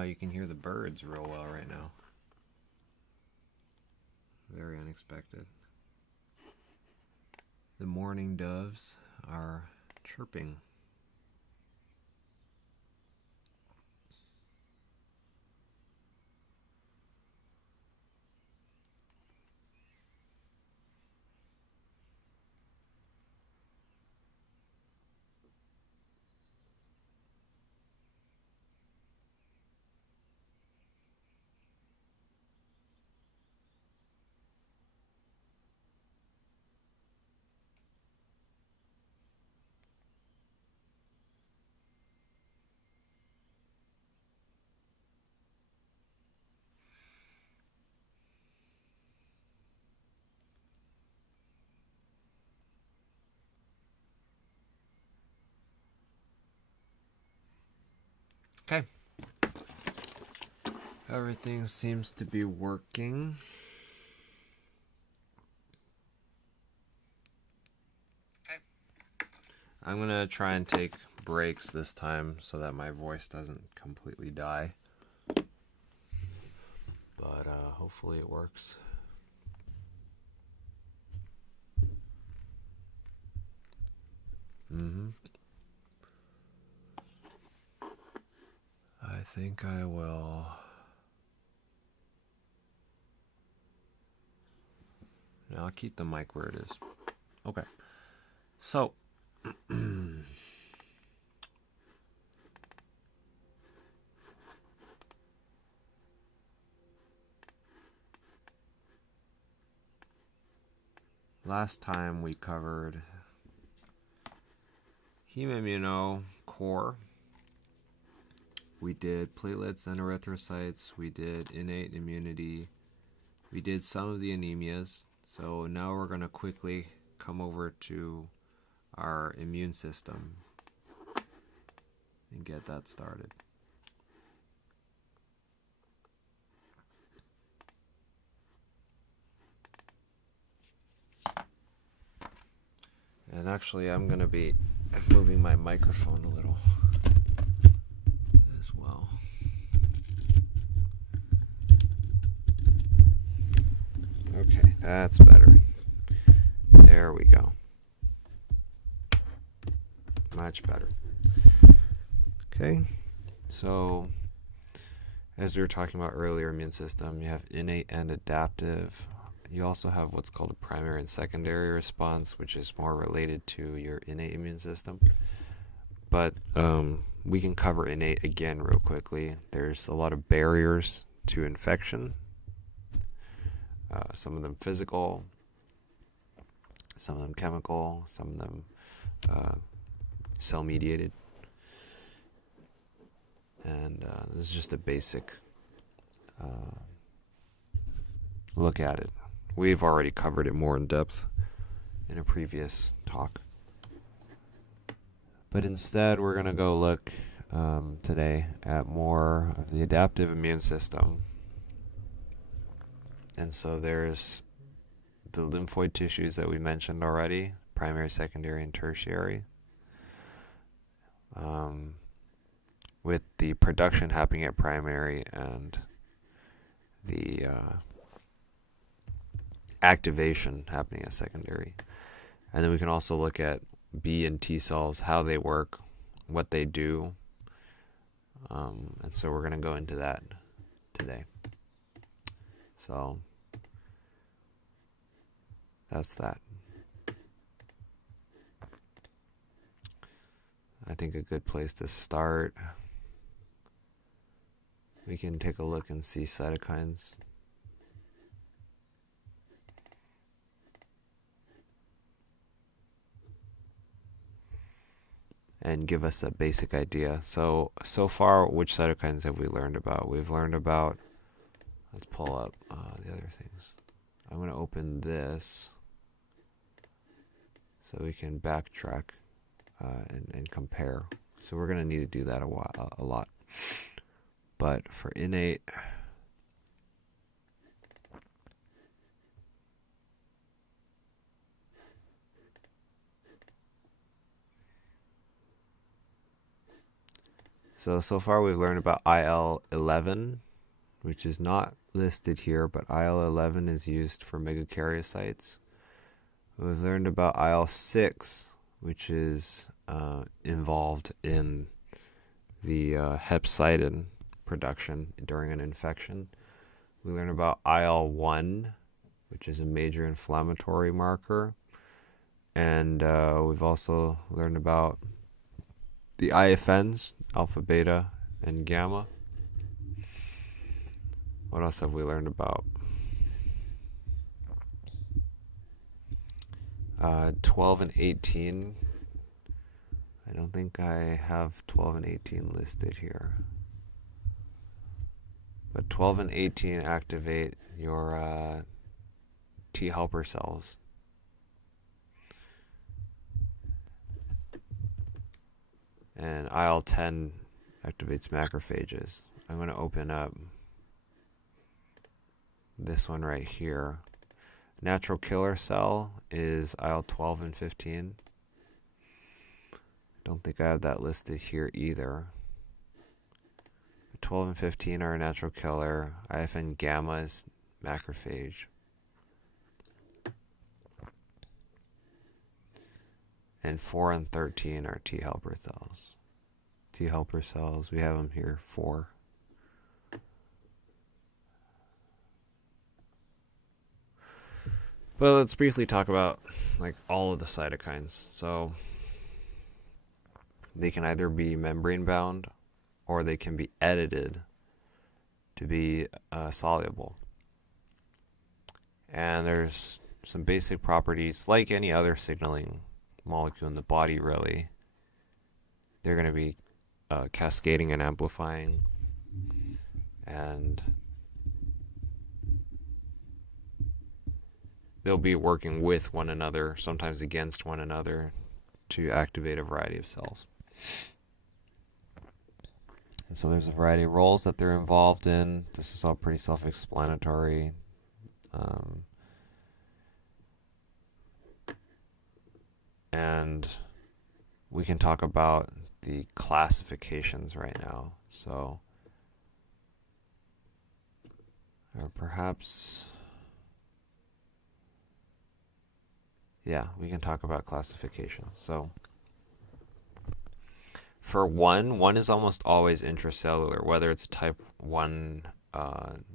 Wow, you can hear the birds real well right now. Very unexpected. The mourning doves are chirping. Okay. Everything seems to be working. Okay. I'm going to try and take breaks this time so that my voice doesn't completely die. But hopefully it works. I think I will. Now I'll keep the mic where it is. Okay. So, last time we covered Hematology core. We did platelets and erythrocytes. We did innate immunity. We did some of the anemias. So now we're going to quickly come over to our immune system and get that started. And actually, I'm going to be moving my microphone a little as well. Okay, that's better. There we go. Much better. Okay, so as we were talking about earlier, immune system, you have innate and adaptive. You also have what's called a primary and secondary response, which is more related to your innate immune system. But we can cover innate again real quickly. There's a lot of barriers to infection. Some of them physical, some of them chemical, some of them cell-mediated. And this is just a basic look at it. We've already covered it more in depth in a previous talk. But instead, we're going to go look today at more of the adaptive immune system. And so there's the lymphoid tissues that we mentioned already, primary, secondary, and tertiary. With the production happening at primary and the activation happening at secondary. And then we can also look at B and T cells, how they work, what they do. And so we're going to go into that today. So that's that. I think a good place to start, we can take a look and see cytokines. And give us a basic idea. So far, which cytokines have we learned about? We've learned about, let's pull up the other things. I'm going to open this so we can backtrack and compare. So we're going to need to do that a lot. But for innate, So far we've learned about IL-11, which is not listed here, but IL-11 is used for megakaryocytes. We've learned about IL-6, which is involved in the hepcidin production during an infection. We learned about IL-1, which is a major inflammatory marker. And we've also learned about the IFNs, alpha, beta, and gamma. What else have we learned about? 12 and 18. I don't think I have 12 and 18 listed here. But 12 and 18 activate your T helper cells. And IL-10 activates macrophages. I'm going to open up this one right here. Natural killer cell is IL-12 and 15. Don't think I have that listed here either. 12 and 15 are a natural killer. IFN gamma is macrophage. And 4 and 13 are T helper cells. T helper cells, we have them here, 4. But let's briefly talk about like all of the cytokines. So they can either be membrane bound or they can be edited to be soluble. And there's some basic properties like any other signaling molecule in the body, really. They're going to be cascading and amplifying, and they'll be working with one another, sometimes against one another, to activate a variety of cells. And so there's a variety of roles that they're involved in. This is all pretty self-explanatory. And we can talk about the classifications right now. So, or perhaps, yeah, we can talk about classifications. So, for one is almost always intracellular, whether it's a type 1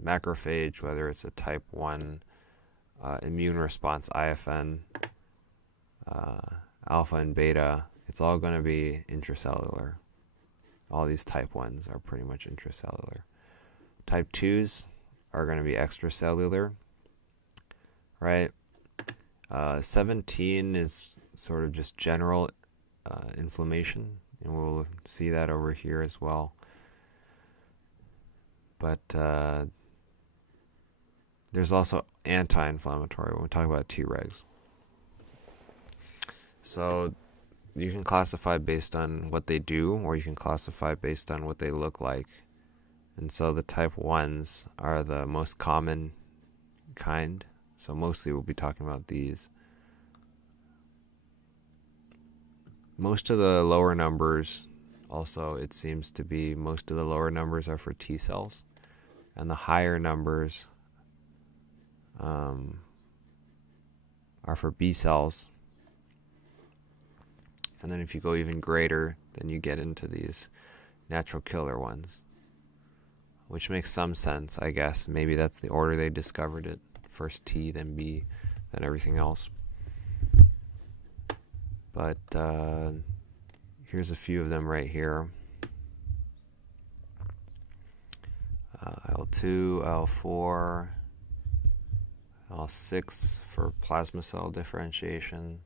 macrophage, whether it's a type 1 immune response, IFN, alpha and beta, it's all going to be intracellular. All these type 1s are pretty much intracellular. Type 2s are going to be extracellular, right? 17 is sort of just general inflammation, and we'll see that over here as well. But there's also anti-inflammatory when we talk about Tregs. So you can classify based on what they do, or you can classify based on what they look like. And so the type 1s are the most common kind. So mostly we'll be talking about these. Most of the lower numbers, also it seems to be, most of the lower numbers are for T cells. And the higher numbers are for B cells. And then if you go even greater, then you get into these natural killer ones, which makes some sense, I guess. Maybe that's the order they discovered it. First T, then B, then everything else. But here's a few of them right here. IL-2, IL-4, IL-6 for plasma cell differentiation,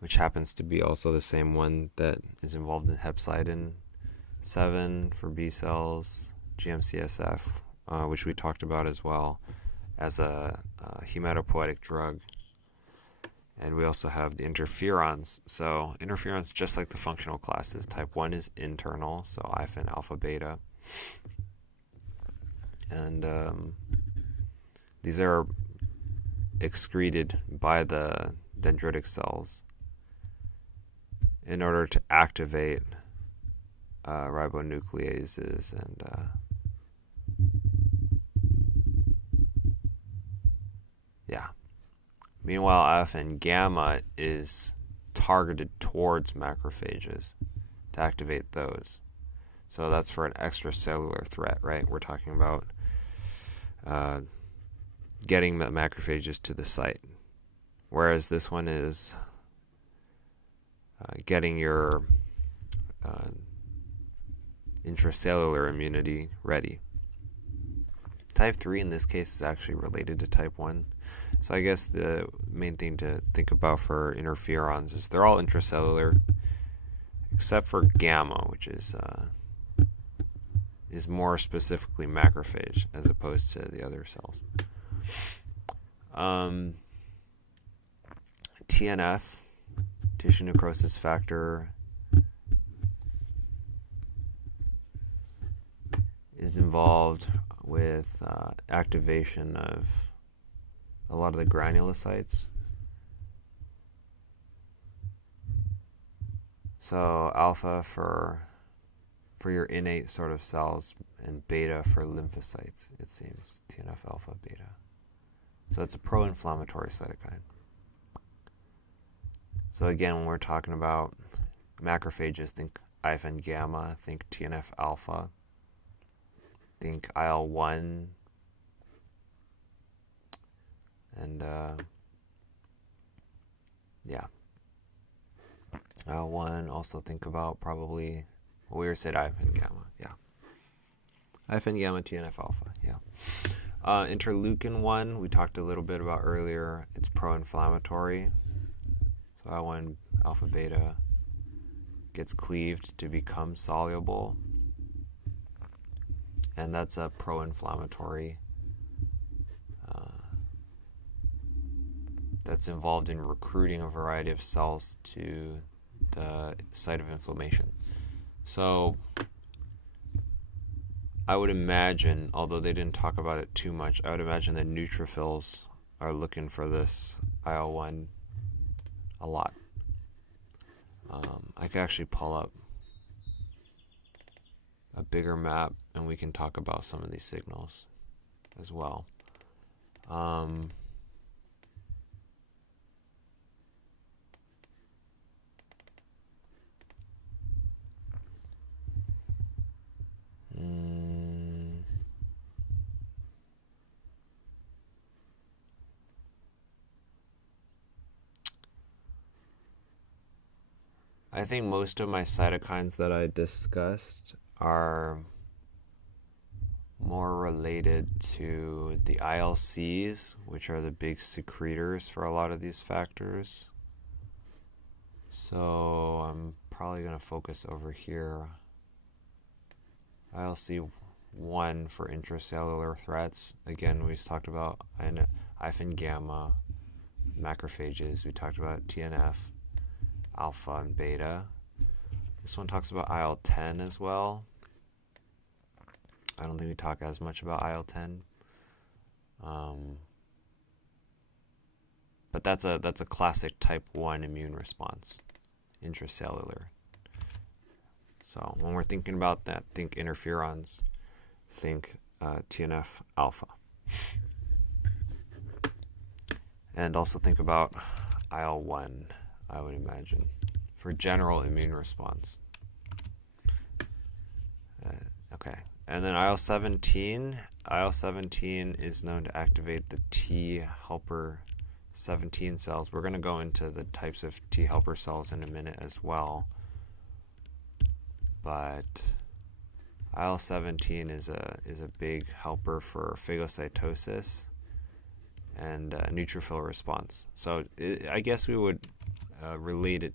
which happens to be also the same one that is involved in hepcidin. 7 for B cells, GM-CSF, which we talked about as well as a hematopoietic drug. And we also have the interferons. So interferons, just like the functional classes, type 1 is internal, so IFN alpha beta. And these are excreted by the dendritic cells in order to activate ribonucleases, and yeah. Meanwhile, alpha and gamma is targeted towards macrophages to activate those. So that's for an extracellular threat, right? We're talking about getting the macrophages to the site. Whereas this one is getting your intracellular immunity ready. Type 3 in this case is actually related to type 1. So I guess the main thing to think about for interferons is they're all intracellular, except for gamma, which is more specifically macrophage as opposed to the other cells. TNF, tissue necrosis factor, is involved with activation of a lot of the granulocytes. So alpha for your innate sort of cells, and beta for lymphocytes, it seems. TNF alpha, beta. So it's a pro-inflammatory cytokine. So again, when we're talking about macrophages, think IF and gamma, think TNF alpha, think IL-1, and yeah. IL-1, also think about probably, well, we already said IF and gamma, yeah. IF and gamma, TNF alpha, yeah. Interleukin-1, we talked a little bit about earlier. It's pro-inflammatory. So IL-1 alpha beta gets cleaved to become soluble. And that's a pro-inflammatory that's involved in recruiting a variety of cells to the site of inflammation. So I would imagine, although they didn't talk about it too much, I would imagine that neutrophils are looking for this IL-1 a lot. I could actually pull up a bigger map and we can talk about some of these signals as well. I think most of my cytokines that I discussed are more related to the ILCs, which are the big secretors for a lot of these factors. So I'm probably going to focus over here. ILC-1 for intracellular threats. Again, we talked about IF and gamma, macrophages. We talked about TNF, alpha and beta. This one talks about IL-10 as well. I don't think we talk as much about IL-10. But that's a classic type 1 immune response, intracellular. So when we're thinking about that, think interferons, think TNF alpha. And also think about IL-1, I would imagine, for general immune response. Okay. And then IL-17. IL-17 is known to activate the T helper 17 cells. We're going to go into the types of T helper cells in a minute as well. But IL-17 is a big helper for phagocytosis and neutrophil response. So I guess we would relate it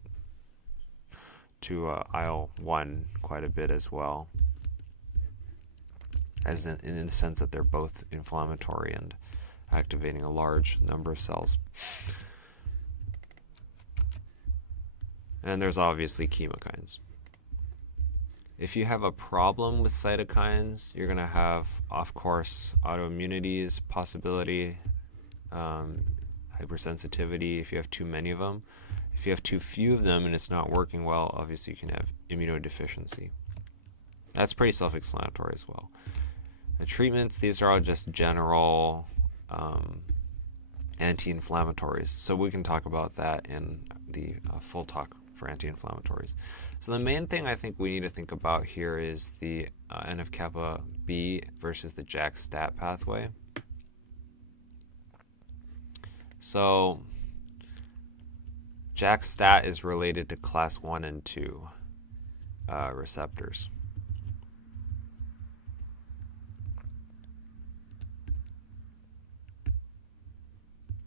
to IL-1 quite a bit as well, as in the sense that they're both inflammatory and activating a large number of cells. And there's obviously chemokines. If you have a problem with cytokines, you're going to have, of course, autoimmunities, possibility, hypersensitivity if you have too many of them. If you have too few of them and it's not working well, obviously you can have immunodeficiency. That's pretty self-explanatory as well. The treatments, these are all just general anti-inflammatories. So we can talk about that in the full talk for anti-inflammatories. So the main thing I think we need to think about here is the NF-kappa B versus the JAK-STAT pathway. So JAK-STAT is related to class 1 and 2 receptors.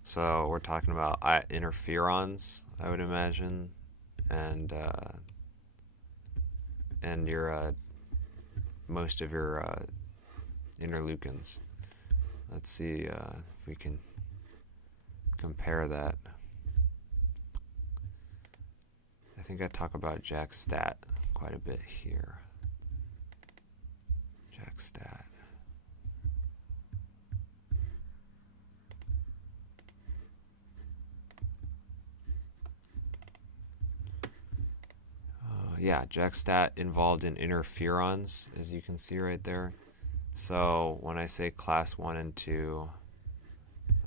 So we're talking about interferons, I would imagine, and your most of your interleukins. Let's see if we can compare that. I think I talk about JAK-STAT quite a bit here. JAK-STAT. Yeah, JAK-STAT involved in interferons, as you can see right there. So when I say class 1 and 2,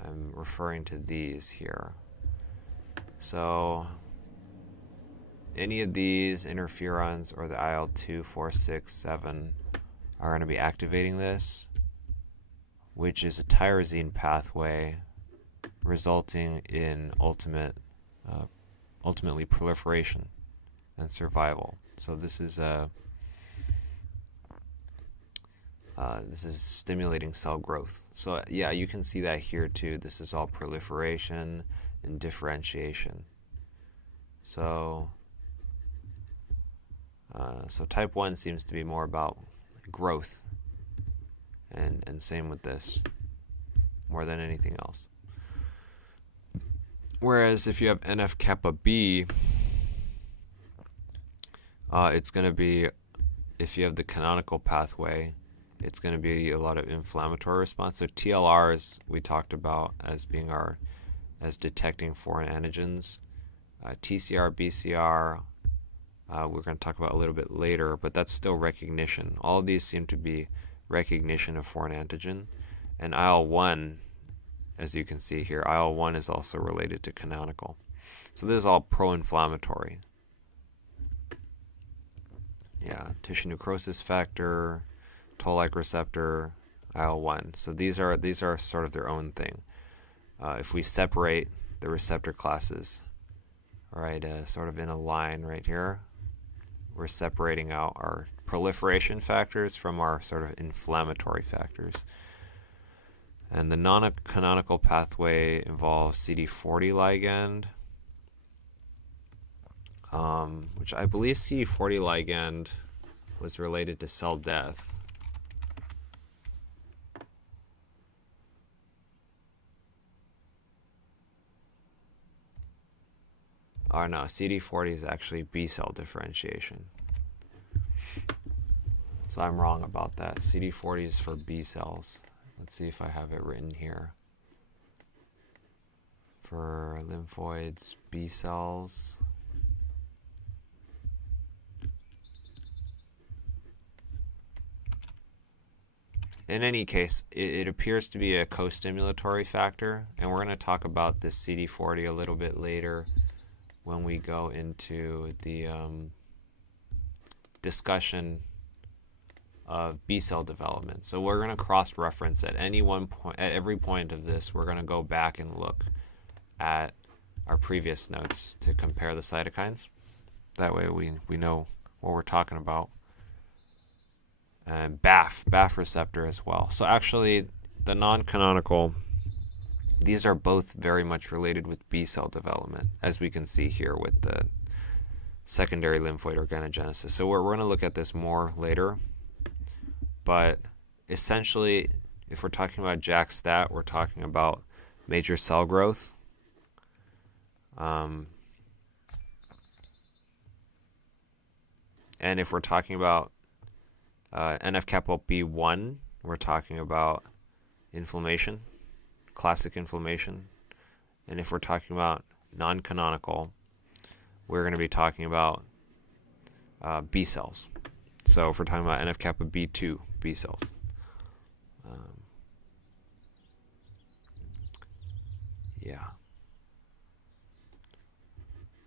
I'm referring to these here. So any of these interferons or the IL-2, 4, 6, 7 are going to be activating this, which is a tyrosine pathway resulting in ultimately proliferation and survival. So this is stimulating cell growth. So yeah, you can see that here too. This is all proliferation and differentiation. So type 1 seems to be more about growth, and same with this, more than anything else. Whereas if you have NF-kappa B, it's going to be, if you have the canonical pathway, it's going to be a lot of inflammatory response. So TLRs we talked about as being as detecting foreign antigens. TCR, BCR, we're going to talk about a little bit later, but that's still recognition. All of these seem to be recognition of foreign antigen. And IL-1, as you can see here, IL-1 is also related to canonical. So this is all pro-inflammatory. Yeah, tissue necrosis factor, toll-like receptor, IL-1. So these are sort of their own thing. If we separate the receptor classes, right, sort of in a line right here, we're separating out our proliferation factors from our sort of inflammatory factors. And the non-canonical pathway involves CD40 ligand, which I believe CD40 ligand was related to cell death. Oh no, CD40 is actually B cell differentiation. So I'm wrong about that. CD40 is for B cells. Let's see if I have it written here. For lymphoids, B cells. In any case, it appears to be a co-stimulatory factor, and we're going to talk about this CD40 a little bit later when we go into the discussion of B cell development. So we're going to cross-reference at any one point, at every point of this, we're going to go back and look at our previous notes to compare the cytokines. That way we know what we're talking about. And BAFF receptor as well. So actually, the non-canonical, these are both very much related with B cell development, as we can see here with the secondary lymphoid organogenesis. So we're going to look at this more later. But essentially, if we're talking about JAK-STAT, we're talking about major cell growth. And if we're talking about NF-kappa B1, we're talking about inflammation, classic inflammation. And if we're talking about non-canonical, we're going to be talking about B cells. So if we're talking about NF-kappa B2 B cells. Yeah.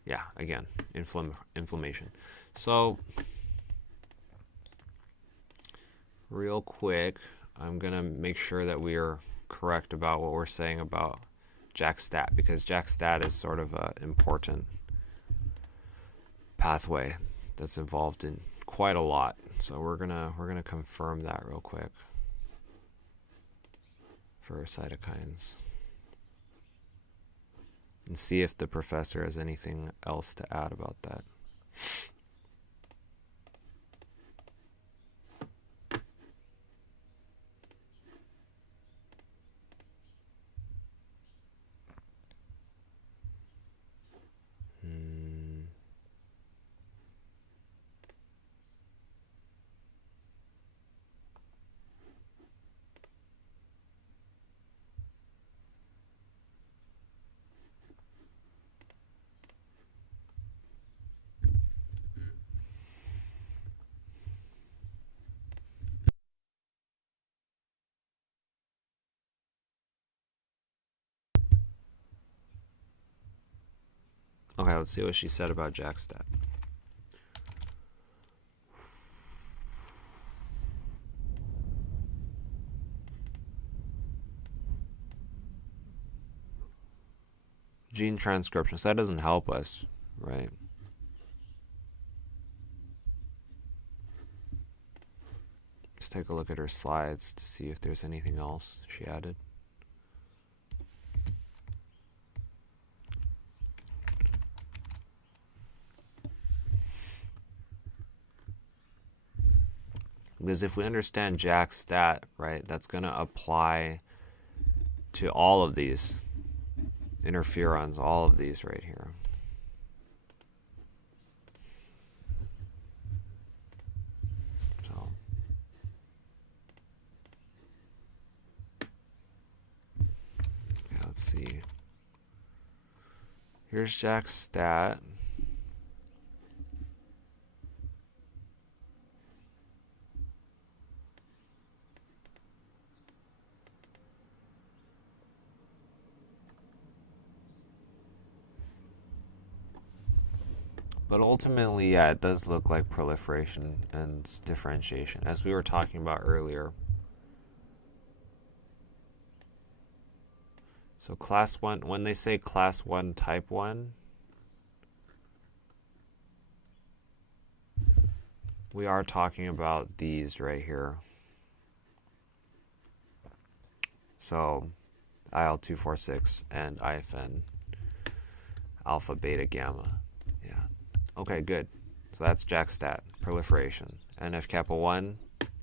Yeah, again, inflammation. So, real quick, I'm going to make sure that we are correct about what we're saying about JAK-STAT, because JAK-STAT is sort of an important pathway that's involved in quite a lot. So we're gonna confirm that real quick for cytokines and see if the professor has anything else to add about that. Okay, let's see what she said about JAK-STAT. Gene transcription. So that doesn't help us, right? Let's take a look at her slides to see if there's anything else she added. Because if we understand JAK-STAT, right, that's going to apply to all of these interferons, all of these right here. So, yeah, let's see. Here's JAK-STAT. But ultimately, yeah, it does look like proliferation and differentiation, as we were talking about earlier. So class 1, when they say class 1, type 1, we are talking about these right here. So IL-246 and IFN, alpha, beta, gamma. Yeah. Okay, good. So that's JAK-STAT, proliferation. NF-kappa 1,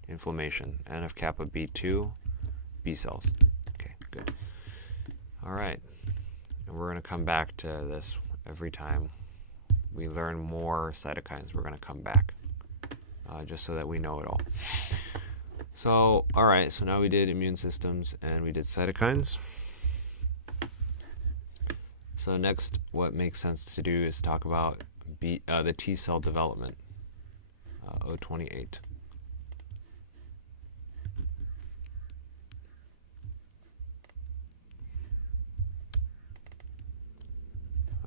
inflammation. NF-kappa B2, B cells. Okay, good. All right. And we're going to come back to this every time we learn more cytokines. We're going to come back just so that we know it all. So, all right. So now we did immune systems and we did cytokines. So next, what makes sense to do is talk about the T cell development, 028.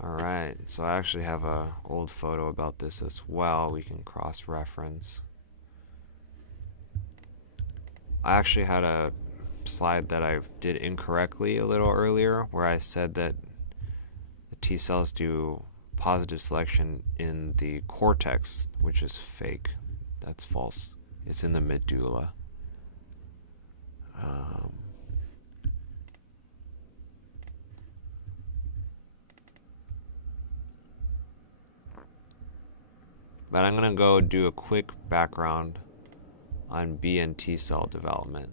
All right, so I actually have a old photo about this as well. We can cross-reference. I actually had a slide that I did incorrectly a little earlier where I said that the T cells do positive selection in the cortex, which is fake. That's false. It's in the medulla. But I'm going to go do a quick background on B and T cell development.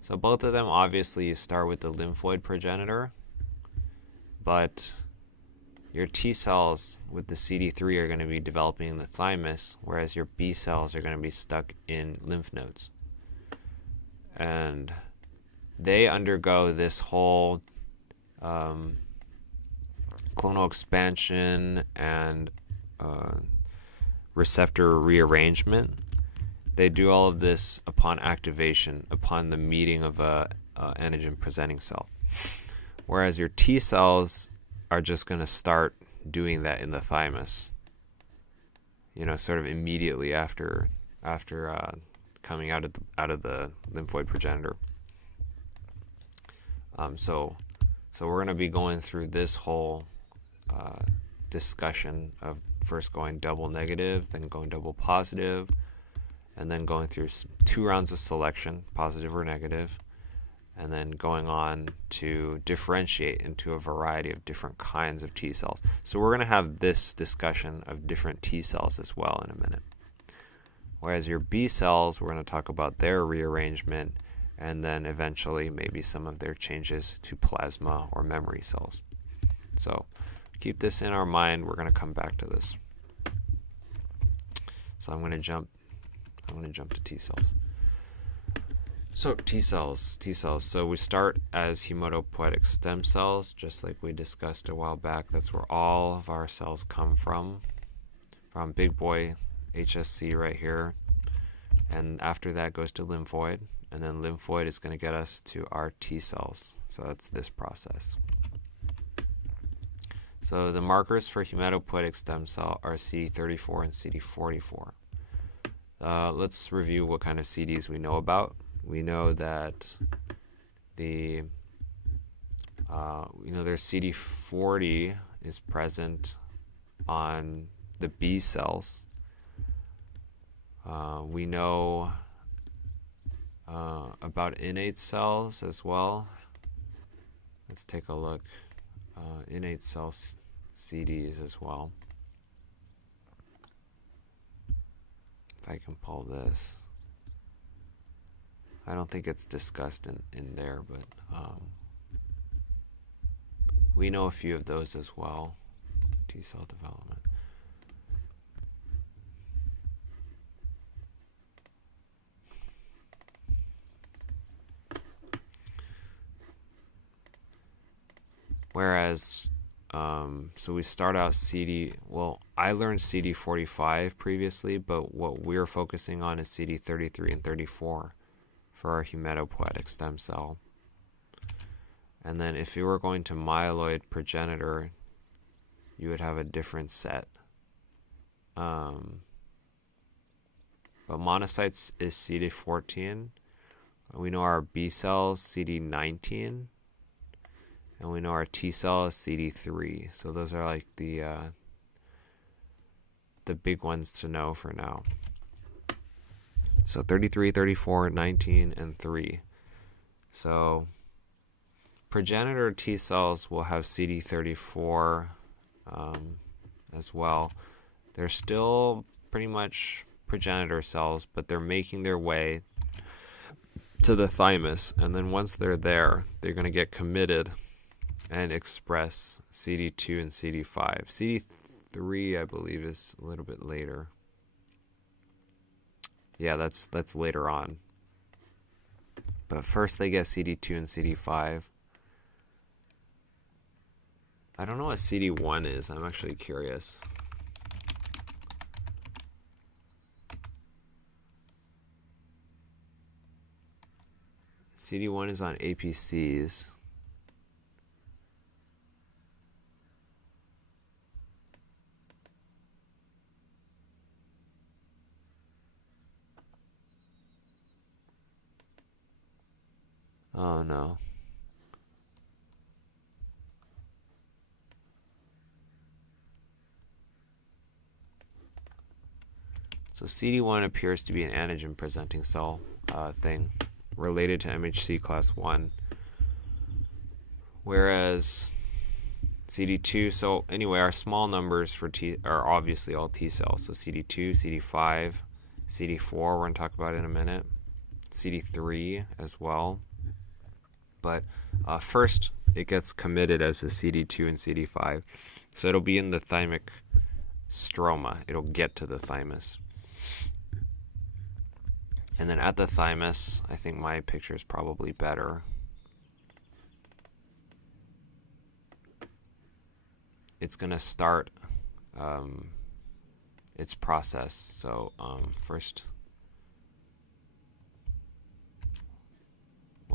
So both of them, obviously, you start with the lymphoid progenitor, but your T cells with the CD3 are going to be developing in the thymus, whereas your B cells are going to be stuck in lymph nodes. And they undergo this whole clonal expansion and receptor rearrangement they do all of this upon activation, upon the meeting of a antigen presenting cell. Whereas your T cells are just going to start doing that in the thymus, sort of immediately after coming out of the lymphoid progenitor. So we're going to be going through this whole discussion of first going double negative, then going double positive, and then going through 2 rounds of selection, positive or negative, and then going on to differentiate into a variety of different kinds of T cells. So we're going to have this discussion of different T cells as well in a minute. Whereas your B cells, we're going to talk about their rearrangement, and then eventually maybe some of their changes to plasma or memory cells. So keep this in our mind. We're going to come back to this. So I'm going to jump to T cells. So T cells. So we start as hematopoietic stem cells, just like we discussed a while back. That's where all of our cells come from big boy HSC right here. And after that goes to lymphoid, and then lymphoid is going to get us to our T cells. So that's this process. So the markers for hematopoietic stem cell are CD34 and CD44. Let's review what kind of CDs we know about. We know that their CD40 is present on the B cells. We know about innate cells as well. Let's take a look. Innate cell CDs as well. If I can pull this. I don't think it's discussed in there, but we know a few of those as well. T cell development. Whereas, so we start out I learned CD45 previously, but what we're focusing on is CD33 and 34 for our hematopoietic stem cell. And then if you were going to myeloid progenitor, you would have a different set. But monocytes is CD14. We know our B cells, CD19. And we know our T cell is CD3. So those are like the big ones to know for now. So 33, 34, 19, and 3. So progenitor T cells will have CD34 as well. They're still pretty much progenitor cells, but they're making their way to the thymus. And then once they're there, they're going to get committed and express CD2 and CD5. CD3, I believe, is a little bit later. Yeah, that's later on. But first they get CD2 and CD5. I don't know what CD1 is. I'm actually curious. CD1 is on APCs. Oh no. So CD1 appears to be an antigen presenting cell thing related to MHC class 1. Whereas CD2, so anyway, our small numbers for T are obviously all T cells. So CD2, CD5, CD4 we're going to talk about in a minute. CD3 as well. But first, it gets committed as a CD2 and CD5. So it'll be in the thymic stroma. It'll get to the thymus. And then at the thymus, I think my picture is probably better. It's going to start its process. So first,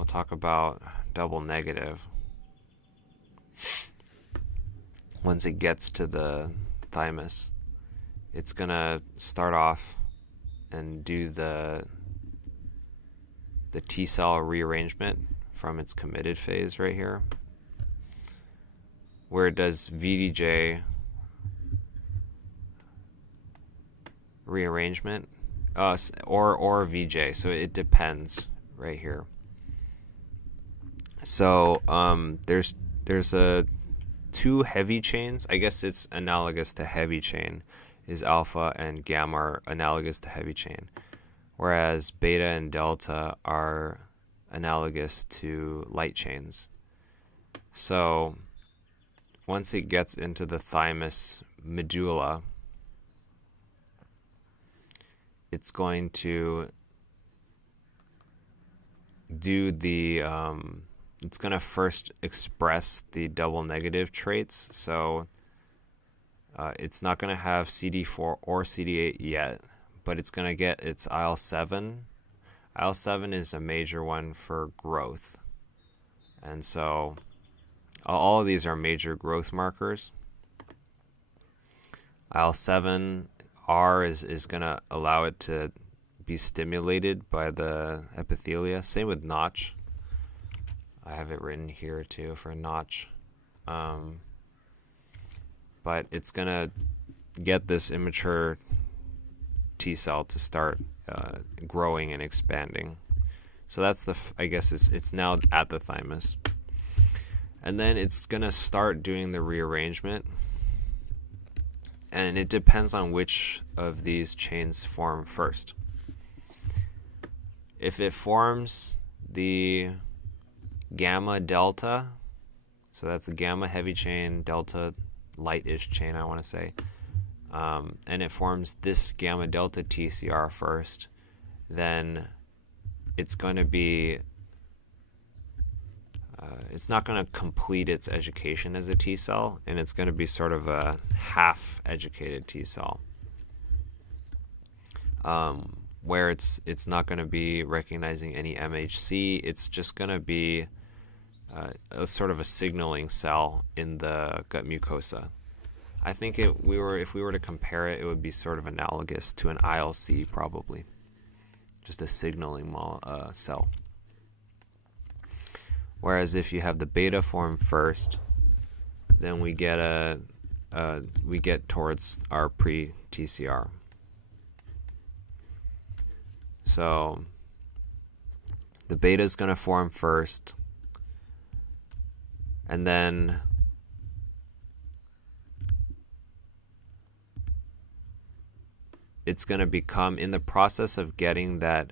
we'll talk about double negative. Once it gets to the thymus, it's going to start off and do the T cell rearrangement from its committed phase right here, where it does VDJ rearrangement or VJ, so it depends right here. So there's a two heavy chains. I guess it's analogous to heavy chain, is alpha and gamma are analogous to heavy chain, whereas beta and delta are analogous to light chains. So once it gets into the thymus medulla, it's going to do the it's going to first express the double negative traits. So it's not going to have CD4 or CD8 yet, but it's going to get its IL-7. IL-7 is a major one for growth. And so all of these are major growth markers. IL-7R is going to allow it to be stimulated by the epithelia. Same with Notch. I have it written here too for Notch. But it's going to get this immature T cell to start growing and expanding. So that's I guess it's now at the thymus. And then it's going to start doing the rearrangement. And it depends on which of these chains form first. If it forms the gamma delta, so that's a gamma heavy chain, delta lightish chain, I want to say, and it forms this gamma delta TCR first, then it's going to be it's not going to complete its education as a T cell, and it's going to be sort of a half-educated T cell, where it's not going to be recognizing any MHC. It's just going to be a sort of a signaling cell in the gut mucosa. I think if we were to compare it, it would be sort of analogous to an ILC, probably, just a signaling cell. Whereas if you have the beta form first, then we get towards our pre-TCR. So the beta is going to form first, and then it's going to become, in the process of getting that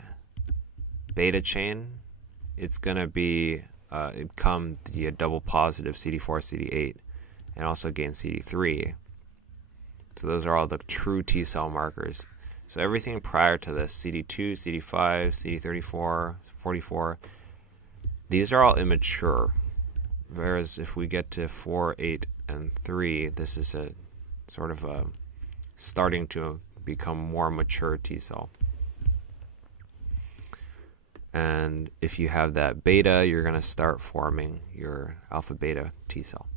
beta chain, it's going to become the double positive CD4, CD8, and also gain CD3. So those are all the true T cell markers. So everything prior to this, CD2, CD5, CD34, 44, these are all immature. Whereas if we get to 4, 8, and 3, this is a sort of a starting to become more mature T cell. And if you have that beta, you're going to start forming your alpha beta T cell.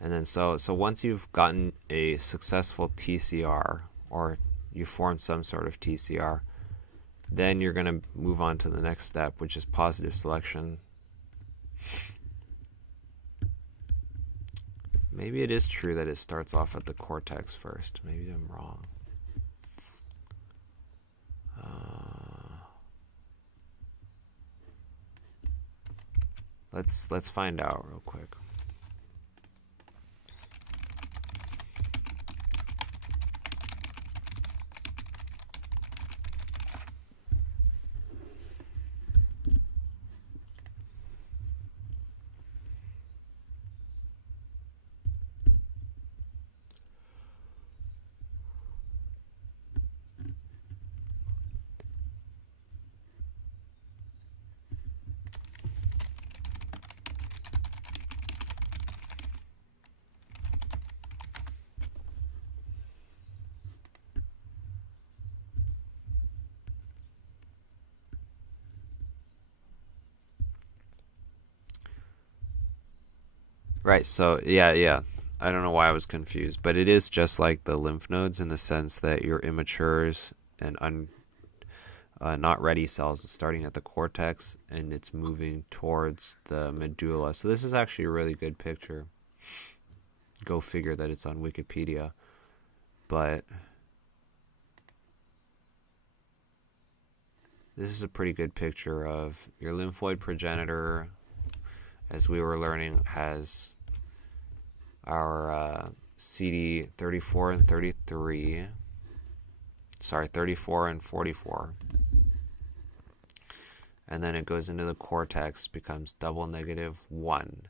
And then so once you've gotten a successful TCR, or you form some sort of TCR, then you're going to move on to the next step, which is positive selection. Maybe it is true that it starts off at the cortex first. Maybe I'm wrong. Let's find out real quick. Right, so yeah. I don't know why I was confused, but it is just like the lymph nodes in the sense that your immatures and not ready cells is starting at the cortex and it's moving towards the medulla. So this is actually a really good picture. Go figure that it's on Wikipedia. But this is a pretty good picture of your lymphoid progenitor, as we were learning, has our CD34 and 33. Sorry, 34 and 44. And then it goes into the cortex, becomes double negative 1.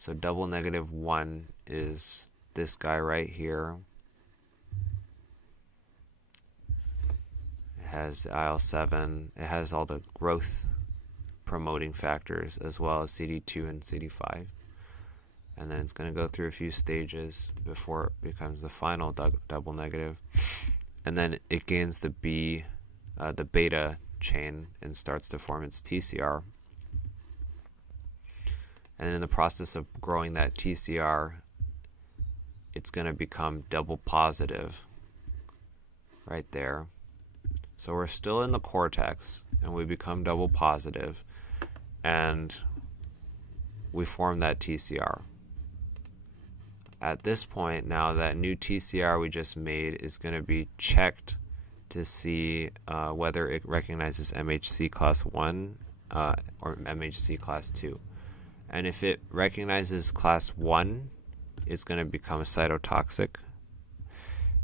So double negative 1 is this guy right here. It has IL-7. It has all the growth promoting factors as well as CD2 and CD5. And then it's going to go through a few stages before it becomes the final double negative. And then it gains the beta chain and starts to form its TCR. And in the process of growing that TCR, it's going to become double positive right there. So we're still in the cortex, and we become double positive, and we form that TCR. At this point, now that new TCR we just made is going to be checked to see whether it recognizes MHC class 1 or MHC class 2. And if it recognizes class 1, it's going to become cytotoxic.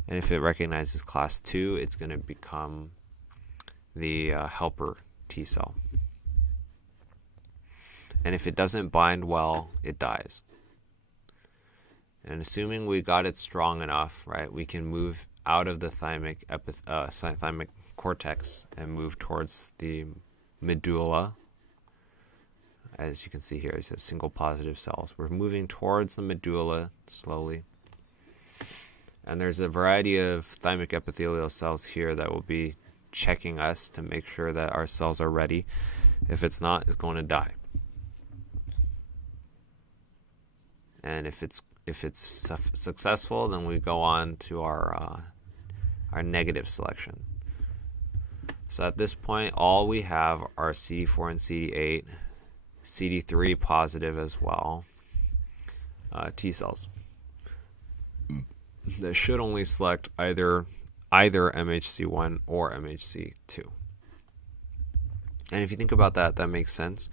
And if it recognizes class 2, it's going to become the helper T cell. And if it doesn't bind well, it dies. And assuming we got it strong enough, right, we can move out of the thymic cortex and move towards the medulla. As you can see here, it's a single positive cells. We're moving towards the medulla slowly. And there's a variety of thymic epithelial cells here that will be checking us to make sure that our cells are ready. If it's not, it's going to die. And if it's successful, then we go on to our negative selection. So at this point, all we have are CD4 and CD8, CD3 positive as well, T cells. That should only select either MHC1 or MHC2. And if you think about that, that makes sense,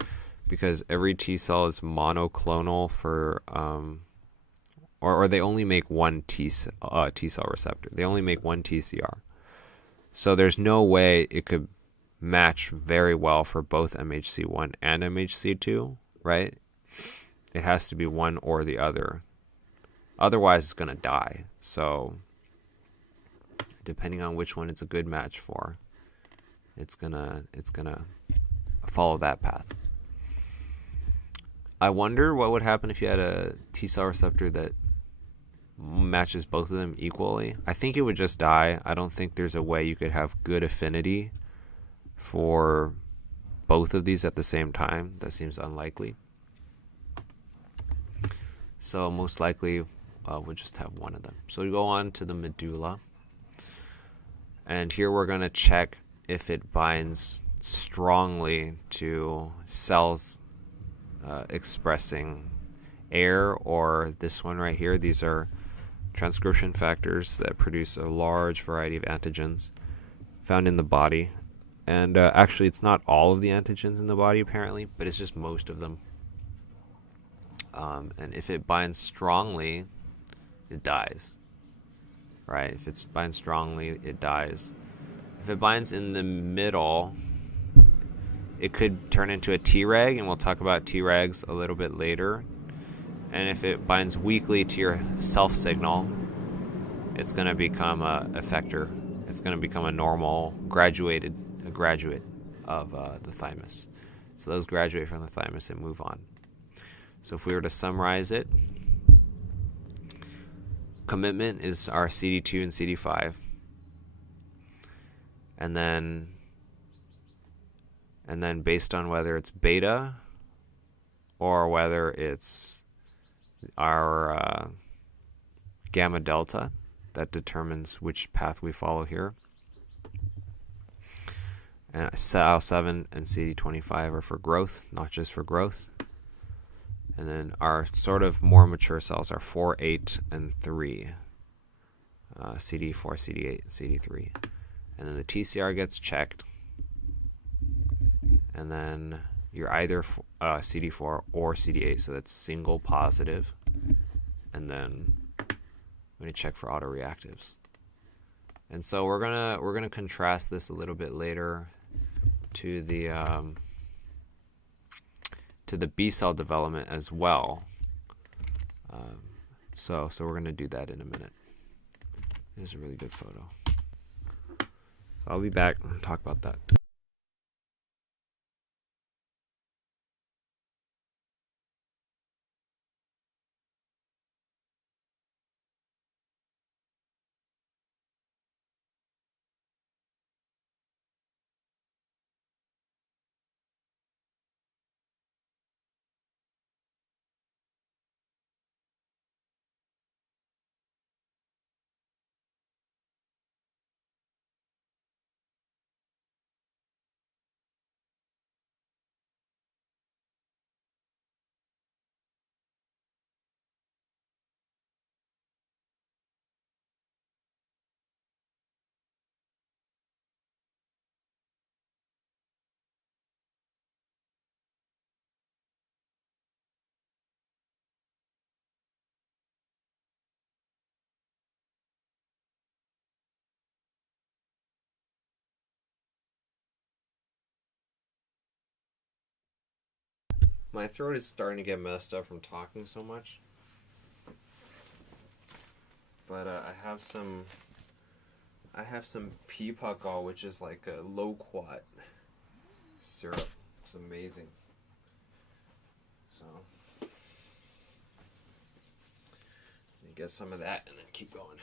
because every T cell is monoclonal for, or they only make one T cell receptor. They only make one TCR. So there's no way it could match very well for both MHC1 and MHC2, right? It has to be one or the other. Otherwise, it's going to die. So depending on which one it's a good match for, it's gonna follow that path. I wonder what would happen if you had a T cell receptor that matches both of them equally. I think it would just die. I don't think there's a way you could have good affinity for both of these at the same time. That seems unlikely. So most likely we'll just have one of them. So we go on to the medulla. And here we're going to check if it binds strongly to cells expressing air, or this one right here. These are transcription factors that produce a large variety of antigens found in the body. And actually, it's not all of the antigens in the body, apparently, but it's just most of them. And if it binds strongly, it dies. Right? If it binds strongly, it dies. If it binds in the middle, it could turn into a Treg, and we'll talk about Tregs a little bit later. And if it binds weakly to your self signal, it's going to become a effector. It's going to become a normal graduate of the thymus. So those graduate from the thymus and move on. So if we were to summarize it, commitment is our CD2 and CD5. And then based on whether it's beta or whether it's our gamma delta that determines which path we follow here. And IL-7 and CD25 are for growth, not just for growth. And then our sort of more mature cells are 4, 8, and 3. CD4, CD8, CD3. And then the TCR gets checked. And then you're either CD4 or CD8, so that's single positive. And then we're going to check for autoreactives. And so we're gonna contrast this a little bit later to the B cell development as well. So we're gonna do that in a minute. This is a really good photo. So I'll be back and talk about that. My throat is starting to get messed up from talking so much. But I have some peapukal, which is like a loquat syrup. It's amazing. So you get some of that and then keep going.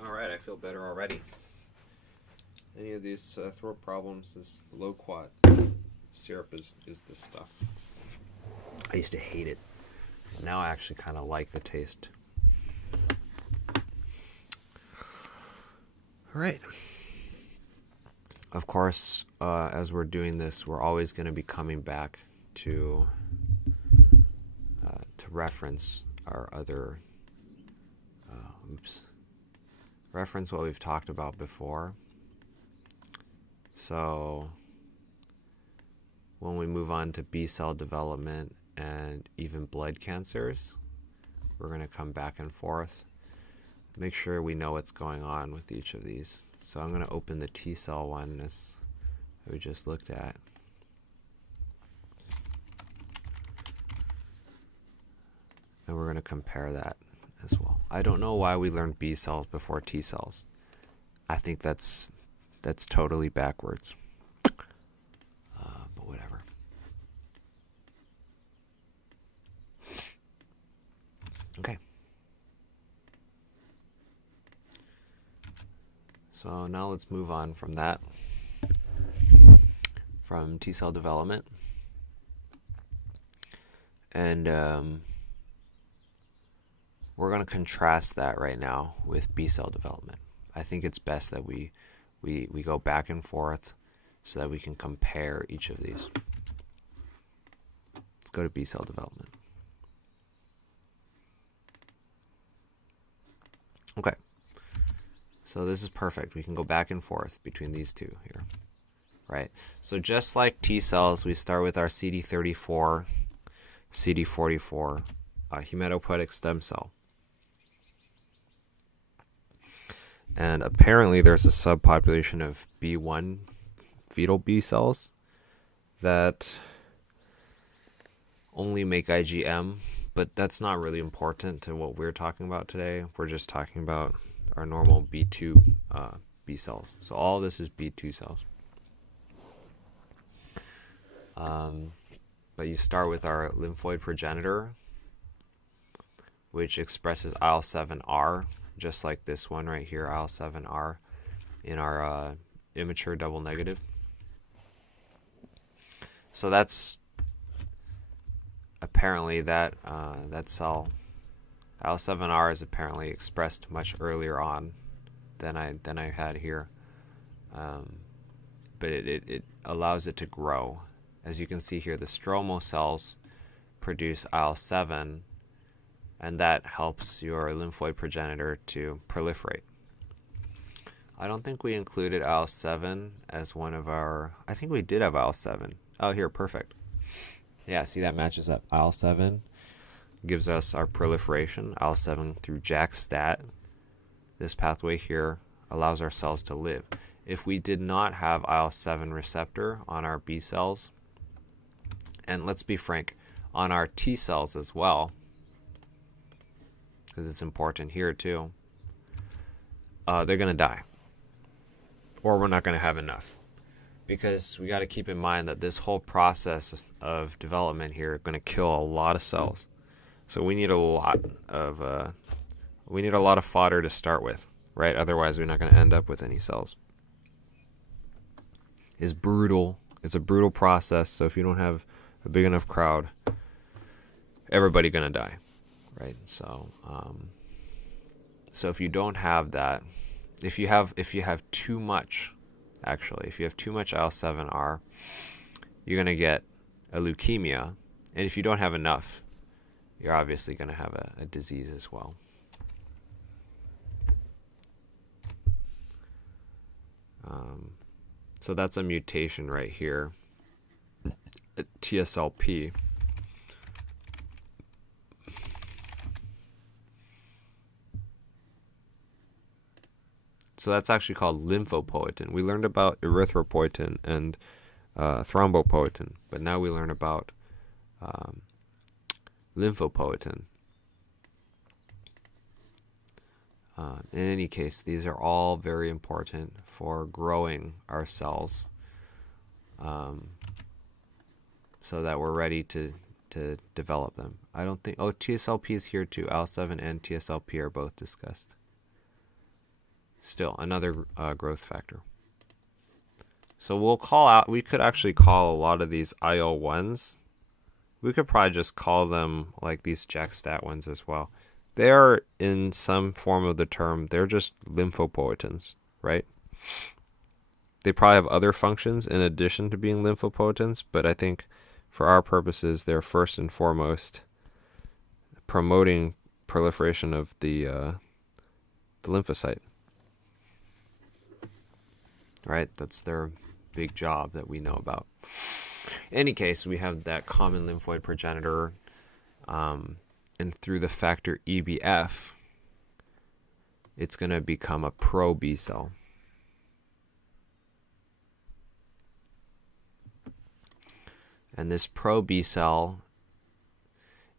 Alright, I feel better already. Any of these throat problems, this loquat syrup is the stuff. I used to hate it. Now I actually kind of like the taste. Alright. Of course, as we're doing this, we're always going to be coming back to reference our other reference what we've talked about before. So when we move on to B cell development and even blood cancers. We're going to come back and forth. Make sure we know what's going on with each of these. So I'm going to open the T cell one as we just looked at. And we're going to compare that as well. I don't know why we learned B cells before T cells. I think that's totally backwards. But whatever. Okay. So now let's move on from that, from T cell development. And we're going to contrast that right now with B cell development. I think it's best that we go back and forth so that we can compare each of these. Let's go to B cell development. Okay. So this is perfect. We can go back and forth between these two here. Right? So just like T cells, we start with our CD34, CD44 hematopoietic stem cell. And apparently there's a subpopulation of B1 fetal B cells that only make IgM, but that's not really important to what we're talking about today. We're just talking about our normal B2 B cells. So all this is B2 cells. But you start with our lymphoid progenitor, which expresses IL-7R, just like this one right here, IL-7R, in our immature double negative. So that's apparently that cell, IL-7R, is apparently expressed much earlier on than I had here, but it allows it to grow. As you can see here, the stromal cells produce IL-7, and that helps your lymphoid progenitor to proliferate. I don't think we included IL-7 as one of our... I think we did have IL-7. Oh, here, perfect. Yeah, see, that matches up. IL-7 gives us our proliferation. IL-7 through JAK-STAT. This pathway here allows our cells to live. If we did not have IL-7 receptor on our B cells, and let's be frank, on our T cells as well, because it's important here too, they're going to die. Or we're not going to have enough. Because we got to keep in mind that this whole process of development here is going to kill a lot of cells. So we need a lot of fodder to start with, right? Otherwise, we're not going to end up with any cells. It's brutal. It's a brutal process. So if you don't have a big enough crowd, everybody's going to die, right? So, so if you don't have that, if you have too much, actually, if you have too much IL-7R, you're going to get a leukemia, and if you don't have enough, you're obviously going to have a disease as well. So that's a mutation right here, TSLP. So that's actually called lymphopoietin. We learned about erythropoietin and thrombopoietin, but now we learn about lymphopoietin. In any case, these are all very important for growing our cells, so that we're ready to develop them. I don't think... Oh, TSLP is here too. IL-7 and TSLP are both discussed. Still, another growth factor. So we could actually call a lot of these IL-1s. We could probably just call them like these JAK-STAT ones as well. They are, in some form of the term, they're just lymphopoietins, right? They probably have other functions in addition to being lymphopoietins, but I think for our purposes, they're first and foremost promoting proliferation of the lymphocyte. Right? That's their big job that we know about. In any case, we have that common lymphoid progenitor, and through the factor EBF, it's going to become a pro B cell. And this pro B cell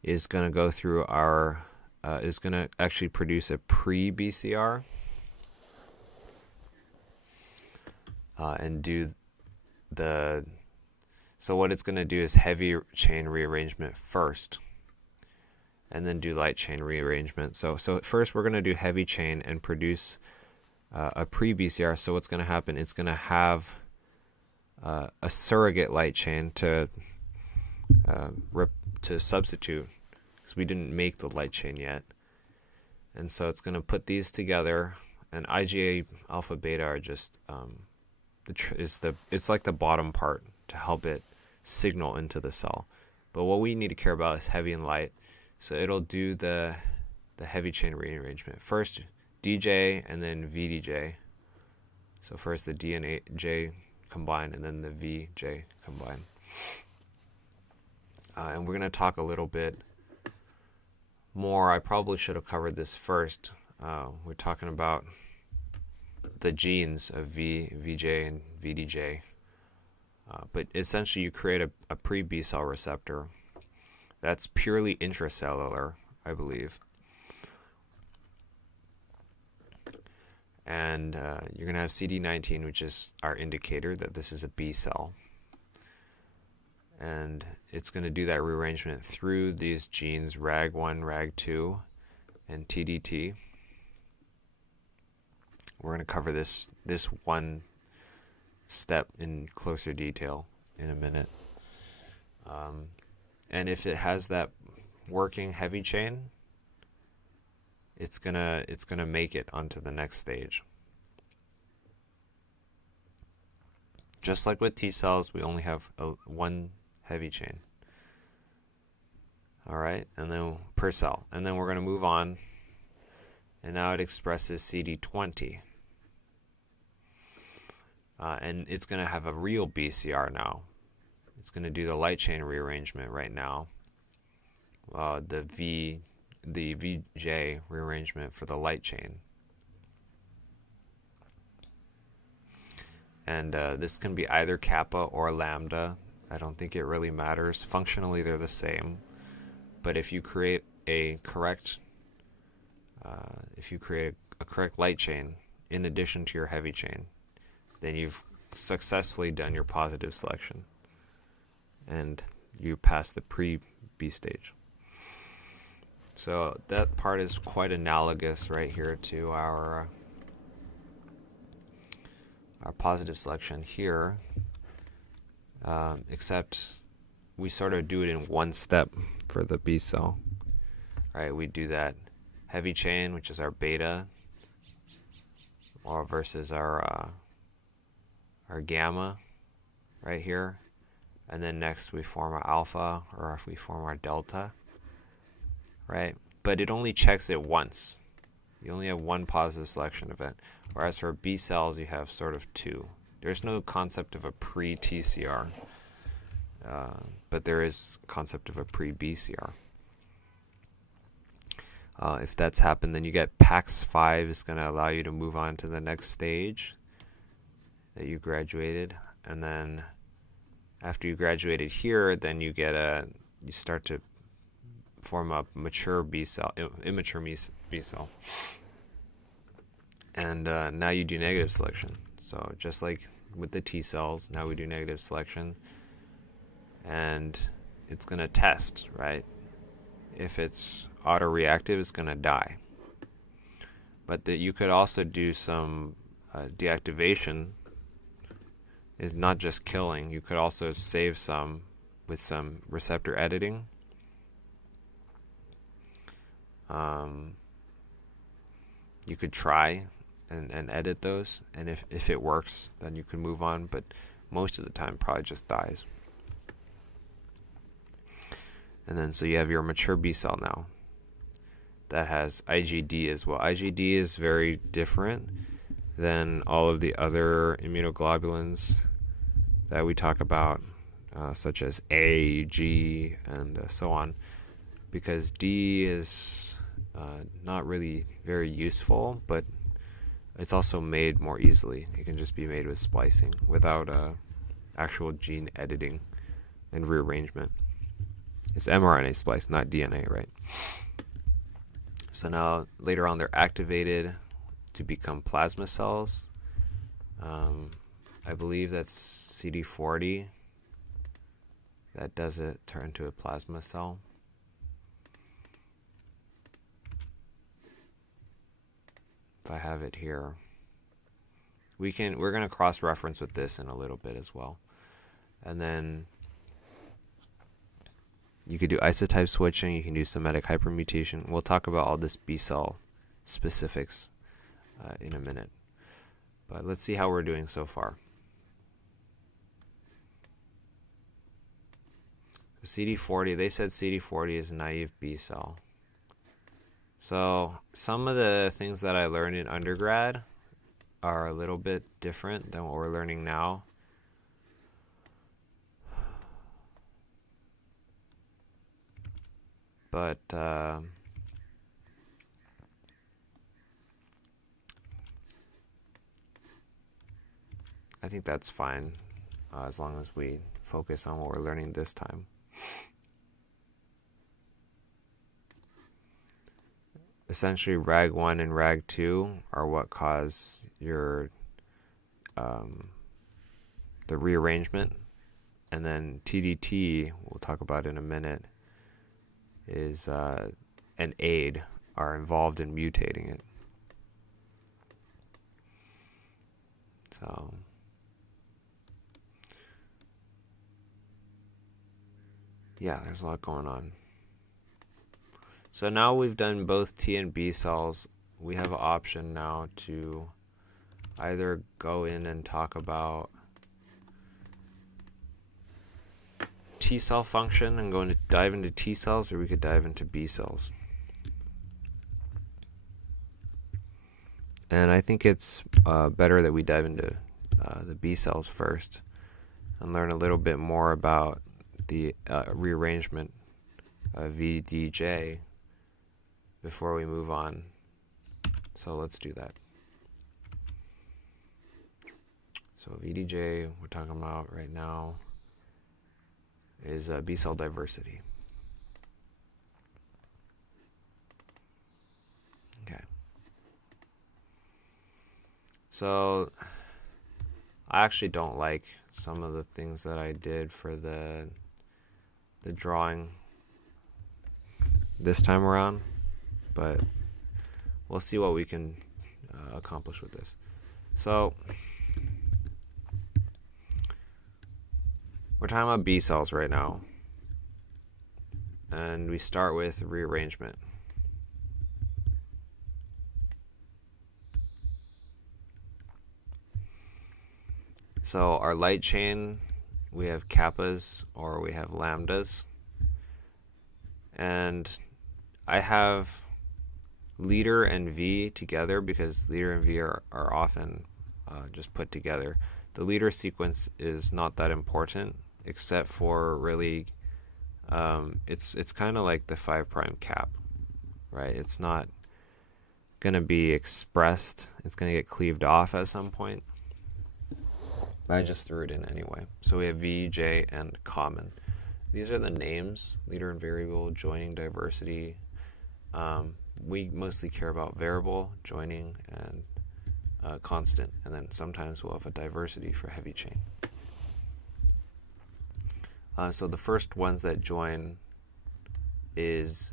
is going to go through our, is going to actually produce a pre-BCR and do the, so what it's going to do is heavy chain rearrangement first, and then do light chain rearrangement. So first we're going to do heavy chain and produce a pre-BCR. So what's going to happen, it's going to have a surrogate light chain to substitute, because we didn't make the light chain yet. And so it's going to put these together, and IgA alpha beta are just it's like the bottom part to help it signal into the cell. But what we need to care about is heavy and light. So it'll do the heavy chain rearrangement. First DJ and then VDJ. So first the D and J combine, and then the VJ combine. And we're going to talk a little bit more. I probably should have covered this first. We're talking about the genes of VJ and VDJ. But essentially you create a pre-B cell receptor that's purely intracellular, I believe. And you're going to have CD19, which is our indicator that this is a B cell. And it's going to do that rearrangement through these genes, RAG1, RAG2, and TDT. We're going to cover this one step in closer detail in a minute. And if it has that working heavy chain, it's gonna make it onto the next stage. Just like with T cells, we only have one heavy chain. All right, and then per cell, and then we're going to move on. And now it expresses CD20, and it's going to have a real BCR now. It's going to do the light chain rearrangement right now. The VJ rearrangement for the light chain. And this can be either kappa or lambda. I don't think it really matters. Functionally, they're the same. But if you create a correct, correct light chain in addition to your heavy chain, then you've successfully done your positive selection, and you pass the pre-B stage. So that part is quite analogous right here to our positive selection here, except we sort of do it in one step for the B cell. Right, we do that heavy chain, which is our beta, or versus our gamma right here. And then next we form our alpha, or if we form our delta, right? But it only checks it once. You only have one positive selection event. Whereas for B cells, you have sort of two. There's no concept of a pre-TCR, but there is concept of a pre-BCR. If that's happened, then you get PAX5 is going to allow you to move on to the next stage that you graduated, and then after you graduated here, then you start to form a mature B cell, immature B cell, and now you do negative selection. So just like with the T cells, now we do negative selection, and it's going to test, right? If it's autoreactive, it's going to die. But you could also do some deactivation. It's not just killing. You could also save some with some receptor editing. You could try and edit those, and if it works, then you can move on, but most of the time probably just dies. And then so you have your mature B cell now that has IgD as well. IgD is very different than all of the other immunoglobulins that we talk about. such as A, G, and so on, because D is not really very useful, but it's also made more easily. It can just be made with splicing without actual gene editing and rearrangement. It's mRNA splice, not DNA, right? So now later on they're activated to become plasma cells. I believe that's CD40 that does it turn to a plasma cell. If I have it here, we're going to cross-reference with this in a little bit as well. And then you could do isotype switching, you can do somatic hypermutation. We'll talk about all this B cell specifics in a minute. But let's see how we're doing so far. CD40, they said CD40 is naive B cell. So some of the things that I learned in undergrad are a little bit different than what we're learning now. But I think that's fine as long as we focus on what we're learning this time. Essentially, RAG1 and RAG2 are what cause your the rearrangement, and then TDT, we'll talk about in a minute, is an aid, are involved in mutating it. So yeah, there's a lot going on. So now we've done both T and B cells. We have an option now to either go in and talk about T cell function and dive into T cells, or we could dive into B cells. And I think it's better that we dive into the B cells first and learn a little bit more about the rearrangement of VDJ before we move on. So let's do that. So VDJ, we're talking about right now, is B cell diversity. Okay. So I actually don't like some of the things that I did for the drawing this time around, but we'll see what we can accomplish with this. So we're talking about B cells right now, and we start with rearrangement. So our light chain, we have kappas or we have lambdas, and I have leader and V together because leader and V are often just put together. The leader sequence is not that important, except for really, it's kind of like the 5' cap, right? It's not going to be expressed. It's going to get cleaved off at some point. But I just threw it in anyway. So we have V, J, and common. These are the names: leader and variable, joining, diversity. We mostly care about variable, joining, and constant. And then sometimes we'll have a diversity for heavy chain. So the first ones that join is,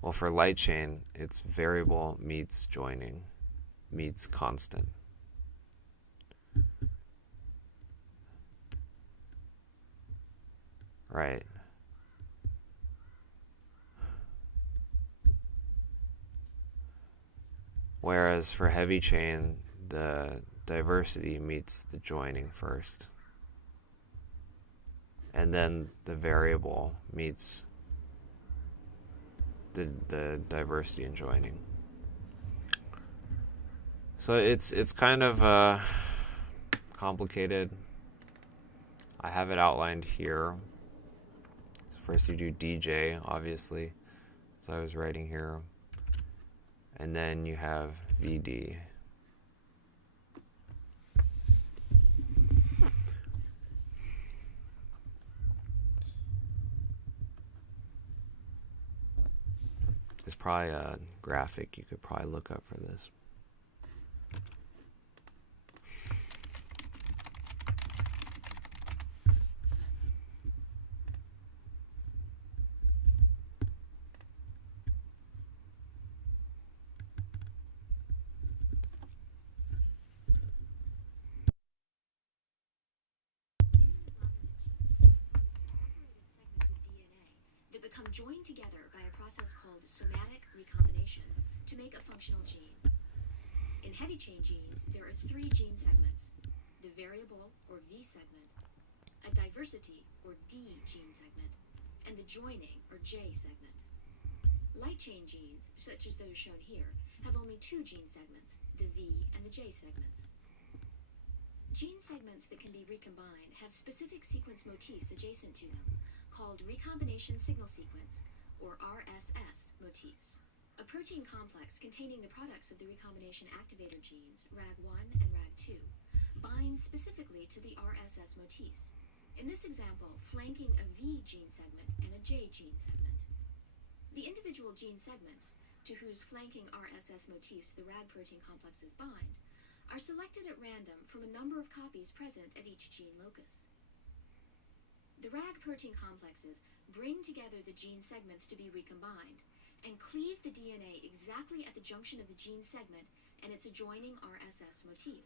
well, for light chain, it's variable meets joining meets constant. Right. Whereas for heavy chain, the diversity meets the joining first. And then the variable meets the diversity and joining. So it's kind of complicated. I have it outlined here. First you do DJ, obviously, as I was writing here. And then you have VD. There's probably a graphic you could probably look up for this. Become joined together by a process called somatic recombination to make a functional gene. In heavy chain genes, there are 3 gene segments: the variable, or V segment, a diversity, or D gene segment, and the joining, or J segment. Light chain genes, such as those shown here, have only 2 gene segments, the V and the J segments. Gene segments that can be recombined have specific sequence motifs adjacent to them, called recombination signal sequence, or RSS motifs. A protein complex containing the products of the recombination activator genes, RAG1 and RAG2, binds specifically to the RSS motifs. In this example, flanking a V gene segment and a J gene segment. The individual gene segments, to whose flanking RSS motifs the RAG protein complexes bind, are selected at random from a number of copies present at each gene locus. The RAG protein complexes bring together the gene segments to be recombined and cleave the DNA exactly at the junction of the gene segment and its adjoining RSS motif.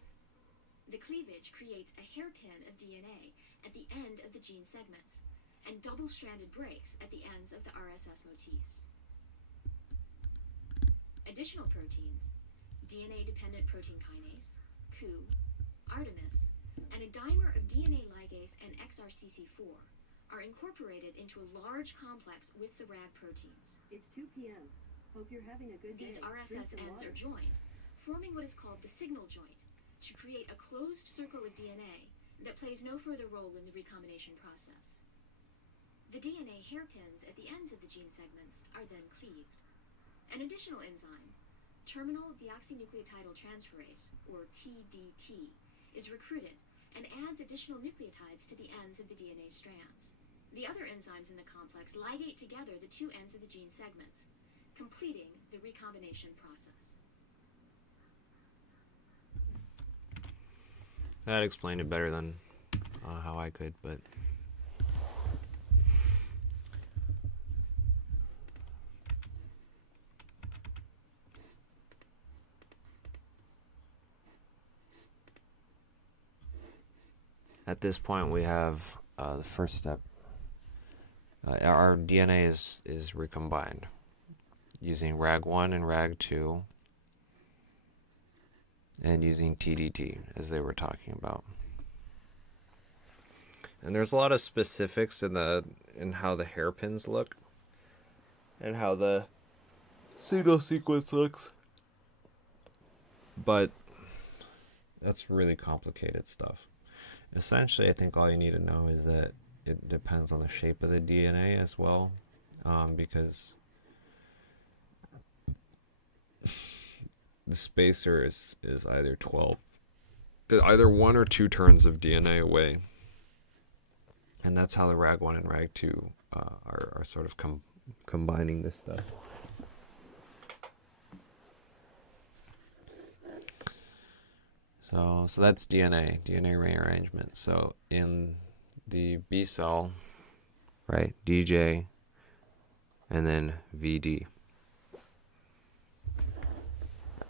The cleavage creates a hairpin of DNA at the end of the gene segments and double-stranded breaks at the ends of the RSS motifs. Additional proteins, DNA-dependent protein kinase, Ku, Artemis, and a dimer of DNA ligase and XRCC4 are incorporated into a large complex with the RAG proteins. It's 2 p.m. Hope you're having a good day. These RSS ends are joined, forming what is called the signal joint, to create a closed circle of DNA that plays no further role in the recombination process. The DNA hairpins at the ends of the gene segments are then cleaved. An additional enzyme, terminal deoxynucleotidal transferase, or TDT, is recruited and adds additional nucleotides to the ends of the DNA strands. The other enzymes in the complex ligate together the 2 ends of the gene segments, completing the recombination process. That explained it better than how I could, but at this point we have the first step. Our DNA is recombined using RAG1 and RAG2 and using TDT, as they were talking about. And there's a lot of specifics in how the hairpins look and how the signal sequence looks, but that's really complicated stuff. Essentially, I think all you need to know is that it depends on the shape of the DNA as well, because the spacer is either 1 or 2 turns of DNA away, and that's how the RAG1 and RAG2 are sort of combining this stuff. So that's DNA rearrangement. So in the B cell, right, DJ, and then VD.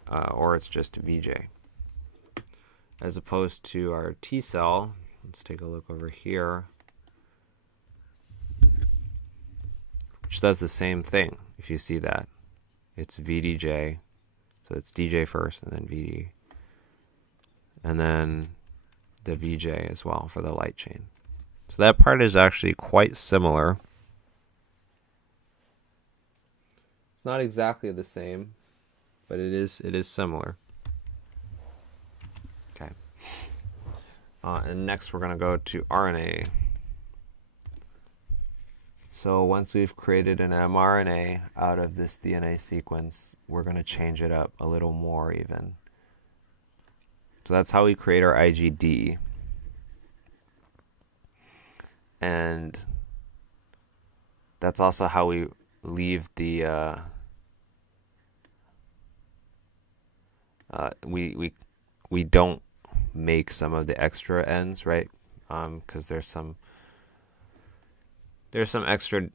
Or it's just VJ. As opposed to our T cell, let's take a look over here, which does the same thing, if you see that. It's VDJ, so it's DJ first, and then VD. And then the VJ as well for the light chain. So that part is actually quite similar. It's not exactly the same, but it is similar. Okay. And next we're going to go to RNA. So once we've created an mRNA out of this DNA sequence, we're going to change it up a little more even. So that's how we create our IgD. And that's also how we leave the we don't make some of the extra ends, right? Because there's some extra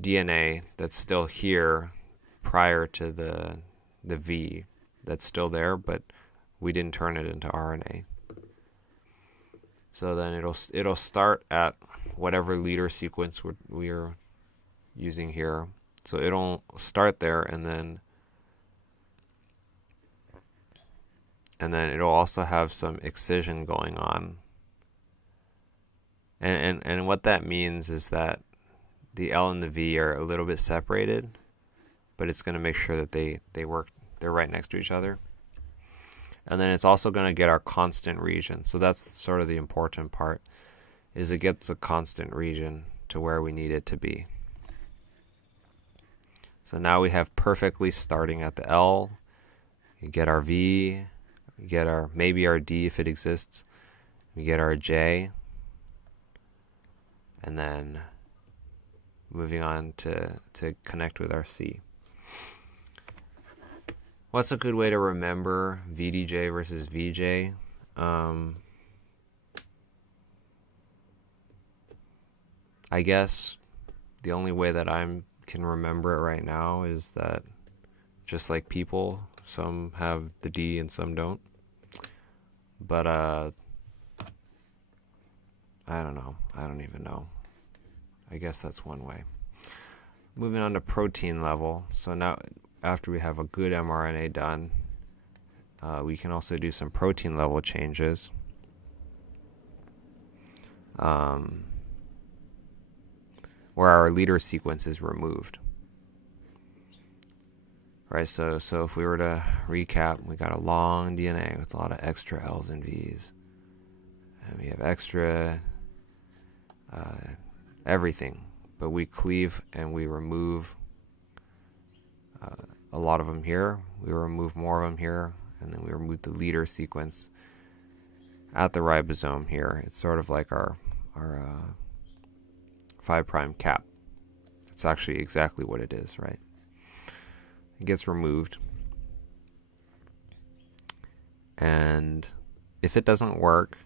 DNA that's still here prior to the V that's still there, but we didn't turn it into RNA. So then it'll start at whatever leader sequence we're using here. So it'll start there, and then it'll also have some excision going on. And what that means is that the L and the V are a little bit separated, but it's going to make sure that they're right next to each other. And then it's also going to get our constant region. So that's sort of the important part, is it gets a constant region to where we need it to be. So now we have perfectly starting at the L. You get our V, we get maybe our D if it exists. We get our J. And then moving on to connect with our C. What's a good way to remember VDJ versus VJ? I guess the only way that I can remember it right now is that just like people, some have the D and some don't. But I don't know. I don't even know. I guess that's one way. Moving on to protein level. So now, after we have a good mRNA done, we can also do some protein level changes. Where our leader sequence is removed. Right, so if we were to recap, we got a long DNA with a lot of extra L's and V's. And we have extra everything. But we cleave and we remove a lot of them here. We remove more of them here. And then we remove the leader sequence at the ribosome here. It's sort of like our 5' cap. It's actually exactly what it is, right? It gets removed. And if it doesn't work,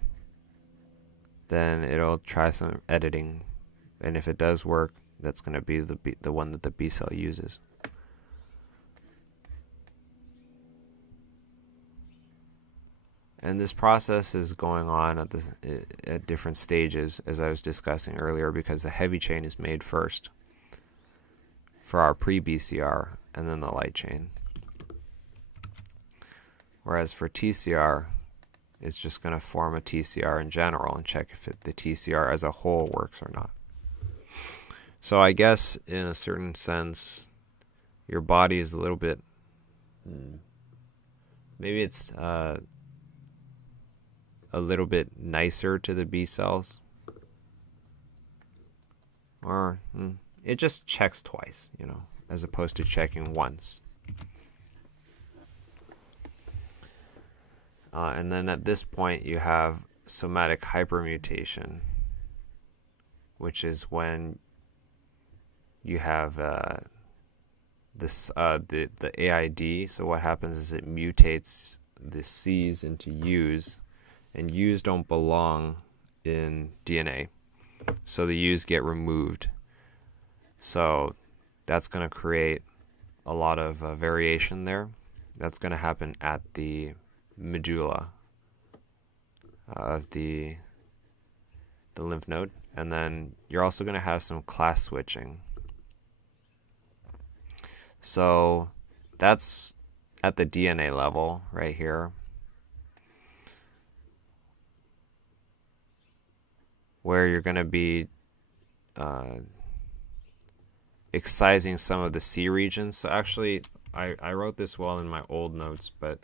then it'll try some editing. And if it does work, that's going to be the one that the B cell uses. And this process is going on at different stages, as I was discussing earlier, because the heavy chain is made first for our pre-BCR, and then the light chain. Whereas for TCR, it's just going to form a TCR in general and check if the TCR as a whole works or not. So I guess in a certain sense, your body is a little bit, maybe it's a little bit nicer to the B cells, or it just checks twice, as opposed to checking once. And then at this point you have somatic hypermutation, which is when you have the AID. So what happens is it mutates the C's into U's, and U's don't belong in DNA, so the U's get removed. So that's going to create a lot of variation there. That's going to happen at the medulla of the lymph node. And then you're also going to have some class switching. So that's at the DNA level right here, where you're going to be excising some of the C regions. So actually, I wrote this well in my old notes, but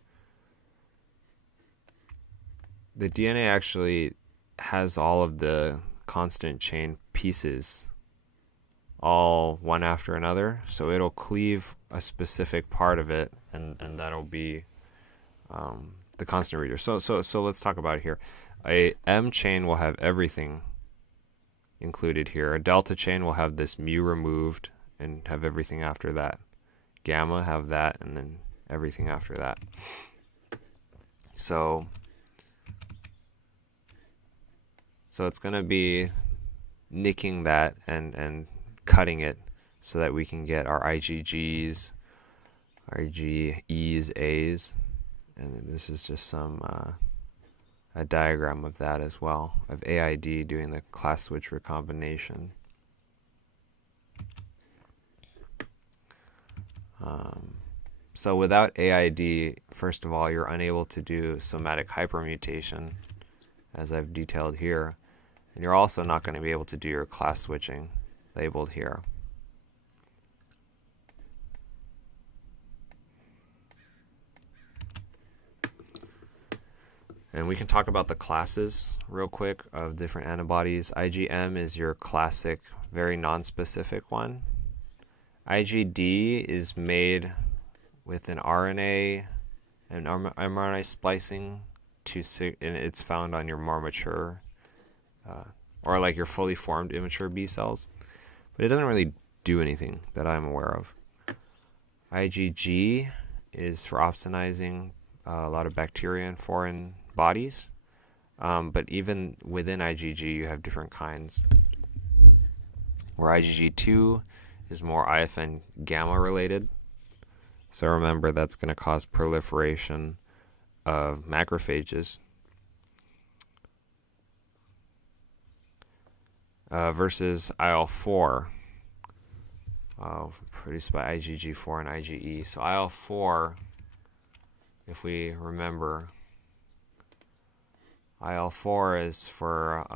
the DNA actually has all of the constant chain pieces all one after another, so it'll cleave a specific part of it, and that'll be the constant reader. So let's talk about it here. A M chain will have everything included here. A delta chain will have this mu removed and have everything after that. Gamma have that, and then everything after that. So it's going to be nicking that and cutting it so that we can get our IgGs, IgEs, A's. And then this is just some a diagram of that as well, of AID doing the class switch recombination. So without AID, first of all, you're unable to do somatic hypermutation, as I've detailed here. And you're also not going to be able to do your class switching, labeled here. And we can talk about the classes real quick of different antibodies. IgM is your classic, very non-specific one. IgD is made with an RNA and mRNA splicing and it's found on your more mature or like your fully formed immature B cells, but it doesn't really do anything that I'm aware of. IgG is for opsonizing a lot of bacteria and foreign bodies, but even within IgG you have different kinds, where IgG2 is more IFN gamma related. So remember, that's going to cause proliferation of macrophages. Versus IL-4, produced by IgG4 and IgE. So IL-4, if we remember, IL-4 is for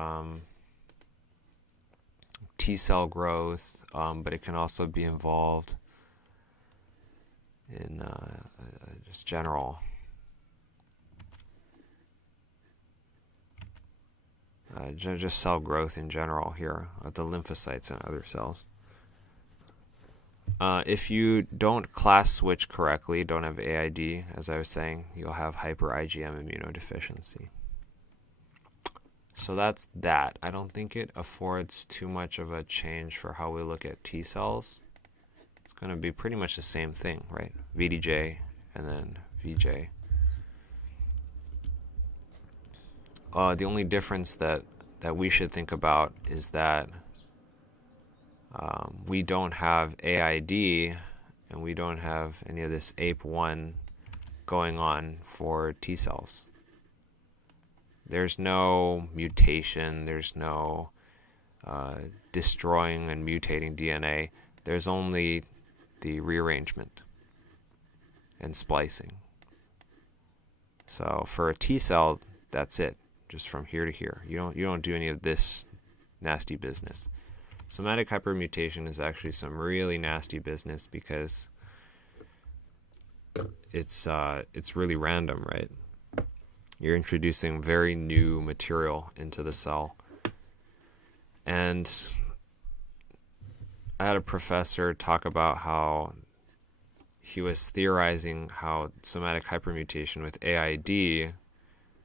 T cell growth, but it can also be involved in just general just cell growth in general here of the lymphocytes and other cells. If you don't class switch correctly, don't have AID, as I was saying, you'll have hyper IgM immunodeficiency. So that's that. I don't think it affords too much of a change for how we look at T cells. It's going to be pretty much the same thing, right? VDJ and then VJ. The only difference that we should think about is that we don't have AID and we don't have any of this APE1 going on for T cells. There's no mutation, there's no destroying and mutating DNA. There's only the rearrangement and splicing. So for a T cell, that's it, just from here to here. You don't do any of this nasty business. Somatic hypermutation is actually some really nasty business because it's really random, right? You're introducing very new material into the cell. And I had a professor talk about how he was theorizing how somatic hypermutation with AID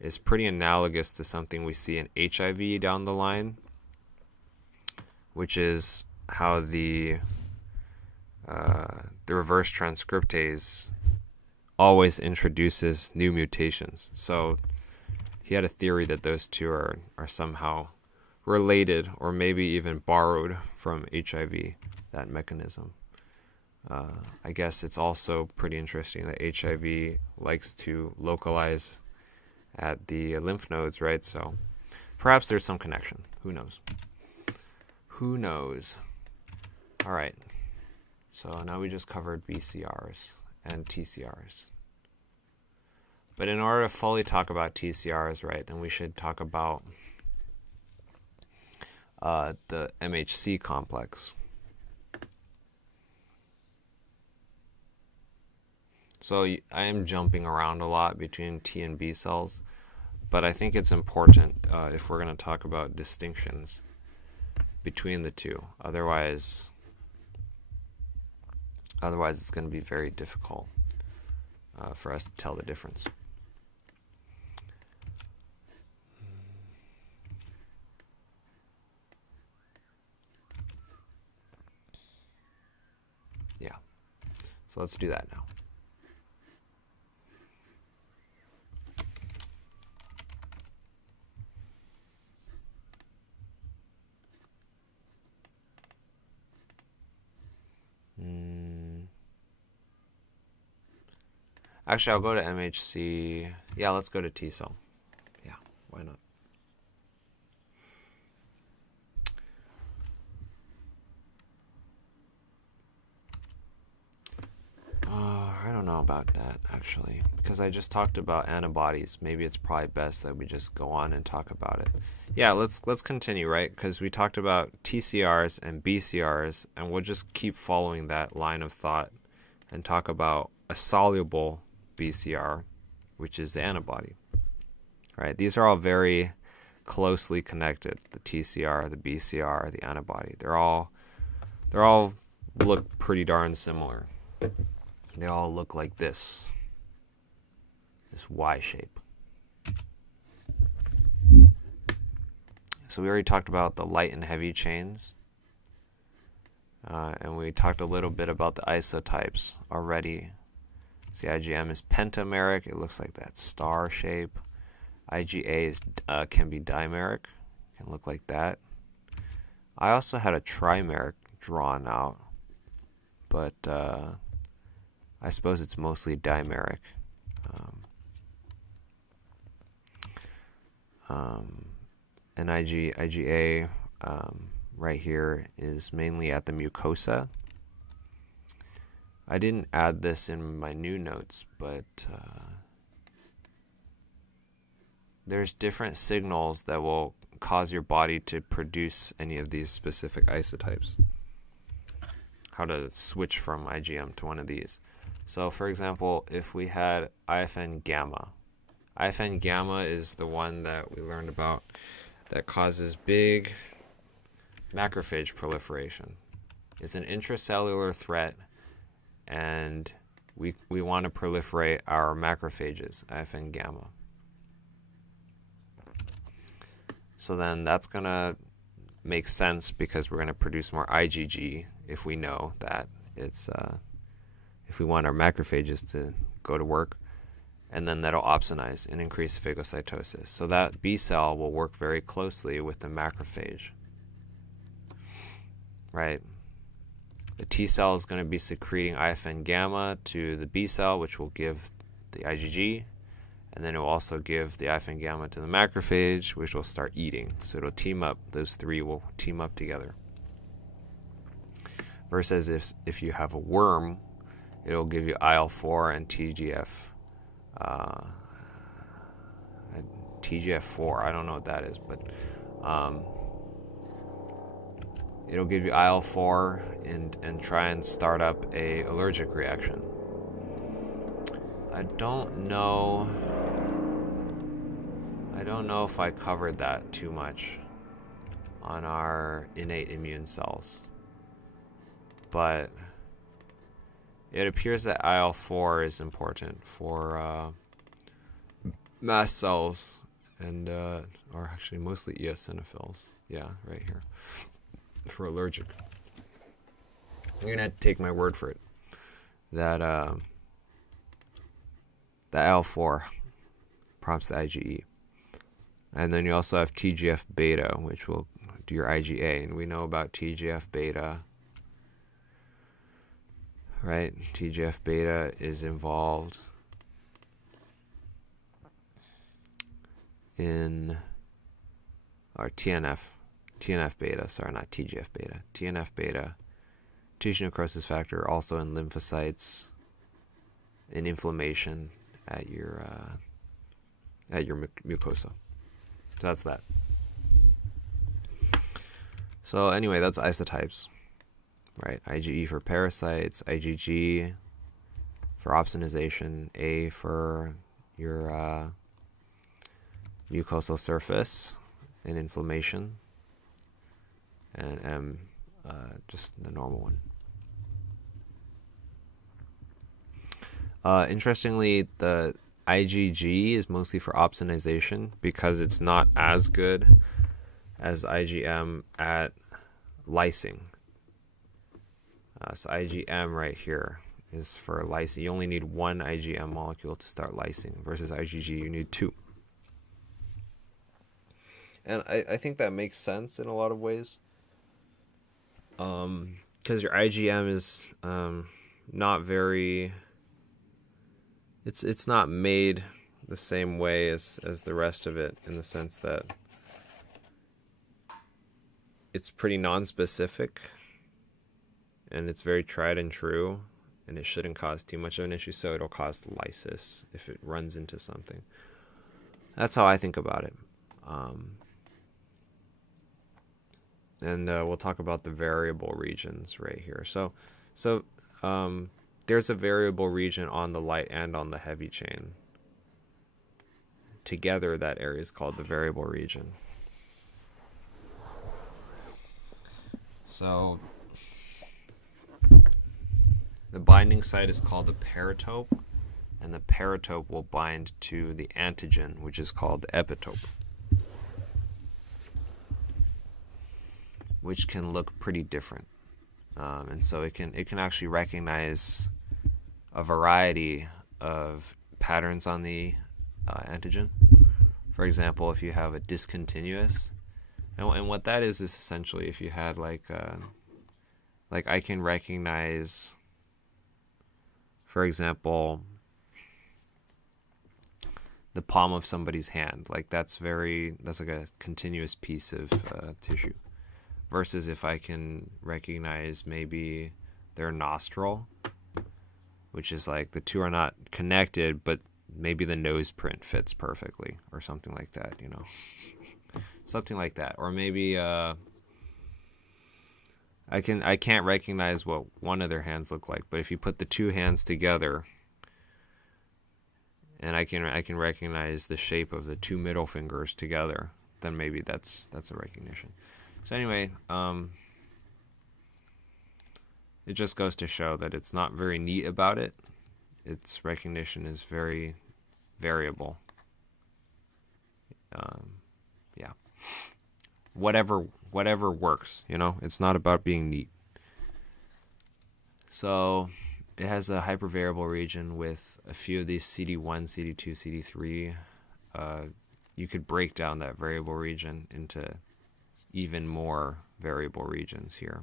is pretty analogous to something we see in HIV down the line, which is how the reverse transcriptase always introduces new mutations. So he had a theory that those two are somehow related, or maybe even borrowed from HIV, that mechanism. I guess it's also pretty interesting that HIV likes to localize at the lymph nodes, right? So perhaps there's some connection. Who knows? Who knows? All right. So now we just covered BCRs and TCRs. But in order to fully talk about TCRs, right, then we should talk about the MHC complex. So I am jumping around a lot between T and B cells, but I think it's important if we're going to talk about distinctions between the two. Otherwise it's going to be very difficult for us to tell the difference. Yeah. So let's do that now. Actually, I'll go to MHC. Yeah, let's go to T cell. Yeah, why not? I don't know about that, actually, because I just talked about antibodies. Maybe it's probably best that we just go on and talk about it. Yeah, let's continue, right? Because we talked about TCRs and BCRs, and we'll just keep following that line of thought and talk about a soluble BCR, which is the antibody, right? These are all very closely connected. The TCR, the BCR, the antibody. They're all look pretty darn similar. They all look like this Y shape. So we already talked about the light and heavy chains. And we talked a little bit about the isotypes already. See, IgM is pentameric. It looks like that star shape. IgA can be dimeric. Can look like that. I also had a trimeric drawn out, but I suppose it's mostly dimeric. And IgA right here is mainly at the mucosa. I didn't add this in my new notes, but there's different signals that will cause your body to produce any of these specific isotypes. How to switch from IgM to one of these. So, for example, if we had IFN gamma. IFN gamma is the one that we learned about that causes big macrophage proliferation. It's an intracellular threat, and we want to proliferate our macrophages, IFN gamma. So then that's going to make sense because we're going to produce more IgG if we know that it's if we want our macrophages to go to work, and then that'll opsonize and increase phagocytosis. So that B cell will work very closely with the macrophage, right? The T cell is going to be secreting IFN gamma to the B cell, which will give the IgG, and then it will also give the IFN gamma to the macrophage, which will start eating. So it'll team up, those three will team up together. Versus if you have a worm, it'll give you IL-4 and TGF-4. I don't know what that is, but it'll give you IL-4 and try and start up a allergic reaction. I don't know if I covered that too much on our innate immune cells, but it appears that IL-4 is important for mast cells and or actually mostly eosinophils. Yeah, right here. For allergic. You're going to have to take my word for it. That the IL-4 prompts the IgE. And then you also have TGF-beta, which will do your IgA. And we know about TGF-beta. Right? TGF-beta is involved in our TNF-beta, sorry, not TGF-beta. TNF-beta, tissue necrosis factor, also in lymphocytes, in inflammation at your mucosa. So that's that. So anyway, that's isotypes. Right, IgE for parasites, IgG for opsonization, A for your mucosal surface and inflammation, and M, just the normal one. Interestingly, the IgG is mostly for opsonization because it's not as good as IgM at lysing. So IgM right here is for lysing. You only need one IgM molecule to start lysing versus IgG, you need two. And I think that makes sense in a lot of ways. Because your IgM is not very... It's not made the same way as the rest of it, in the sense that it's pretty non-specific and it's very tried and true, and it shouldn't cause too much of an issue, so it'll cause lysis if it runs into something. That's how I think about it. And we'll talk about the variable regions right here. So there's a variable region on the light and on the heavy chain. Together, that area is called the variable region. So the binding site is called the paratope, and the paratope will bind to the antigen, which is called the epitope, which can look pretty different. And so it can actually recognize a variety of patterns on the antigen. For example, if you have a discontinuous, and what that is essentially if you had like I can recognize, for example, the palm of somebody's hand. Like that's like a continuous piece of tissue. Versus if I can recognize maybe their nostril, which is like the two are not connected, but maybe the nose print fits perfectly or something like that, you know. Something like that. Or maybe I can't recognize what one of their hands look like, but if you put the two hands together and I can recognize the shape of the two middle fingers together, then maybe that's a recognition. So anyway, it just goes to show that it's not very neat about it. Its recognition is very variable. Yeah. Whatever works, you know? It's not about being neat. So it has a hypervariable region with a few of these CD1, CD2, CD3. You could break down that variable region into even more variable regions here.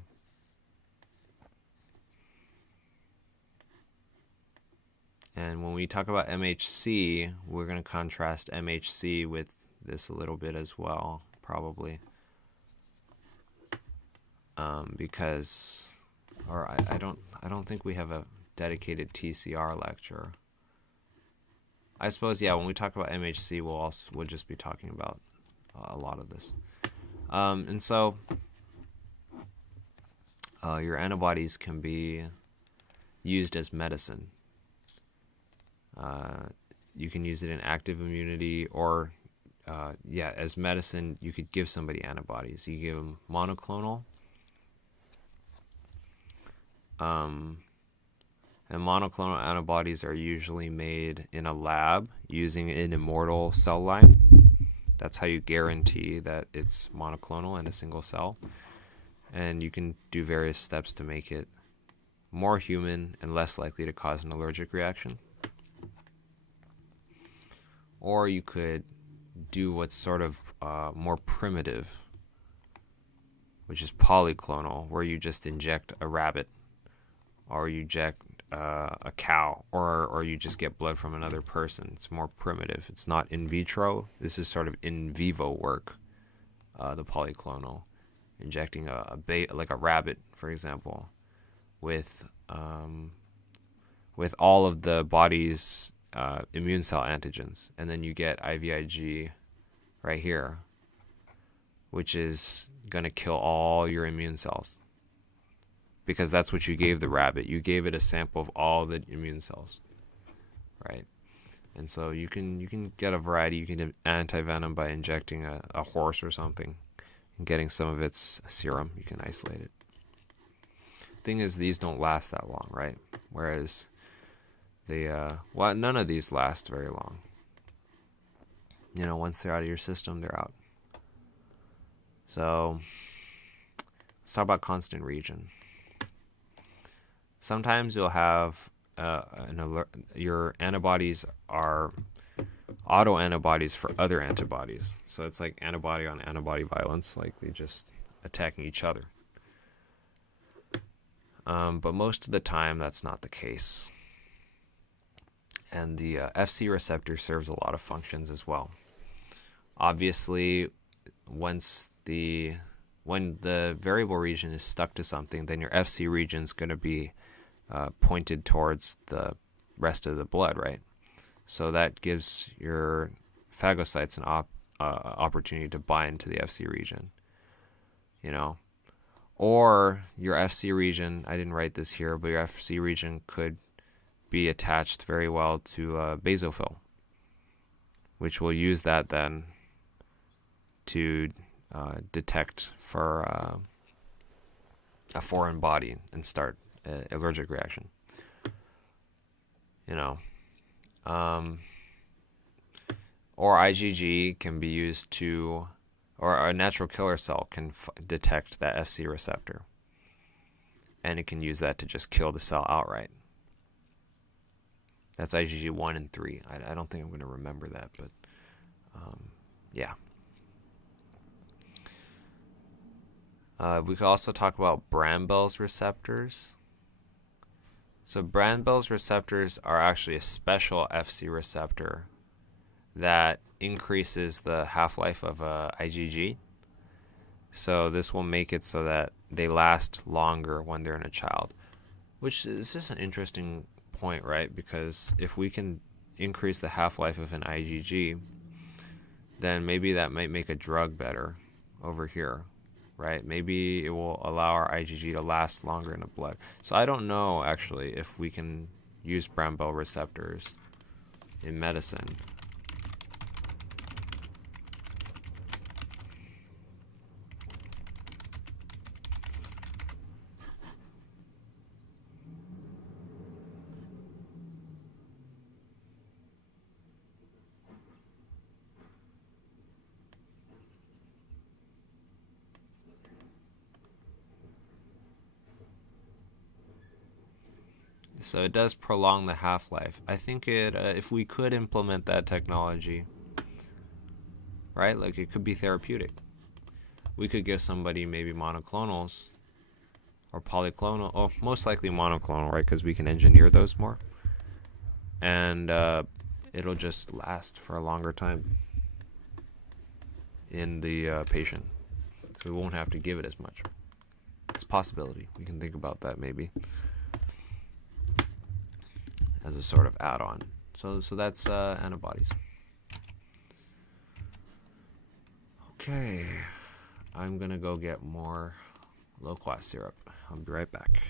And when we talk about MHC, we're going to contrast MHC with this a little bit as well, probably. Because, or I don't think we have a dedicated TCR lecture. I suppose, yeah, when we talk about MHC, we'll just be talking about a lot of this. And so your antibodies can be used as medicine. You can use it in active immunity, or as medicine. You could give somebody antibodies. You give them monoclonal, and monoclonal antibodies are usually made in a lab using an immortal cell line. That's how you guarantee that it's monoclonal and a single cell. And you can do various steps to make it more human and less likely to cause an allergic reaction. Or you could do what's sort of more primitive, which is polyclonal, where you just inject a rabbit, or you inject a cow, or you just get blood from another person. It's more primitive. It's not in vitro. This is sort of in vivo work, the polyclonal. Injecting like a rabbit, for example, with all of the body's immune cell antigens, and then you get IVIG right here, which is going to kill all your immune cells, because that's what you gave the rabbit. You gave it a sample of all the immune cells, right? And so you can get a variety. You can do anti-venom by injecting a horse or something and getting some of its serum. You can isolate it. Thing is, these don't last that long, right? Whereas none of these last very long. Once they're out of your system, they're out. So let's talk about constant region. Sometimes you'll have an alert. Your antibodies are autoantibodies for other antibodies. So it's like antibody on antibody violence, like they just attacking each other. But most of the time, that's not the case. And the FC receptor serves a lot of functions as well. Obviously, when the variable region is stuck to something, then your FC region is going to be pointed towards the rest of the blood, right? So that gives your phagocytes an opportunity to bind to the FC region, Or your FC region, I didn't write this here, but your FC region could be attached very well to a basophil, which will use that then to detect for a foreign body and start an allergic reaction. Or IgG can be used to, or a natural killer cell can detect that FC receptor, and it can use that to just kill the cell outright. That's IgG 1 and 3. I don't think I'm going to remember that, but yeah. We could also talk about Brambles receptors. So Brambles receptors are actually a special FC receptor that increases the half-life of IgG. So this will make it so that they last longer when they're in a child, which is just an interesting point, right? Because if we can increase the half-life of an IgG, then maybe that might make a drug better over here, right? Maybe it will allow our IgG to last longer in the blood. So I don't know, actually, if we can use Bramble receptors in medicine. So it does prolong the half-life. I think if we could implement that technology, right? Like it could be therapeutic. We could give somebody maybe monoclonals or polyclonal. Oh, most likely monoclonal, right? Because we can engineer those more, and it'll just last for a longer time in the patient, so we won't have to give it as much. It's a possibility. We can think about that maybe as a sort of add-on. So that's antibodies. Okay, I'm gonna go get more loquat syrup. I'll be right back.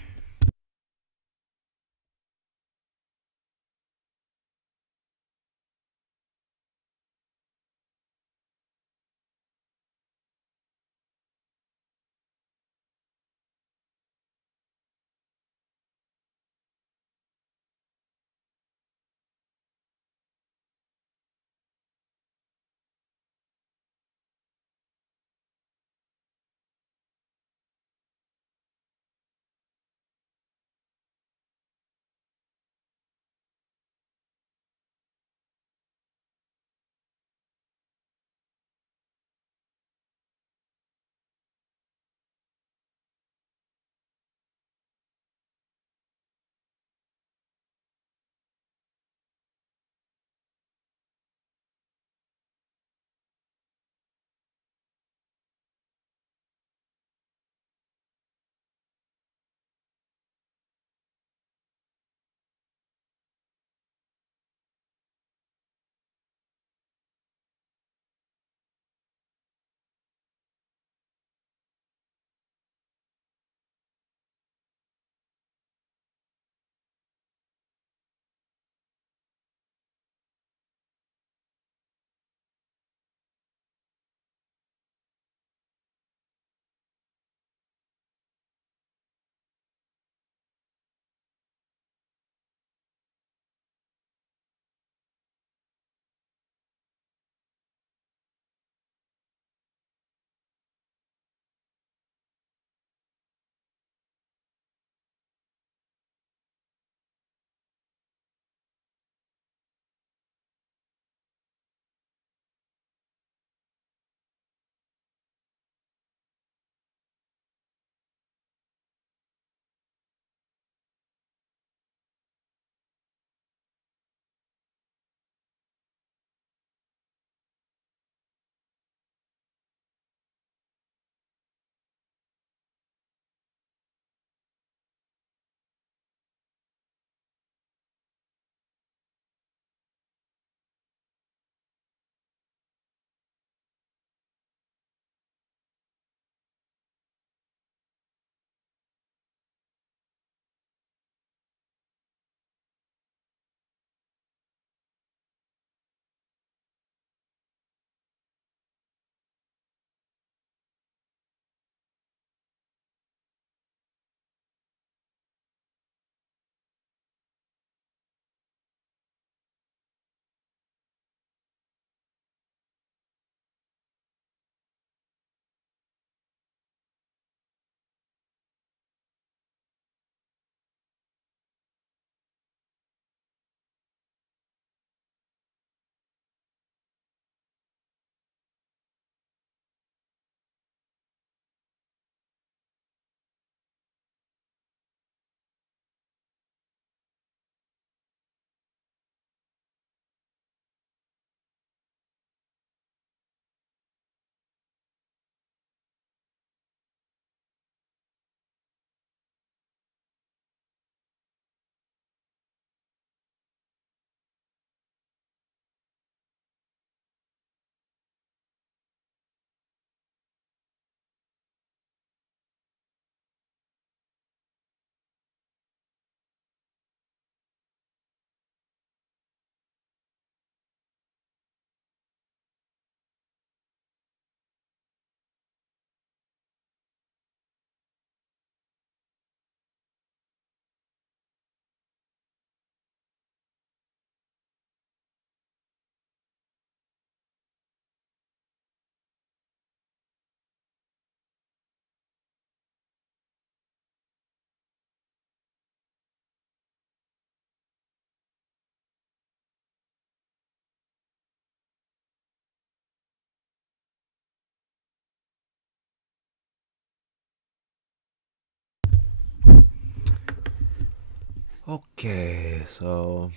Okay, so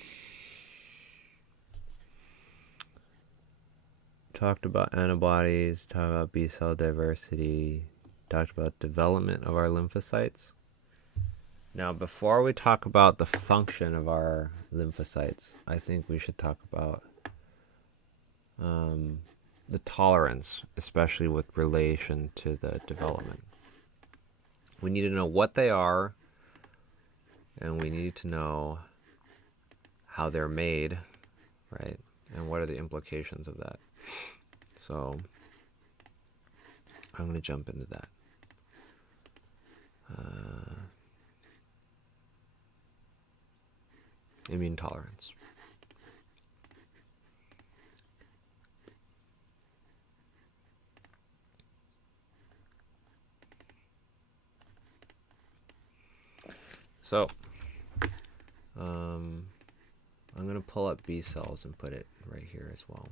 talked about antibodies, talked about B cell diversity, talked about development of our lymphocytes. Now, before we talk about the function of our lymphocytes, I think we should talk about the tolerance, especially with relation to the development. We need to know what they are, and we need to know how they're made, right? And what are the implications of that? So I'm going to jump into that. Immune tolerance. So, I'm going to pull up B cells and put it right here as well.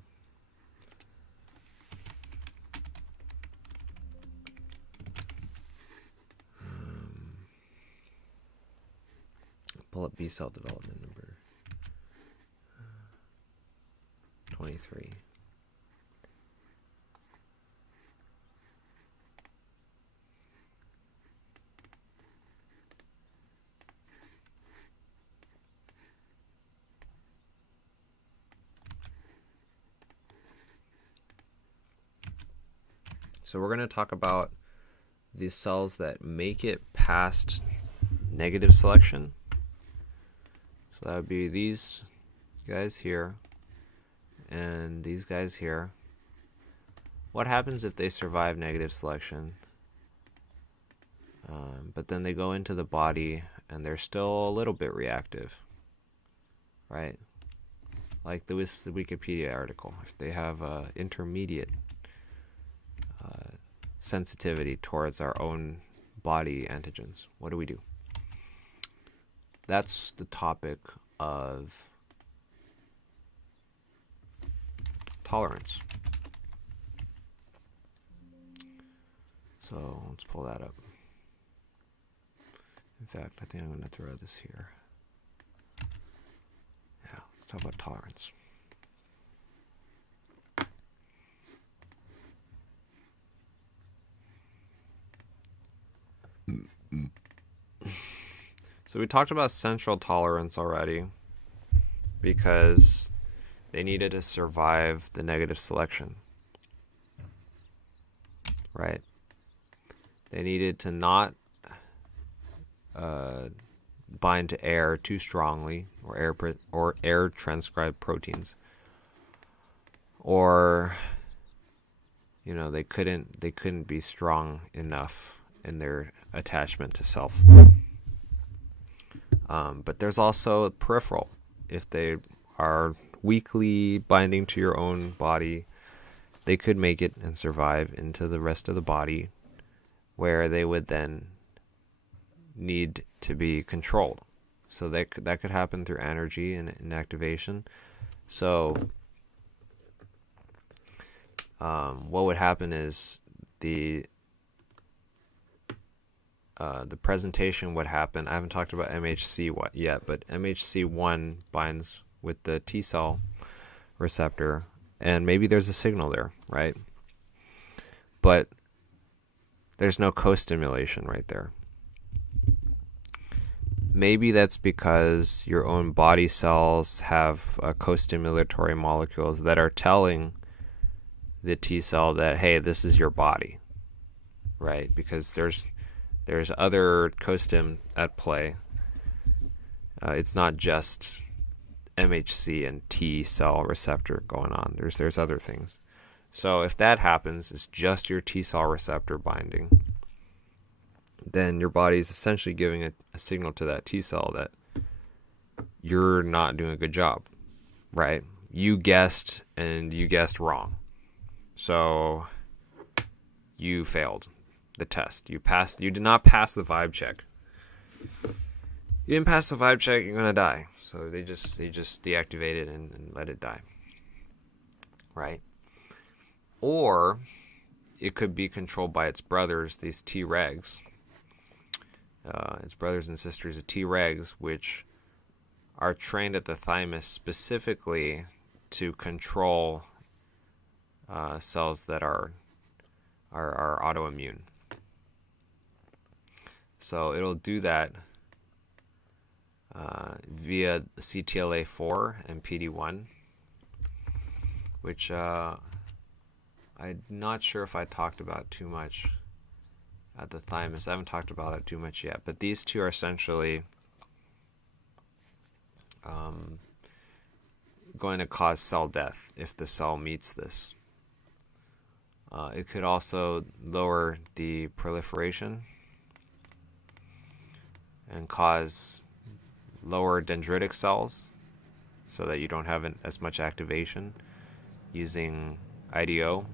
Pull up B cell development number 23. So we're going to talk about the cells that make it past negative selection. So that would be these guys here and these guys here. What happens if they survive negative selection, but then they go into the body and they're still a little bit reactive, right? Like the Wikipedia article, if they have intermediate sensitivity towards our own body antigens, what do we do? That's the topic of tolerance. So let's pull that up. In fact, I think I'm going to throw this here. Yeah, let's talk about tolerance. So we talked about central tolerance already because they needed to survive the negative selection, right? They needed to not bind to air too strongly, or air transcribed proteins, or they couldn't be strong enough in their attachment to self. But there's also peripheral. If they are weakly binding to your own body, they could make it and survive into the rest of the body, where they would then need to be controlled. So that could happen through energy and inactivation. So what would happen is the presentation would happen. I haven't talked about MHC yet, but MHC1 binds with the T cell receptor, and maybe there's a signal there, right? But there's no co-stimulation right there. Maybe that's because your own body cells have co-stimulatory molecules that are telling the T cell that, hey, this is your body, right? Because there's other co-stim at play. It's not just MHC and T cell receptor going on. There's other things. So if that happens, it's just your T cell receptor binding, then your body is essentially giving a signal to that T cell that you're not doing a good job, right? You guessed, and you guessed wrong. So you failed the test. You did not pass the vibe check. You didn't pass the vibe check, you're gonna die. So they just deactivate it and let it die, right? Or it could be controlled by its brothers, these Tregs. Its brothers and sisters, the Tregs, which are trained at the thymus specifically to control cells that are autoimmune. So it'll do that via CTLA4 and PD1, which I'm not sure if I talked about too much at the thymus. I haven't talked about it too much yet, but these two are essentially going to cause cell death if the cell meets this. It could also lower the proliferation and cause lower dendritic cells so that you don't have as much activation using IDO.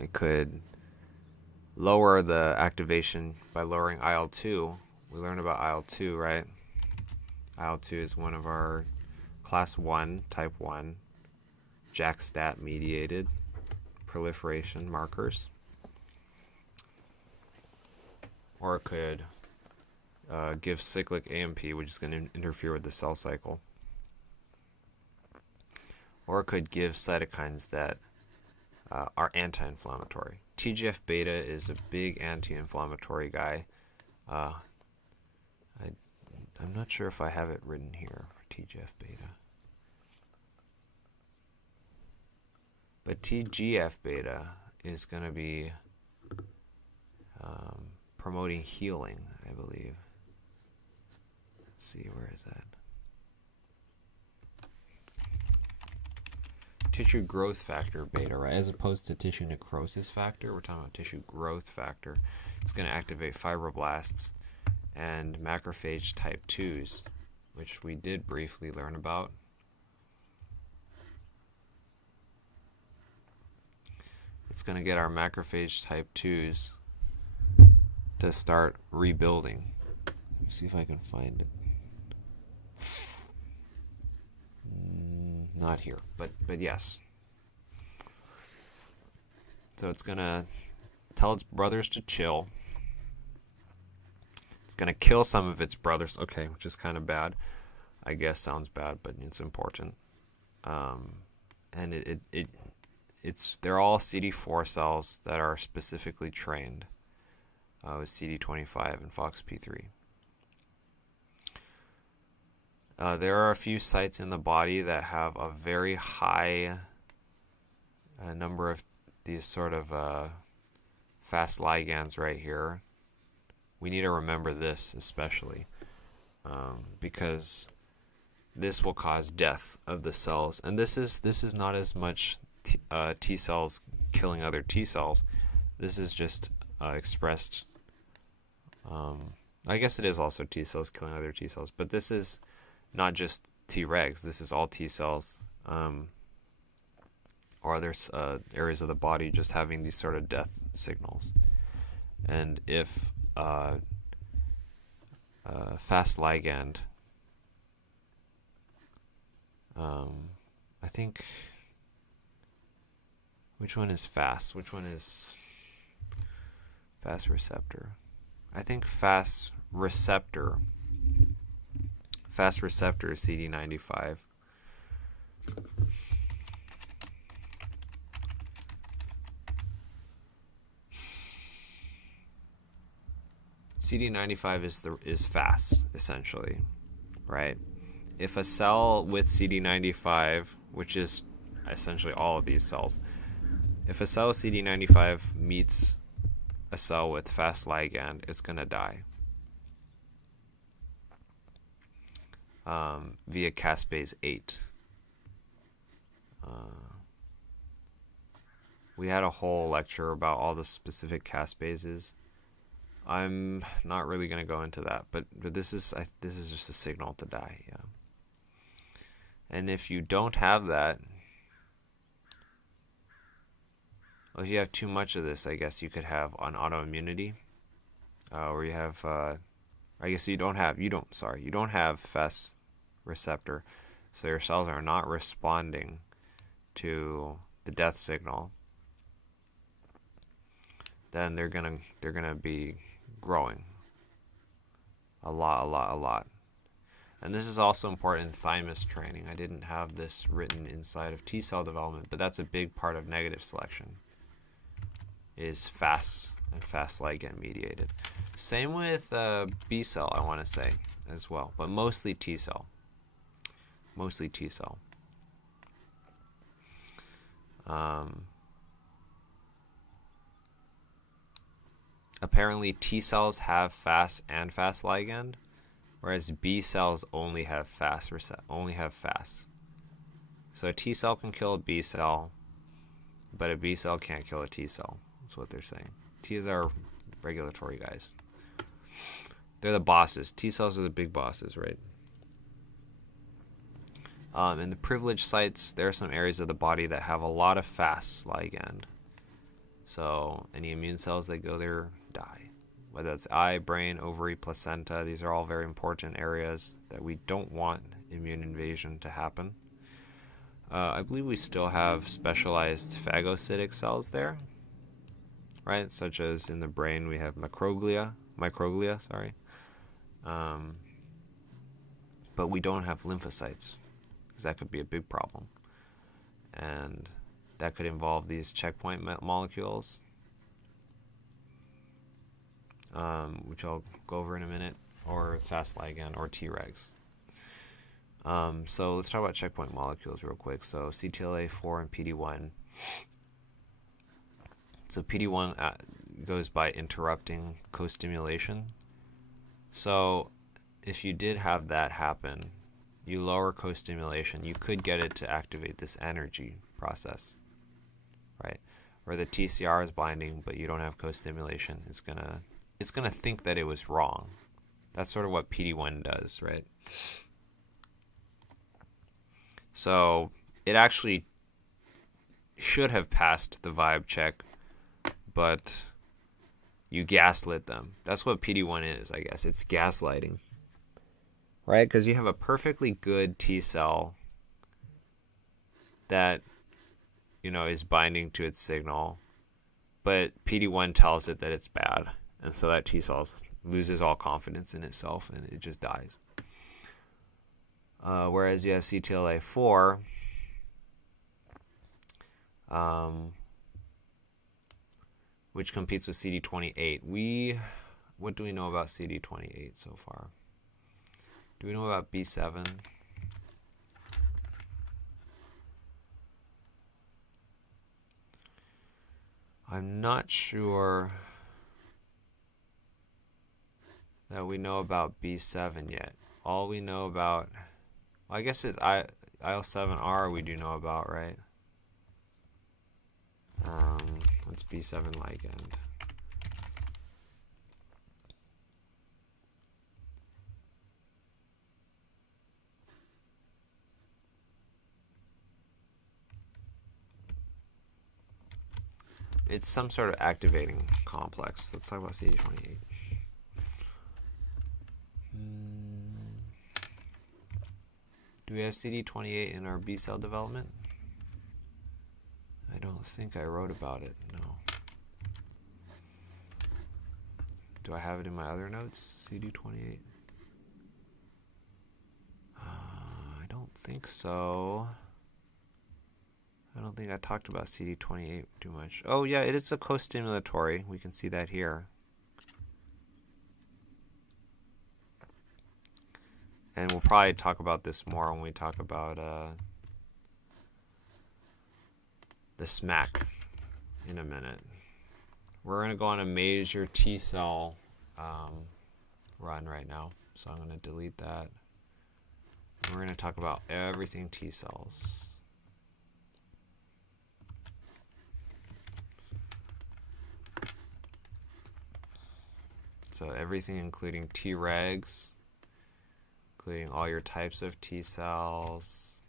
It could lower the activation by lowering IL-2. We learned about IL-2, right? IL-2 is one of our class 1, type 1, JAK-STAT mediated proliferation markers. Or it could give cyclic AMP, which is going to interfere with the cell cycle. Or it could give cytokines that are anti-inflammatory. TGF-beta is a big anti-inflammatory guy. I'm not sure if I have it written here for TGF-beta. But TGF-beta is going to be promoting healing, I believe. Let's see, where is that? Tissue growth factor beta, right? As opposed to tissue necrosis factor, we're talking about tissue growth factor. It's going to activate fibroblasts and macrophage type 2s, which we did briefly learn about. It's going to get our macrophage type 2s to start rebuilding. Let me see if I can find it. Not here, but yes. So it's going to tell its brothers to chill. It's going to kill some of its brothers, okay, which is kind of bad. I guess sounds bad, but it's important. And they're all CD4 cells that are specifically trained with CD25 and FOXP3. There are a few sites in the body that have a very high number of these sort of fast ligands right here. We need to remember this especially because this will cause death of the cells. And this is not as much T cells killing other T cells. This is just expressed. I guess it is also T cells killing other T cells, but this is not just Tregs. This is all T cells or other areas of the body just having these sort of death signals. And if fast ligand, I think, which one is fast? Which one is fast receptor? I think fast receptor is CD95. CD95 is fast, essentially, right? If a cell with CD95, which is essentially all of these cells, if a cell with CD95 meets a cell with fast ligand, it's going to die via caspase 8. We had a whole lecture about all the specific caspases. I'm not really going to go into that, but this is just a signal to die, yeah. And if you don't have that, well, if you have too much of this, I guess you could have an autoimmunity, where you have, I guess you don't have fast receptor, so your cells are not responding to the death signal. Then they're gonna be growing A lot, a lot, a lot. And this is also important in thymus training. I didn't have this written inside of T cell development, but that's a big part of negative selection, is FAS and FAS ligand mediated. Same with B cell, I want to say, as well, but mostly T cell. Mostly T cell. Apparently T cells have FAS and FAS ligand, whereas B cells only have FAS. So a T cell can kill a B cell, but a B cell can't kill a T cell. That's what they're saying. T's are regulatory guys. They're the bosses. T cells are the big bosses, right? In the privileged sites, there are some areas of the body that have a lot of FAS ligand. So any immune cells that go there die. Whether it's eye, brain, ovary, placenta, these are all very important areas that we don't want immune invasion to happen. I believe we still have specialized phagocytic cells there, right? Such as in the brain we have microglia, but we don't have lymphocytes, because that could be a big problem. And that could involve these checkpoint molecules, which I'll go over in a minute, or FAS ligand, or Tregs. So let's talk about checkpoint molecules real quick. So CTLA-4 and PD-1. So PD-1 goes by interrupting co-stimulation. So if you did have that happen, you lower co-stimulation, you could get it to activate this energy process, right? Or the TCR is binding, but you don't have co-stimulation. It's gonna think that it was wrong. That's sort of what PD-1 does, right? So it actually should have passed the vibe check, but you gaslit them. That's what PD-1 is, I guess. It's gaslighting, right? Because you have a perfectly good T cell that, is binding to its signal, but PD-1 tells it that it's bad, and so that T cell loses all confidence in itself and it just dies. Whereas you have CTLA-4, which competes with CD28. What do we know about CD28 so far? Do we know about B7? I'm not sure that we know about B7 yet. All we know about, I guess it's IL-7R we do know about, right? What's B7 ligand? It's some sort of activating complex. Let's talk about CD28. Do we have CD28 in our B cell development? I don't think I wrote about it, no. Do I have it in my other notes, CD28? I don't think so. I don't think I talked about CD28 too much. Oh yeah, it is a co-stimulatory. We can see that here. And we'll probably talk about this more when we talk about the SMAC in a minute. We're going to go on a major T cell run right now. So I'm going to delete that. And we're going to talk about everything T cells. So everything including Tregs, including all your types of T cells.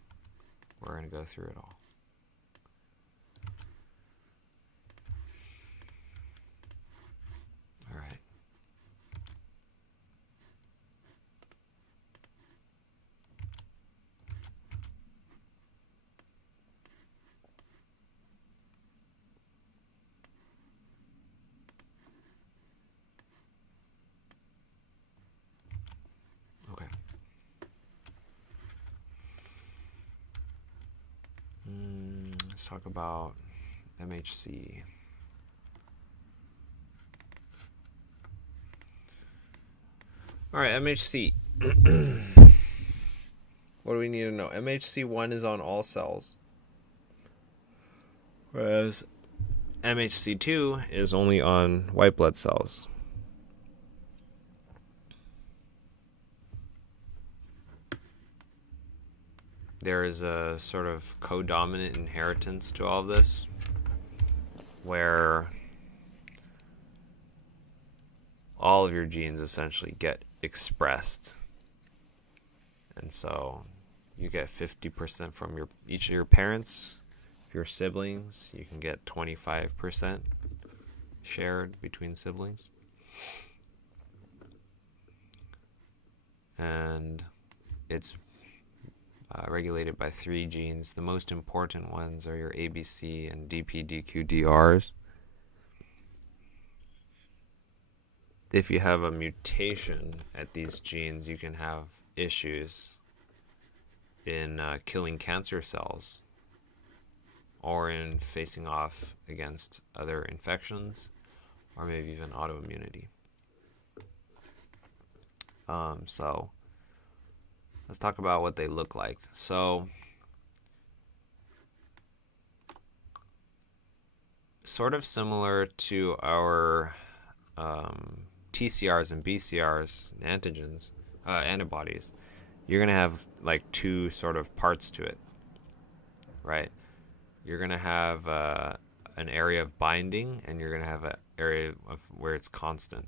We're going to go through it all. All right. talk about MHC. All right, MHC. What do we need to know? MHC1 is on all cells, whereas MHC2 is only on white blood cells. There is a sort of codominant inheritance to all of this, where all of your genes essentially get expressed. And so you get 50% from each of your parents. If you're siblings, you can get 25% shared between siblings. And it's regulated by 3 genes. The most important ones are your ABC and DPDQDRs. If you have a mutation at these genes, you can have issues in killing cancer cells or in facing off against other infections or maybe even autoimmunity. So let's talk about what they look like. So sort of similar to our TCRs and BCRs, antigens, antibodies, you're going to have like 2 sort of parts to it, right? You're going to have an area of binding, and you're going to have an area of where it's constant.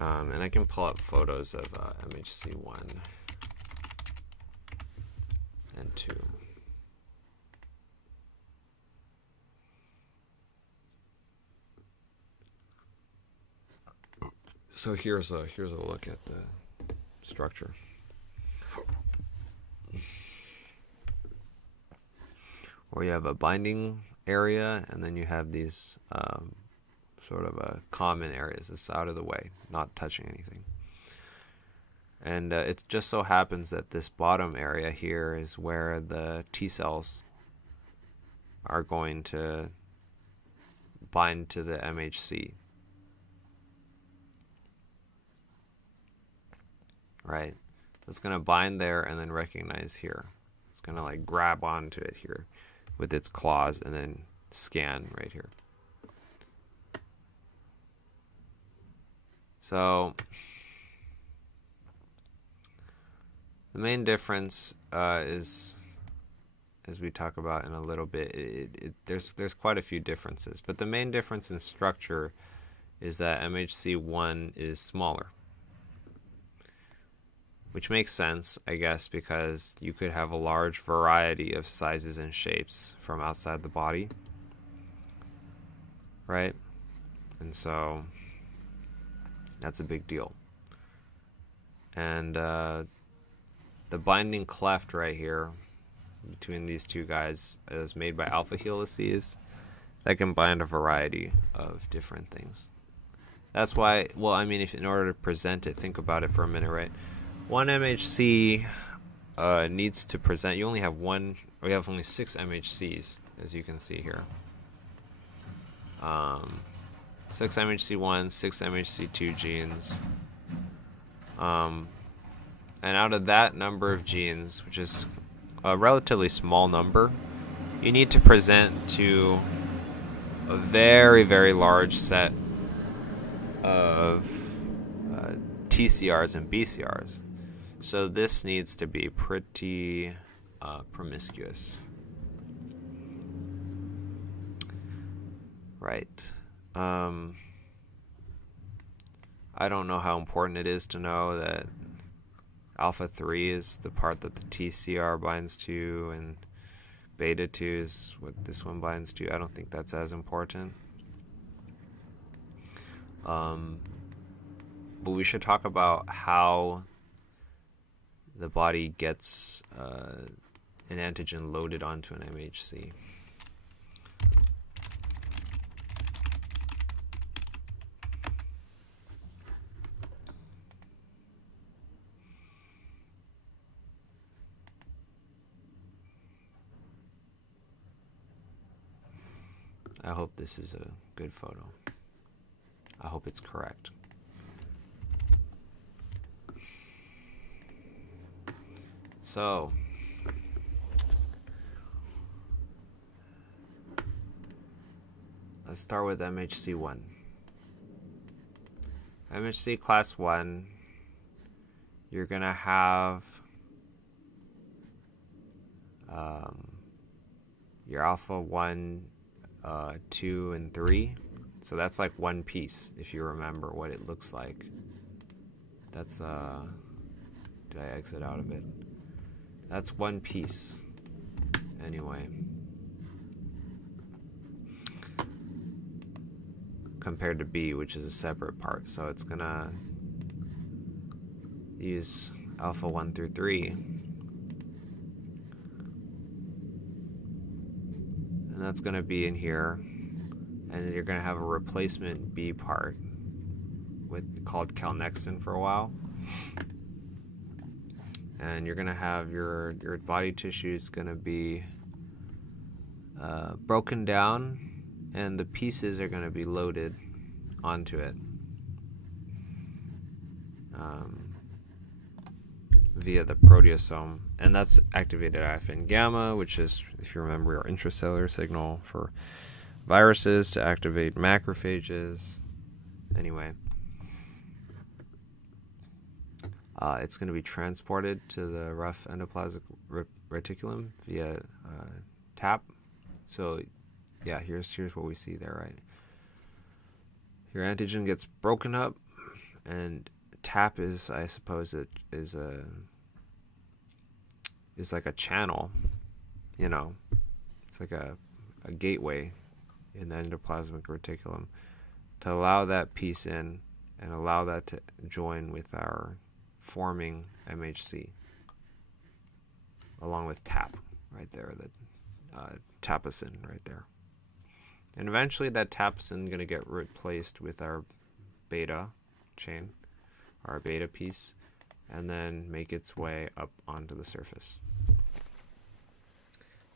And I can pull up photos of MHC1 and 2. So here's a look at the structure. Where you have a binding area, and then you have these sort of common areas that's out of the way, not touching anything. And it just so happens that this bottom area here is where the T cells are going to bind to the MHC. Right? So it's going to bind there and then recognize here. It's going to like grab onto it here with its claws and then scan right here. So the main difference is, as we talk about in a little bit, there's quite a few differences. But the main difference in structure is that MHC1 is smaller. Which makes sense, I guess, because you could have a large variety of sizes and shapes from outside the body, right? And so that's a big deal. And the binding cleft right here between these 2 guys is made by alpha helices that can bind a variety of different things. That's why, well, I mean, if in order to present it, think about it for a minute, right? One MHC needs to present. You only have one. We have only 6 MHCs, as you can see here. 6 MHC1, 6 MHC2 genes. And out of that number of genes, which is a relatively small number, you need to present to a very, very large set of TCRs and BCRs. So this needs to be pretty promiscuous. Right. I don't know how important it is to know that alpha 3 is the part that the TCR binds to, and beta 2 is what this one binds to. I don't think that's as important. But we should talk about how the body gets an antigen loaded onto an MHC. I hope this is a good photo. I hope it's correct. So, let's start with MHC1. MHC class 1, you're going to have your alpha 1, 2, and 3. So that's like one piece, if you remember what it looks like. That's, did I exit out of it? That's one piece. Anyway. Compared to B, which is a separate part. So it's going to use alpha 1 through 3. And that's going to be in here. And then you're going to have a replacement B part called calnexin for a while. And you're going to have your body tissue is going to be broken down, and the pieces are going to be loaded onto it via the proteasome. And that's activated IFN gamma, which is, if you remember, our intracellular signal for viruses to activate macrophages. Anyway, it's going to be transported to the rough endoplasmic reticulum via TAP. So, yeah, here's what we see there, right? Your antigen gets broken up, and TAP is, I suppose, is like a channel, you know. It's like a gateway in the endoplasmic reticulum to allow that piece in and allow that to join with our forming MHC, along with TAP right there, the tapicin right there. And eventually that tapicin is going to get replaced with our beta chain, our beta piece, and then make its way up onto the surface.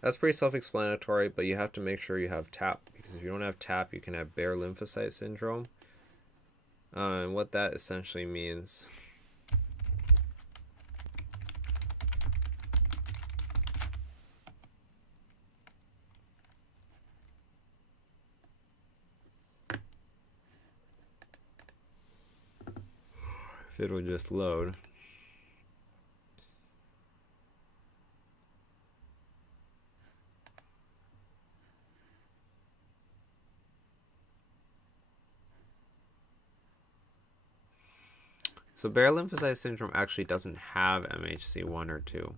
That's pretty self-explanatory, but you have to make sure you have TAP, because if you don't have TAP, you can have bare lymphocyte syndrome. And what that essentially means if it'll just load. So bare lymphocyte syndrome actually doesn't have MHC1 or 2.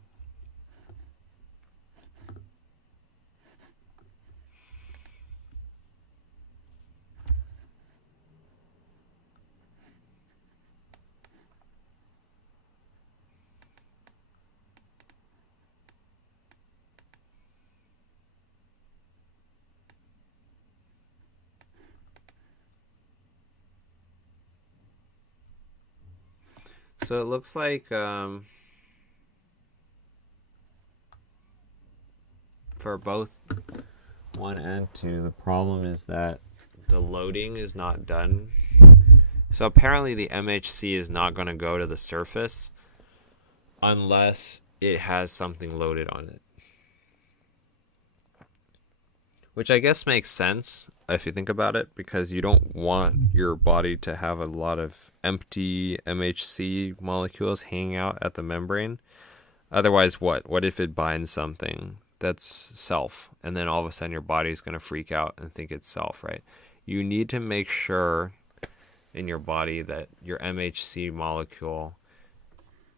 So it looks like for both 1 and 2, the problem is that the loading is not done. So apparently the MHC is not going to go to the surface unless it has something loaded on it. Which I guess makes sense if you think about it, because you don't want your body to have a lot of empty MHC molecules hanging out at the membrane. Otherwise, what? What if it binds something that's self, and then all of a sudden your body's going to freak out and think it's self, right? You need to make sure in your body that your MHC molecule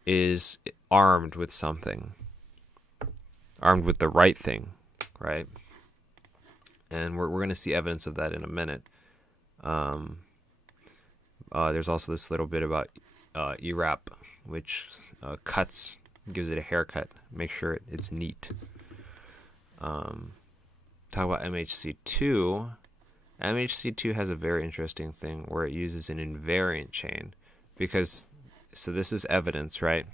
is armed with something, armed with the right thing, right? And we're going to see evidence of that in a minute. There's also this little bit about ERAP, which cuts, gives it a haircut, make sure it's neat. Talk about MHC2. MHC2 has a very interesting thing where it uses an invariant chain, because, so this is evidence, right,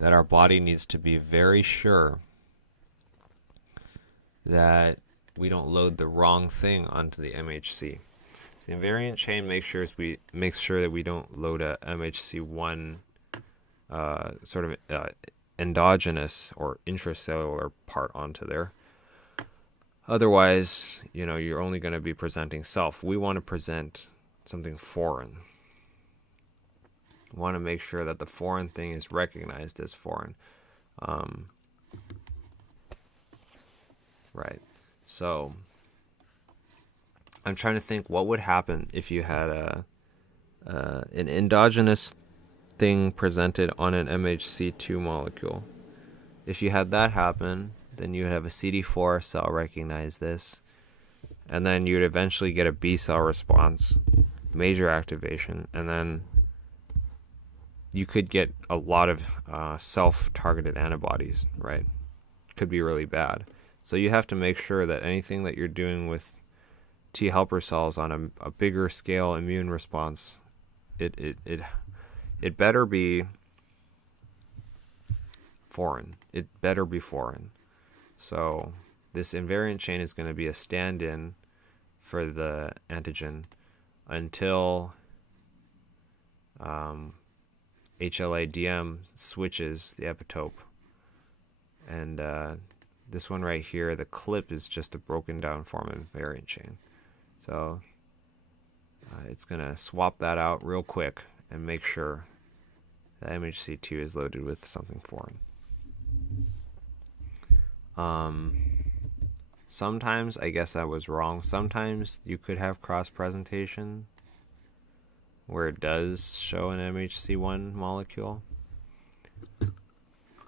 that our body needs to be very sure that we don't load the wrong thing onto the MHC. So the invariant chain makes sure that we don't load a MHC1 sort of endogenous or intracellular part onto there. Otherwise, you're only going to be presenting self. We want to present something foreign. We want to make sure that the foreign thing is recognized as foreign. Right. So I'm trying to think what would happen if you had an endogenous thing presented on an MHC2 molecule. If you had that happen, then you would have a CD4 cell recognize this, and then you would eventually get a B cell response, major activation, and then you could get a lot of self-targeted antibodies, right? Could be really bad. So you have to make sure that anything that you're doing with T helper cells on a bigger scale immune response, it better be foreign. It better be foreign. So this invariant chain is going to be a stand-in for the antigen until HLA-DM switches the epitope. And this one right here, the clip is just a broken down form of invariant chain. So it's going to swap that out real quick and make sure that MHC2 is loaded with something foreign. Sometimes, I guess I was wrong. Sometimes you could have cross-presentation where it does show an MHC1 molecule.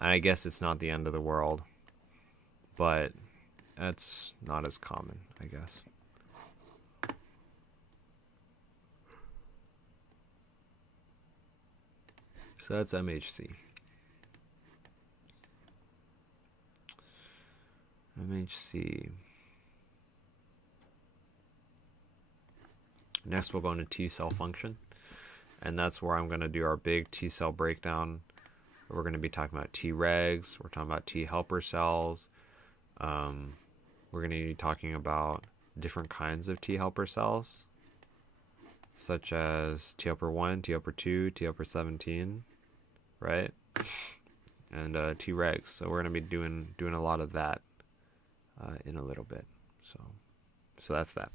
I guess it's not the end of the world, but that's not as common, I guess. So that's MHC. MHC. Next we'll go into T cell function, and that's where I'm going to do our big T cell breakdown. We're going to be talking about Tregs, we're talking about T helper cells, we're going to be talking about different kinds of T helper cells, such as T helper 1, T helper 2, T helper 17, right? And Tregs. So we're going to be doing a lot of that in a little bit. So that's that.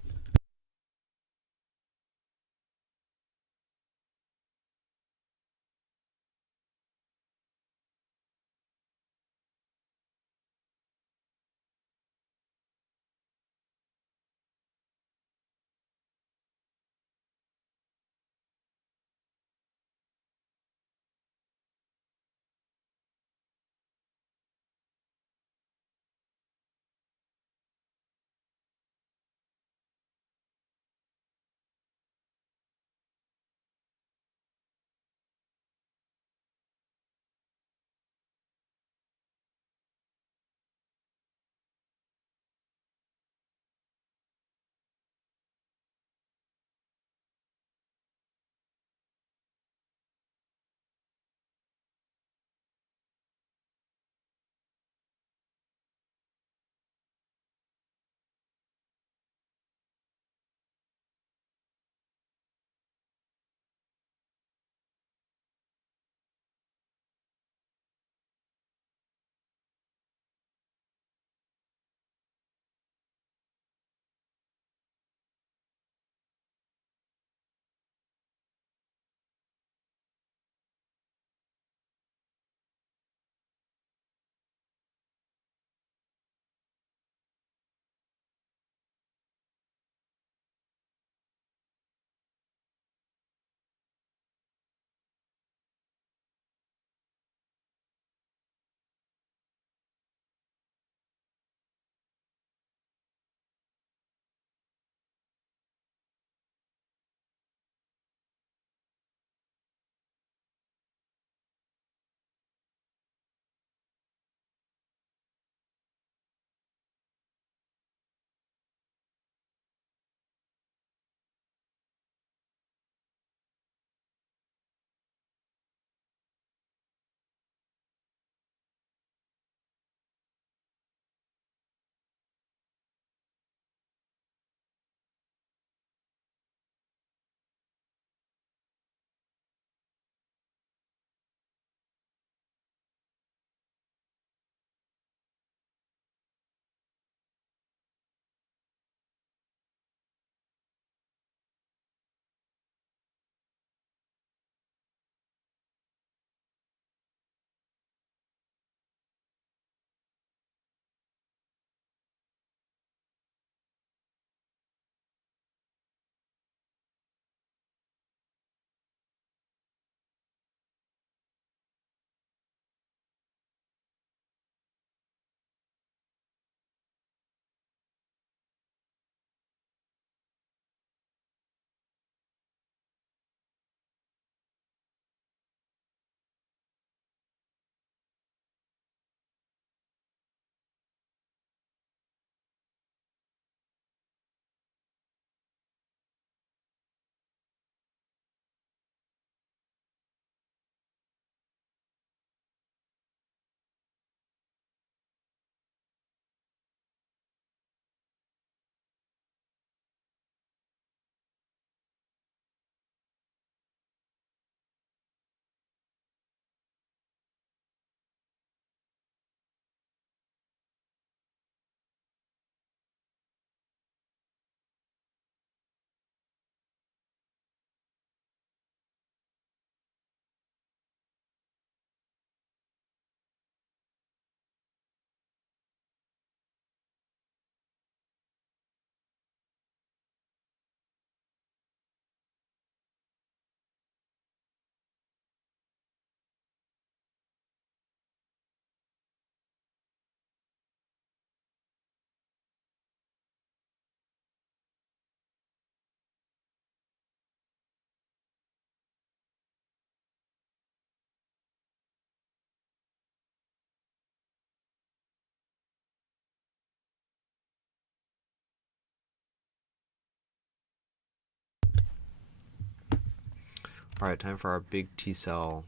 All right, time for our big T cell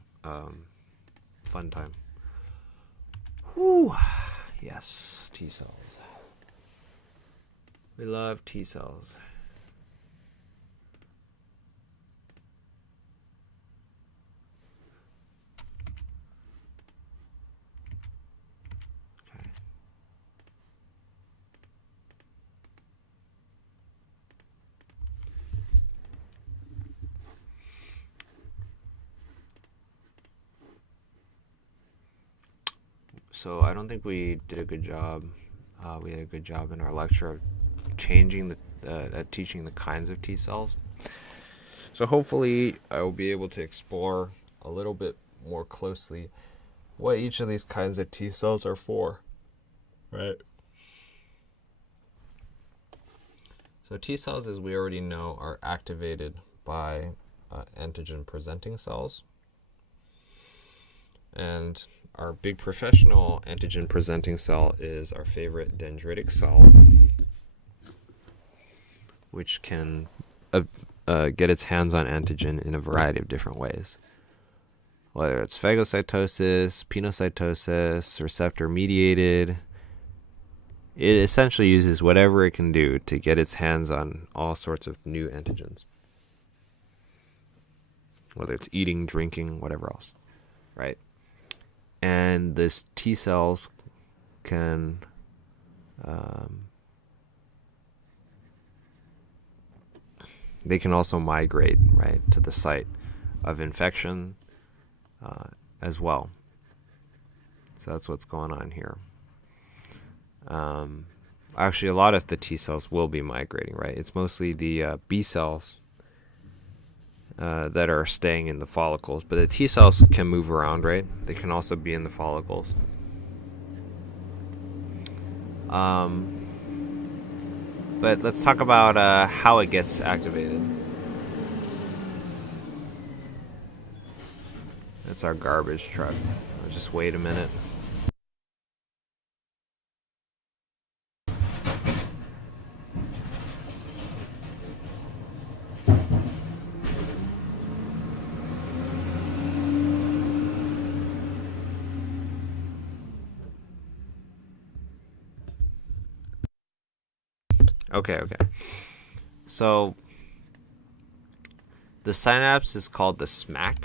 fun time. Whew. Yes, T cells. We love T cells. Okay. So I don't think we did a good job. We did a good job in our lecture of teaching the kinds of T cells. So hopefully I will be able to explore a little bit more closely what each of these kinds of T cells are for. Right. So T cells, as we already know, are activated by antigen presenting cells. And our big professional antigen presenting cell is our favorite dendritic cell, which can get its hands on antigen in a variety of different ways. Whether it's phagocytosis, pinocytosis, receptor mediated, it essentially uses whatever it can do to get its hands on all sorts of new antigens. Whether it's eating, drinking, whatever else, right? And this T cells can they can also migrate, right, to the site of infection as well. So that's what's going on here. Actually, a lot of the T cells will be migrating, right? It's mostly the B cells that are staying in the follicles, but the T cells can move around, right? They can also be in the follicles. But let's talk about how it gets activated. That's our garbage truck. Just wait a minute. Okay. So the synapse is called the SMAC.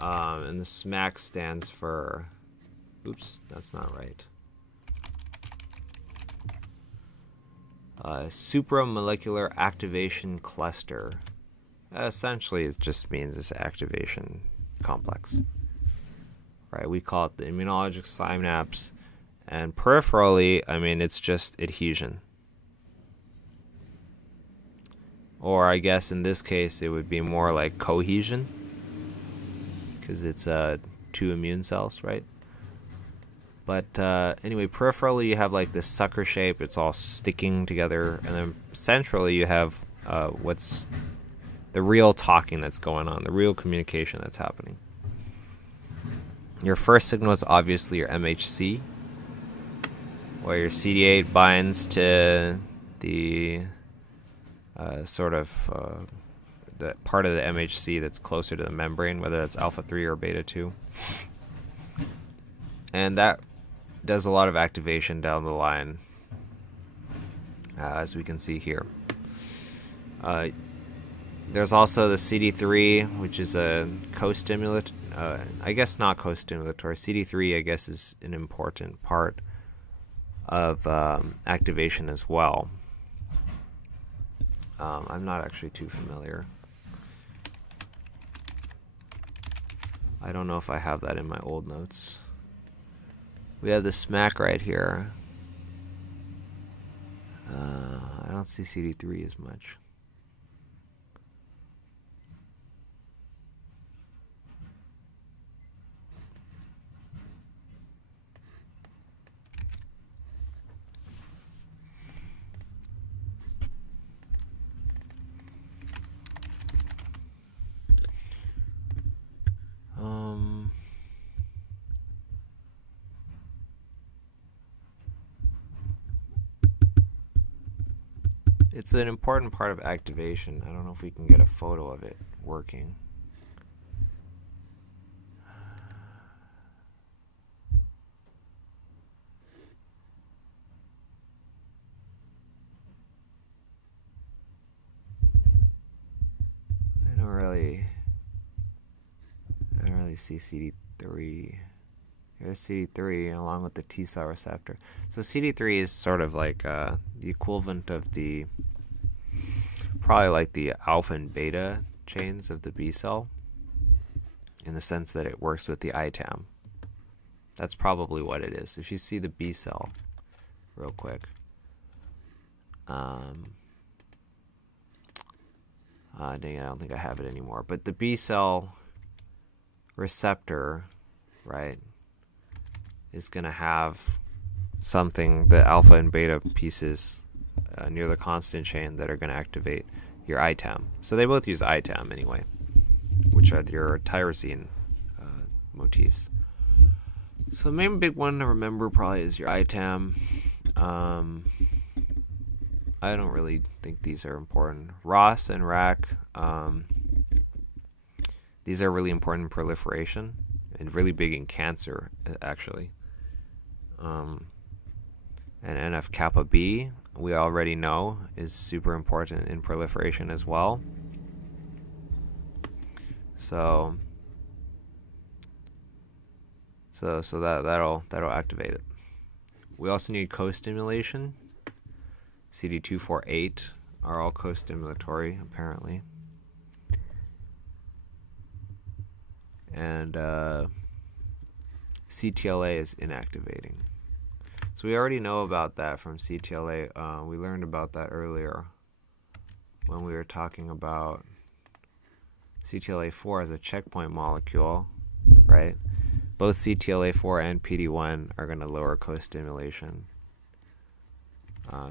And the SMAC stands for, oops, that's not right. Supramolecular activation cluster. Essentially, it just means it's an activation complex. Right? We call it the immunologic synapse. And peripherally, I mean, it's just adhesion. Or I guess in this case, it would be more like cohesion, because it's two immune cells, right? But anyway, peripherally you have like this sucker shape. It's all sticking together. And then centrally you have what's the real talking that's going on, the real communication that's happening. Your first signal is obviously your MHC, where your CD8 binds to the the part of the MHC that's closer to the membrane, whether that's alpha 3 or beta 2. And that does a lot of activation down the line, as we can see here. There's also the CD3, which is a co-stimulant. I guess not co-stimulatory. CD3, I guess, is an important part of activation as well. I'm not actually too familiar. I don't know if I have that in my old notes. We have the SMAC right here. I don't see CD3 as much. It's an important part of activation. I don't know if we can get a photo of it working. I don't really see CD3. Here's CD3 along with the T cell receptor. So CD3 is sort of like the equivalent of probably like the alpha and beta chains of the B cell, in the sense that it works with the ITAM. That's probably what it is. If you see the B cell real quick. Dang it, I don't think I have it anymore. But the B cell receptor, right, is going to have something, the alpha and beta pieces near the constant chain that are going to activate your ITAM. So they both use ITAM anyway, which are your tyrosine motifs. So the main big one to remember probably is your ITAM. I don't really think these are important. ROS and RAC, these are really important in proliferation and really big in cancer, actually. And NF-kappa B, we already know, is super important in proliferation as well. So that'll activate it. We also need co-stimulation. CD248 are all co-stimulatory, apparently. And CTLA is inactivating. So we already know about that from CTLA. We learned about that earlier when we were talking about CTLA4 as a checkpoint molecule, right? Both CTLA4 and PD-1 are going to lower co-stimulation.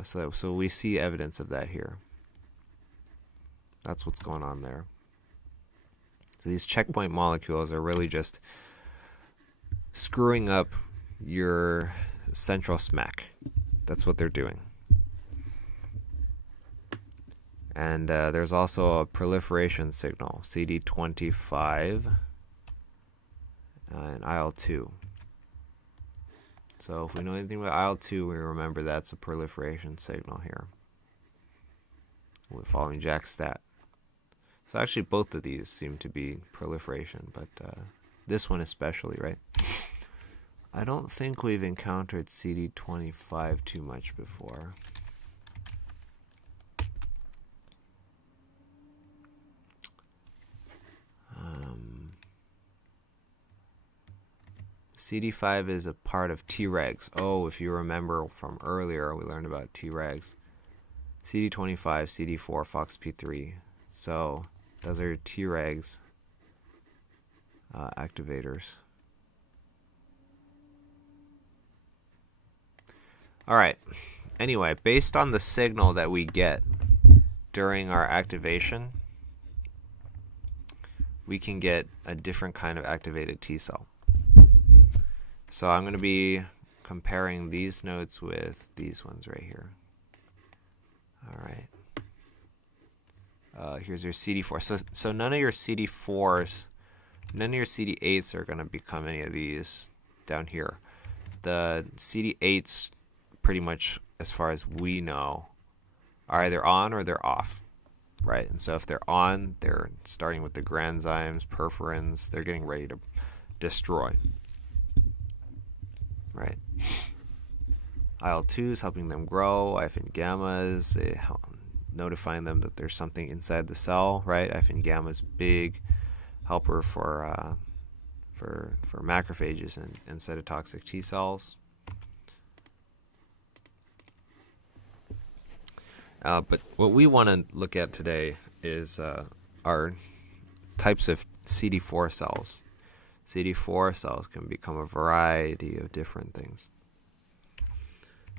So we see evidence of that here. That's what's going on there. So these checkpoint molecules are really just screwing up your central SMAC. That's what they're doing. And there's also a proliferation signal, CD25 and IL-2. So if we know anything about IL-2, we remember that's a proliferation signal here. We're following JAK-STAT. So actually both of these seem to be proliferation, but this one especially, right? I don't think we've encountered CD25 too much before. CD5 is a part of Tregs. Oh, if you remember from earlier, we learned about Tregs. CD25, CD4, FOXP3. So those are Tregs activators. All right. Anyway, based on the signal that we get during our activation, we can get a different kind of activated T cell. So I'm going to be comparing these notes with these ones right here. All right. Here's your CD4. So none of your CD4s, none of your CD8s are going to become any of these down here. The CD8s, pretty much as far as we know, are either on or they're off, right? And so if they're on, they're starting with the granzymes, perforins, they're getting ready to destroy, right? IL-2 is helping them grow, IFN gammas, notifying them that there's something inside the cell, right? IFN gamma is big helper for macrophages and cytotoxic T cells. But what we want to look at today is our types of CD4 cells. CD4 cells can become a variety of different things.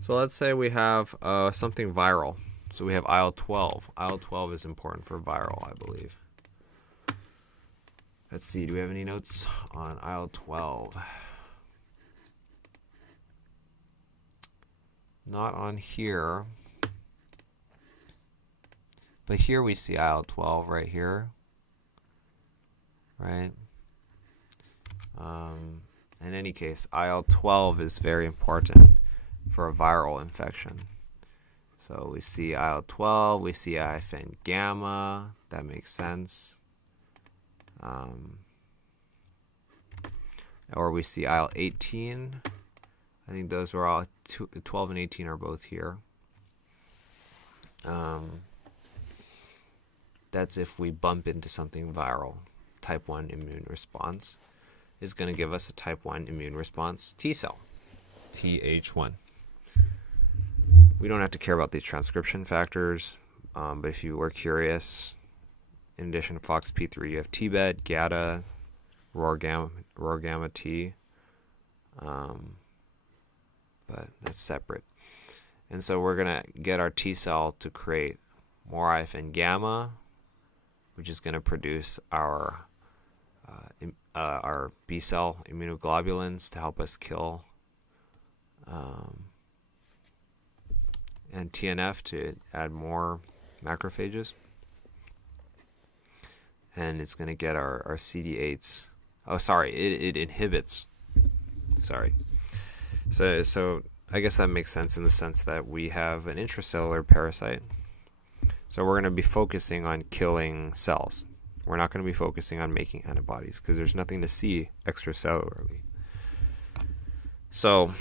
So let's say we have something viral. So we have IL-12. IL-12 is important for viral, I believe. Let's see, do we have any notes on IL-12? Not on here. But here we see IL-12 right here, right? In any case, IL-12 is very important for a viral infection. So we see IL-12, we see IFN gamma, that makes sense. Or we see IL-18. I think those are all 12 and 18 are both here. That's if we bump into something viral. Type 1 immune response is going to give us a type 1 immune response T cell, Th1. We don't have to care about these transcription factors, but if you were curious, in addition to FOXP3, you have TBET, GATA, ROR gamma T, but that's separate. And so we're going to get our T cell to create more IFN gamma, which is going to produce our B cell immunoglobulins to help us kill, and TNF to add more macrophages. And it's going to get our CD8s. Oh, sorry, it inhibits. Sorry. So I guess that makes sense in the sense that we have an intracellular parasite. So we're going to be focusing on killing cells. We're not going to be focusing on making antibodies because there's nothing to see extracellularly. So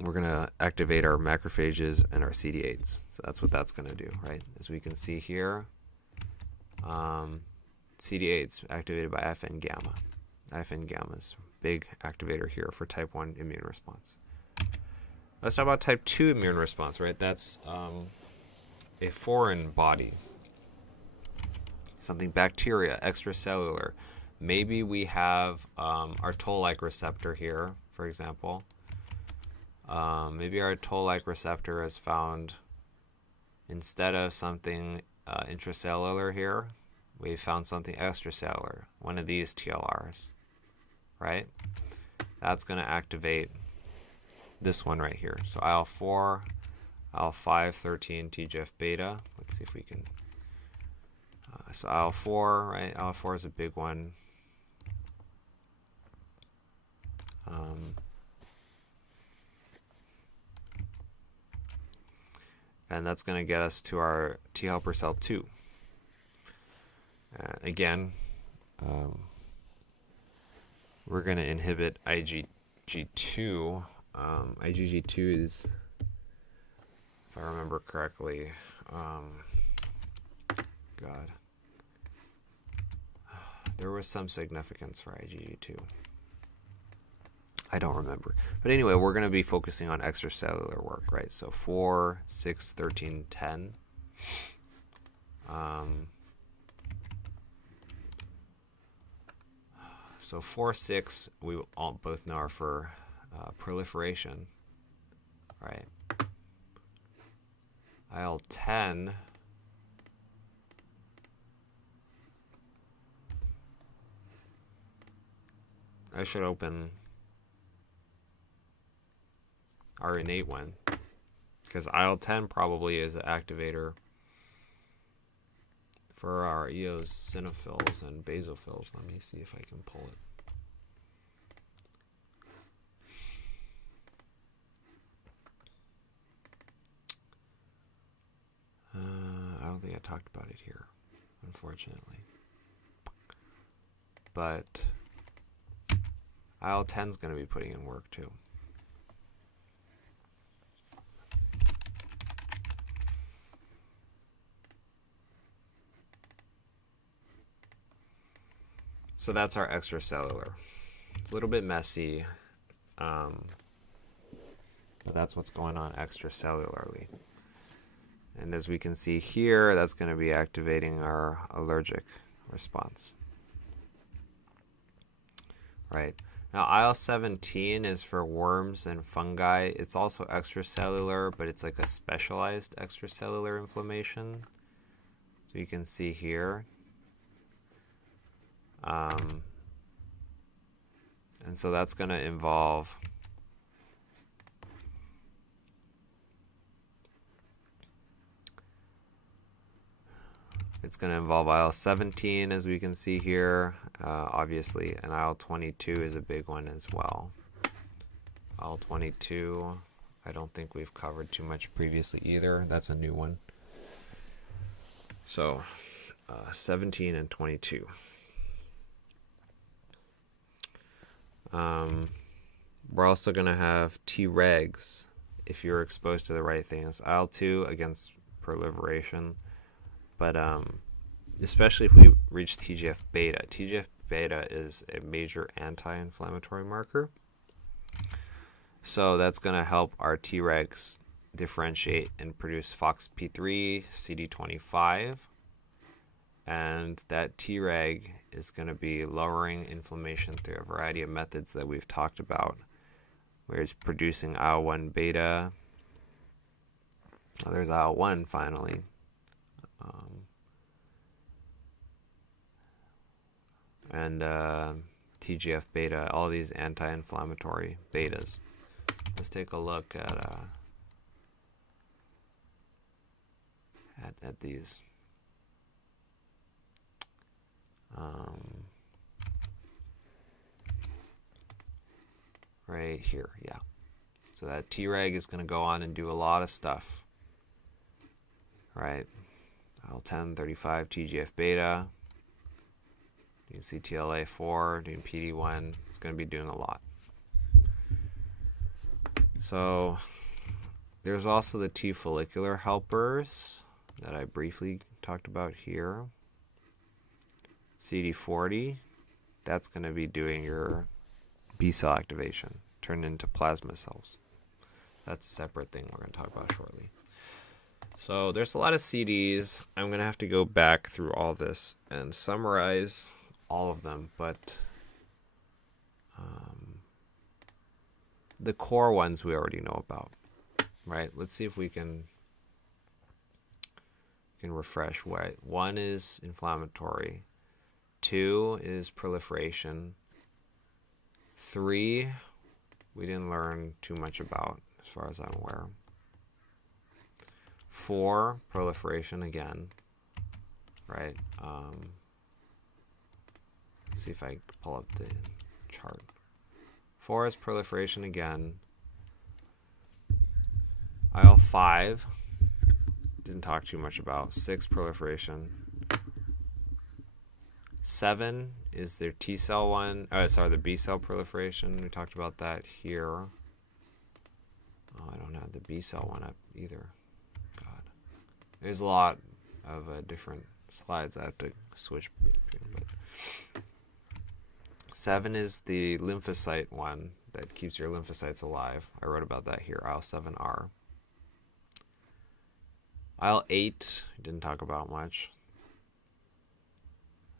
we're going to activate our macrophages and our CD8s. So that's what that's going to do, right? As we can see here, CD8s activated by IFN gamma. IFN gamma is a big activator here for type 1 immune response. Let's talk about type 2 immune response, right? That's a foreign body. Something bacteria, extracellular. Maybe we have our toll-like receptor here, for example. Maybe our toll-like receptor is found instead of something intracellular here. We found something extracellular, one of these TLRs, right? That's going to activate this one right here. So IL-4, IL-5, 13, TGF-beta. Let's see if we can. So IL-4, right? IL-4 is a big one. And that's going to get us to our T helper cell 2. Again, we're going to inhibit IgG2. IgG2 is, if I remember correctly, God, there was some significance for IgG2. I don't remember. But anyway, we're going to be focusing on extracellular work, right? So 4, 6, 13, 10. So 4, 6, we all both know are for proliferation, right? IL-10 I should open our innate one because IL-10 probably is an activator for our eosinophils and basophils. Let me see if I can pull it. I don't think I talked about it here, unfortunately. But IL-10 is going to be putting in work too. So that's our extracellular. It's a little bit messy, but that's what's going on extracellularly. And as we can see here, that's going to be activating our allergic response. Right. Now, IL-17 is for worms and fungi. It's also extracellular, but it's like a specialized extracellular inflammation. So you can see here. And so that's going to involve it's going to involve IL-17, as we can see here, obviously, and IL-22 is a big one as well. IL-22, I don't think we've covered too much previously either. That's a new one. So, 17 and 22. We're also going to have Tregs if you're exposed to the right things. IL-2 against proliferation, but especially if we reach TGF-beta. TGF-beta is a major anti-inflammatory marker. So that's going to help our Tregs differentiate and produce FOXP3, CD25. And that Treg is going to be lowering inflammation through a variety of methods that we've talked about, where it's producing IL-1 beta. Oh, there's IL-1 finally. And TGF-beta, all these anti-inflammatory betas. Let's take a look at these. Right here, yeah. So that Treg is going to go on and do a lot of stuff. Right. IL-10, 35, TGF-beta, doing CTLA-4, doing PD-1. It's going to be doing a lot. So there's also the T follicular helpers that I briefly talked about here. CD40, that's going to be doing your B cell activation, turned into plasma cells. That's a separate thing we're going to talk about shortly. So there's a lot of CDs. I'm going to have to go back through all this and summarize all of them, but the core ones we already know about, right? Let's see if we can refresh. One is inflammatory. 2 is proliferation. 3, we didn't learn too much about, as far as I'm aware. 4, proliferation again, right? Let's see if I can pull up the chart. 4 is proliferation again. IL-5, didn't talk too much about. 6, proliferation. 7 is their T cell one. The B cell proliferation. We talked about that here. Oh, I don't have the B cell one up either. God, there's a lot of different slides I have to switch between. But 7 is the lymphocyte one that keeps your lymphocytes alive. I wrote about that here. IL-7R. IL-8 didn't talk about much.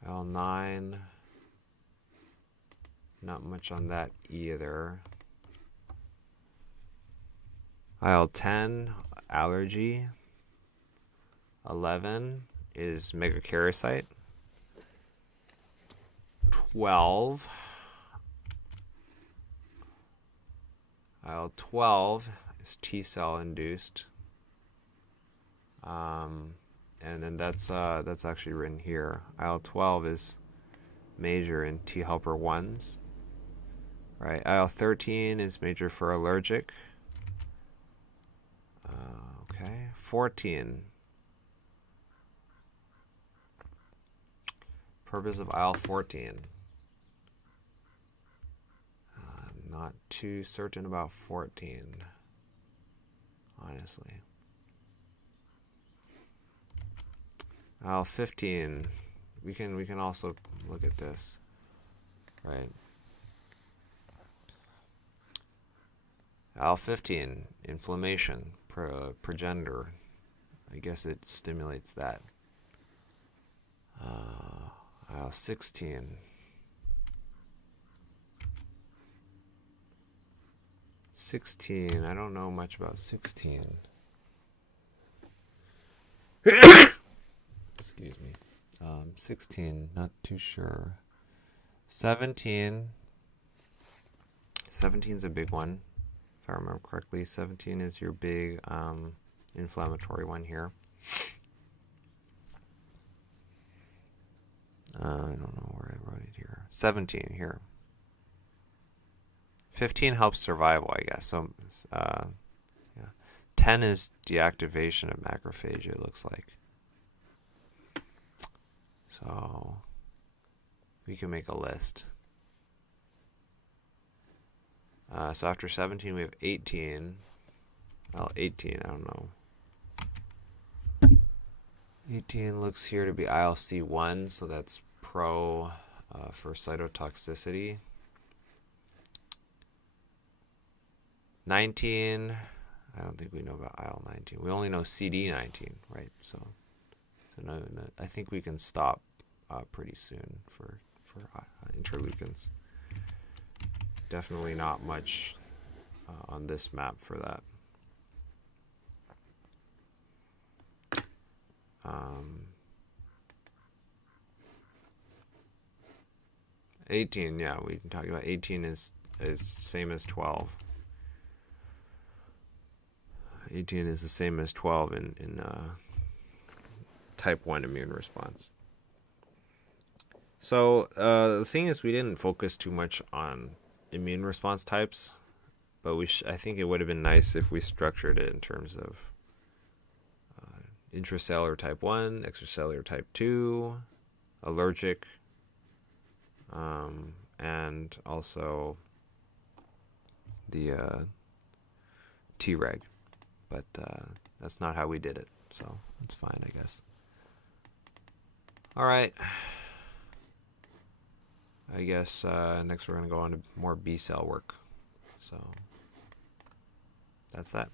IL-9, not much on that either. IL-10, allergy. 11 is megakaryocyte. 12, IL-12 is T cell induced. And then that's actually written here. IL-12 is major in T helper 1s. Right. IL-13 is major for allergic. Okay. 14. Purpose of IL-14. I'm not too certain about 14, honestly. IL-15, we can also look at this, right? IL-15, inflammation, progenitor. I guess it stimulates that. IL-16. 16, I don't know much about 16. Excuse me. 16, not too sure. 17. 17's a big one, if I remember correctly. 17 is your big inflammatory one here. I don't know where I wrote it here. 17 here. 15 helps survival, I guess. So, yeah. 10 is deactivation of macrophagia, it looks like. So, we can make a list. So after 17, we have 18. Well, 18, I don't know. 18 looks here to be ILC1, so that's pro for cytotoxicity. 19, I don't think we know about IL-19. We only know CD19, right? So no, I think we can stop pretty soon for interleukins. Definitely not much on this map for that. 18, yeah, we can talk about 18 is same as 12. 18 is the same as 12 in type 1 immune response. So the thing is, we didn't focus too much on immune response types, but I think it would have been nice if we structured it in terms of intracellular type 1, extracellular type 2, allergic, and also the Treg. But that's not how we did it, so it's fine, I guess. All right. I guess next we're going to go on to more B cell work. So that's that.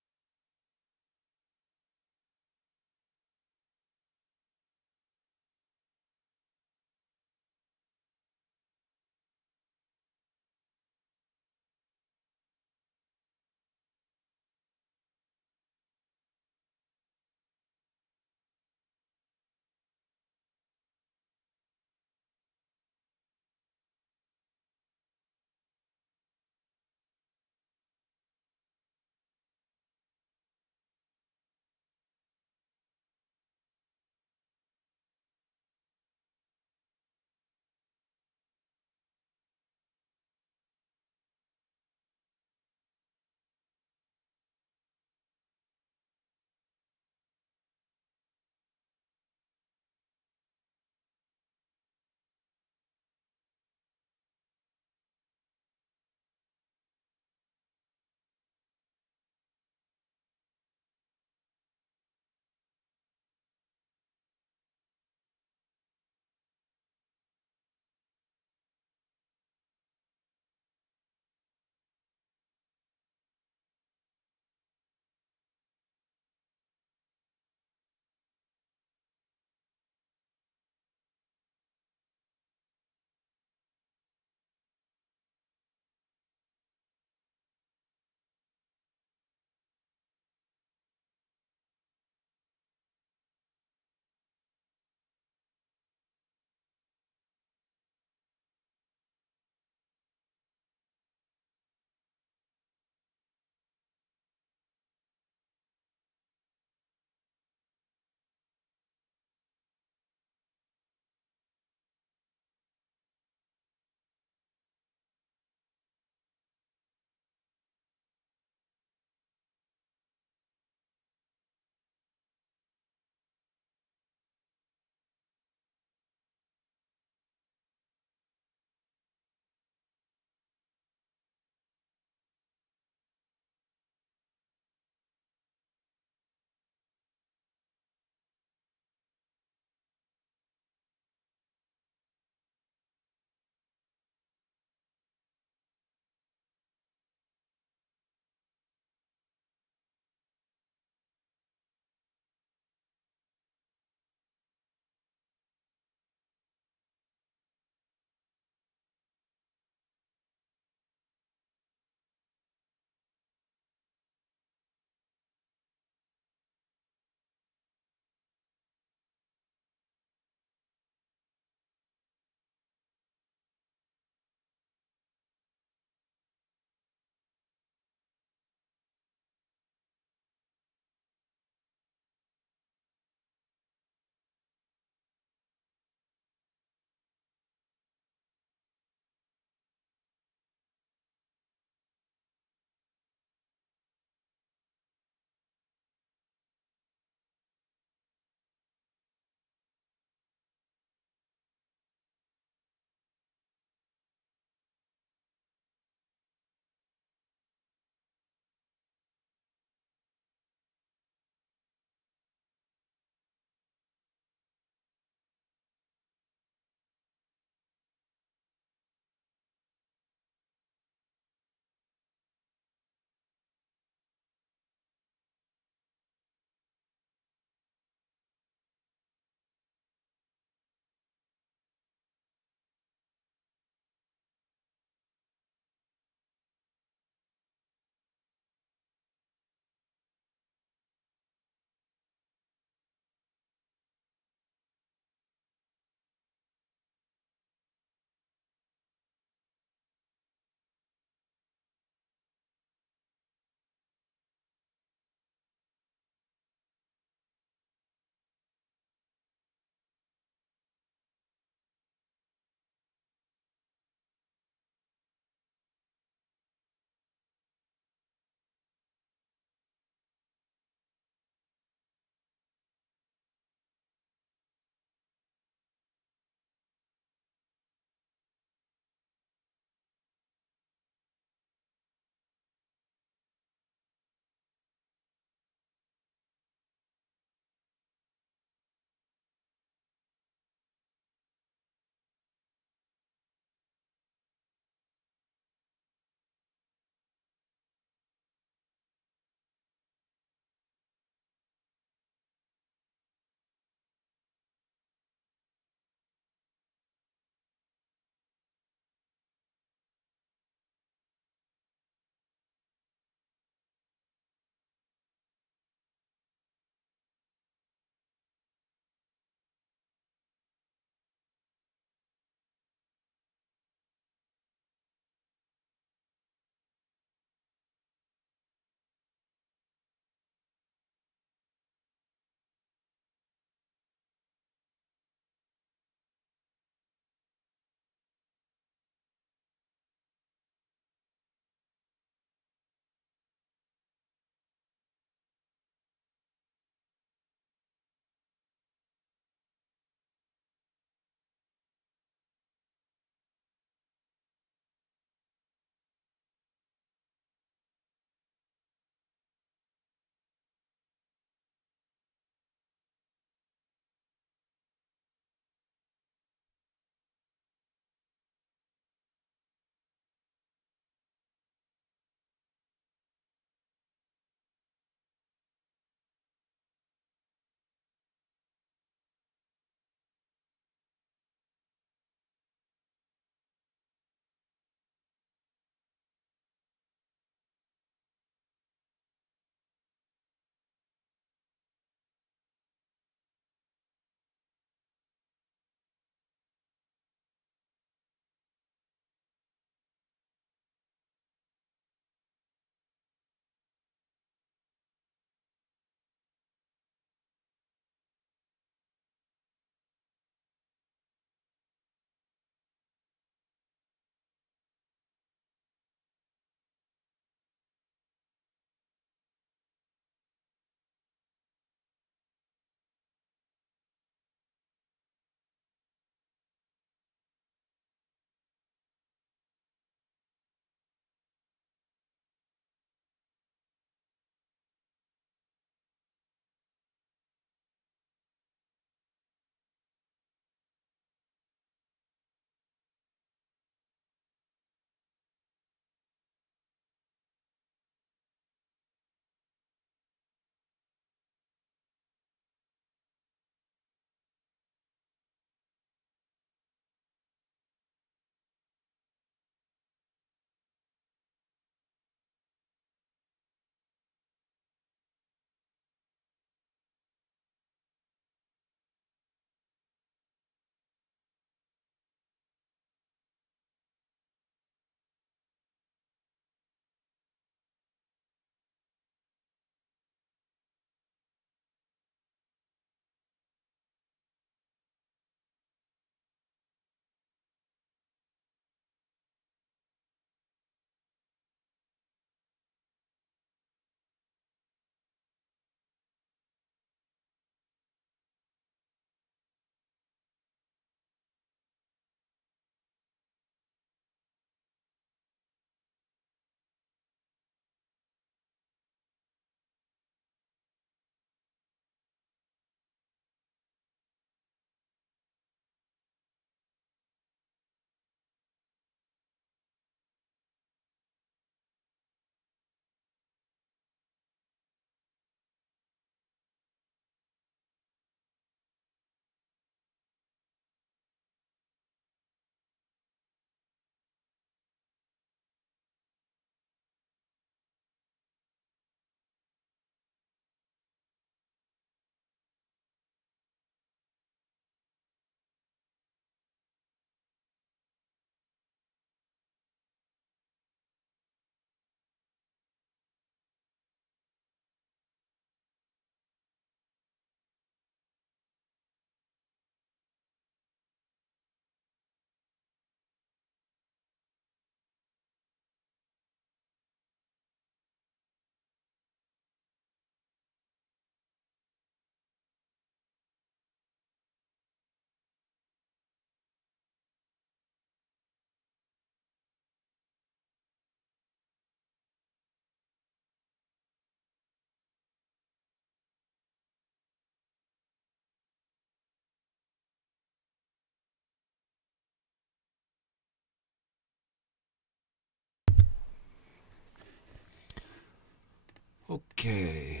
Okay.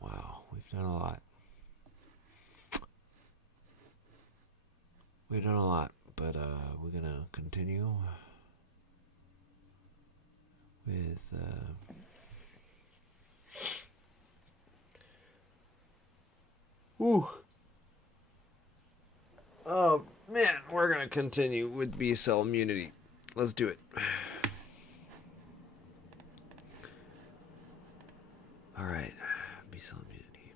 Wow, we've done a lot. We've done a lot, but we're gonna continue with Whew. Oh man, we're gonna continue with B cell immunity. Let's do it. All right, B cell immunity.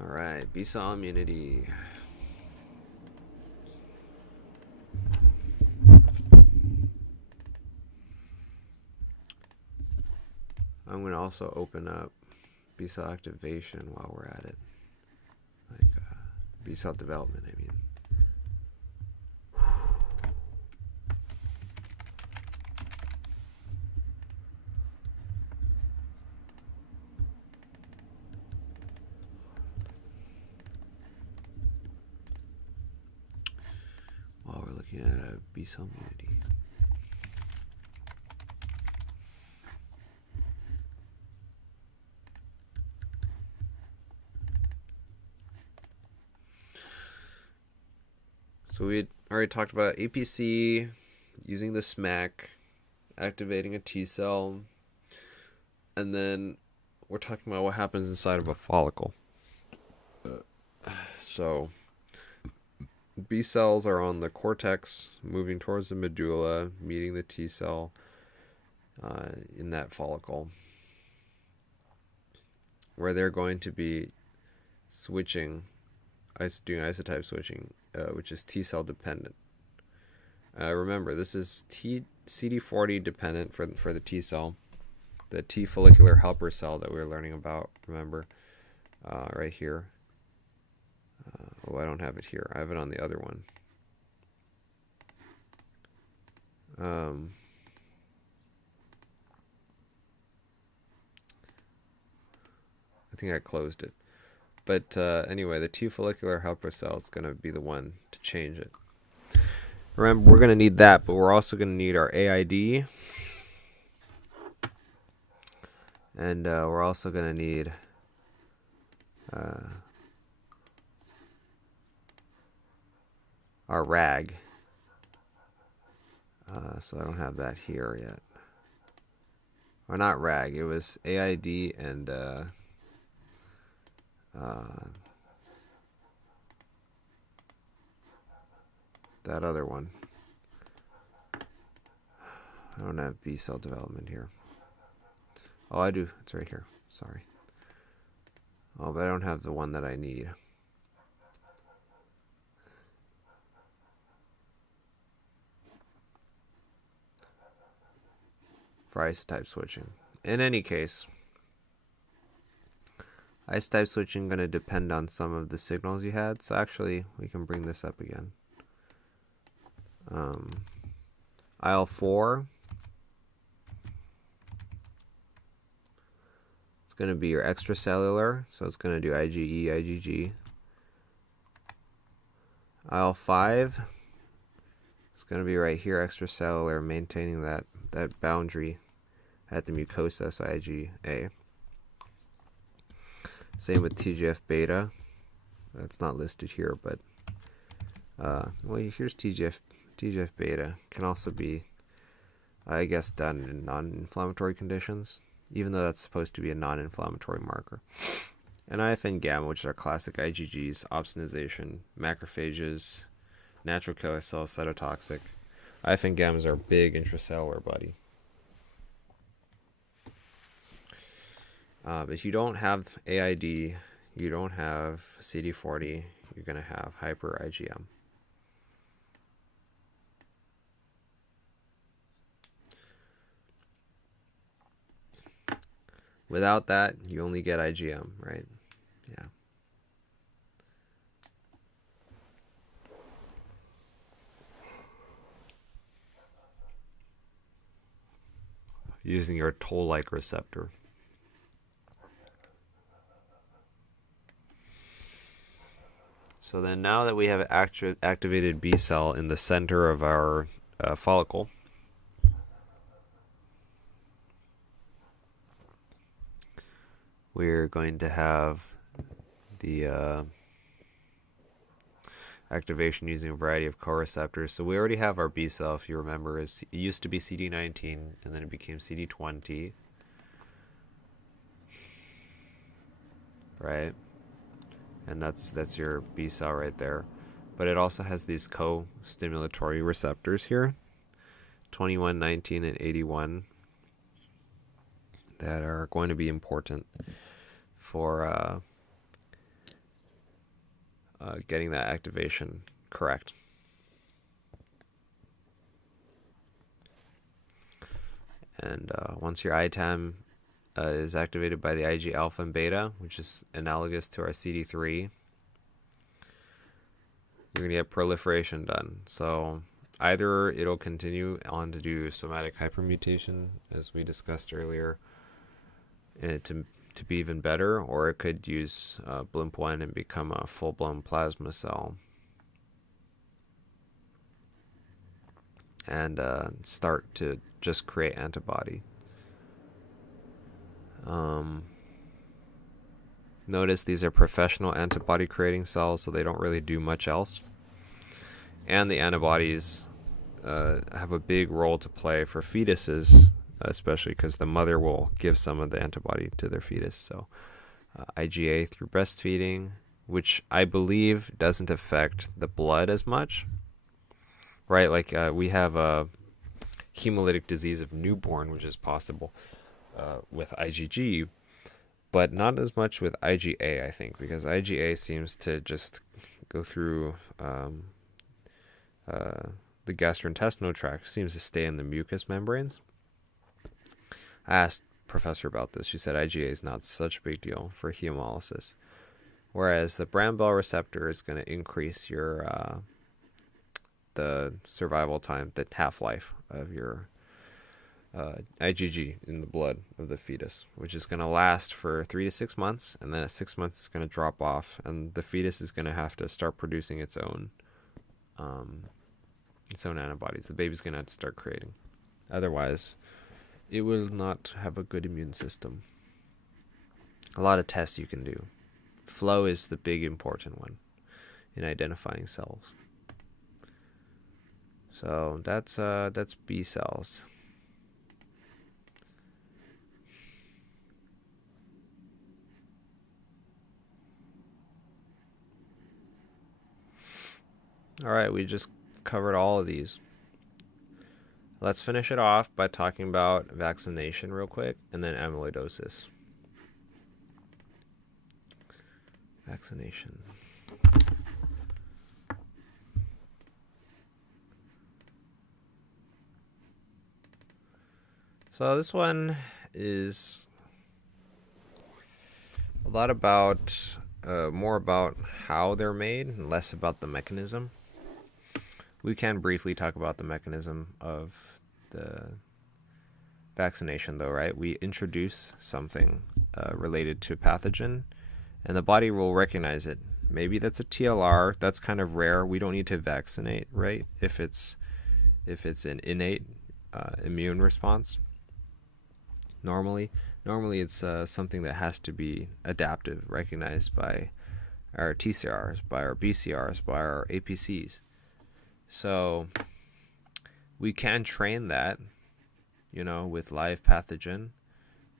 All right, B cell immunity. I'm going to also open up B cell activation while we're at it. Like B cell development, I mean. While we're looking at B cell immunity. So we had already talked about APC, using the SMAC, activating a T cell, and then we're talking about what happens inside of a follicle. So B cells are on the cortex, moving towards the medulla, meeting the T cell in that follicle, where they're going to be switching, doing isotype switching, which is T cell dependent. Remember, this is CD40 dependent for the T cell, the T follicular helper cell that we were learning about. Remember, right here. I don't have it here. I have it on the other one. I think I closed it. But anyway, the T follicular helper cell is going to be the one to change it. Remember, we're going to need that, but we're also going to need our AID. And we're also going to need our RAG. So I don't have that here yet. Or not RAG, it was AID and that other one. I don't have B cell development here. Oh, I do. It's right here. Sorry. Oh, but I don't have the one that I need. For isotype switching. In any case, isotype switching going to depend on some of the signals you had. So actually, we can bring this up again. IL-4. It's going to be your extracellular, so it's going to do IgE, IgG. IL-5. It's going to be right here, extracellular, maintaining that boundary at the mucosa, so IgA. Same with TGF-beta. That's not listed here, but well, here's TGF-beta. Can also be, I guess, done in non-inflammatory conditions, even though that's supposed to be a non-inflammatory marker. And IFN gamma, which are classic IgGs, opsonization, macrophages, natural killer cells, cytotoxic. IFN gammas are big intracellular, buddy. If you don't have AID, you don't have CD40, you're going to have hyper IgM. Without that, you only get IgM, right? Yeah. using your toll-like receptor. So then now that we have an activated B cell in the center of our follicle, we're going to have the activation using a variety of co-receptors. So we already have our B cell, if you remember. It used to be CD19, and then it became CD20. Right? And that's your B cell right there. But it also has these co-stimulatory receptors here, 21, 19, and 81, that are going to be important for getting that activation correct. And once your ITAM is activated by the Ig alpha and beta, which is analogous to our CD3, you're going to get proliferation done. So either it'll continue on to do somatic hypermutation, as we discussed earlier, to be even better, or it could use BLIMP1 and become a full-blown plasma cell and start to just create antibody. Notice these are professional antibody creating cells, so they don't really do much else. And the antibodies have a big role to play for fetuses, especially because the mother will give some of the antibody to their fetus. So IgA through breastfeeding, which I believe doesn't affect the blood as much, right? Like we have a hemolytic disease of newborn, which is possible with IgG, but not as much with IgA, I think, because IgA seems to just go through the gastrointestinal tract, seems to stay in the mucous membranes. I asked Professor about this. She said IgA is not such a big deal for hemolysis, whereas the Bramble receptor is going to increase your the survival time, the half-life of your IgG in the blood of the fetus, which is going to last for 3 to 6 months, and then at 6 months it's going to drop off, and the fetus is going to have to start producing its own antibodies. The baby's going to have to start creating. Otherwise, it will not have a good immune system. A lot of tests you can do. Flow is the big important one in identifying cells. So that's B cells. All right, we just covered all of these. Let's finish it off by talking about vaccination real quick, and then amyloidosis. Vaccination. So this one is a lot about, more about how they're made and less about the mechanism. We can briefly talk about the mechanism of the vaccination, though, right? We introduce something related to a pathogen, and the body will recognize it. Maybe that's a TLR. That's kind of rare. We don't need to vaccinate, right? If it's an innate immune response. Normally it's something that has to be adaptive, recognized by our TCRs, by our BCRs, by our APCs. So we can train that, with live pathogen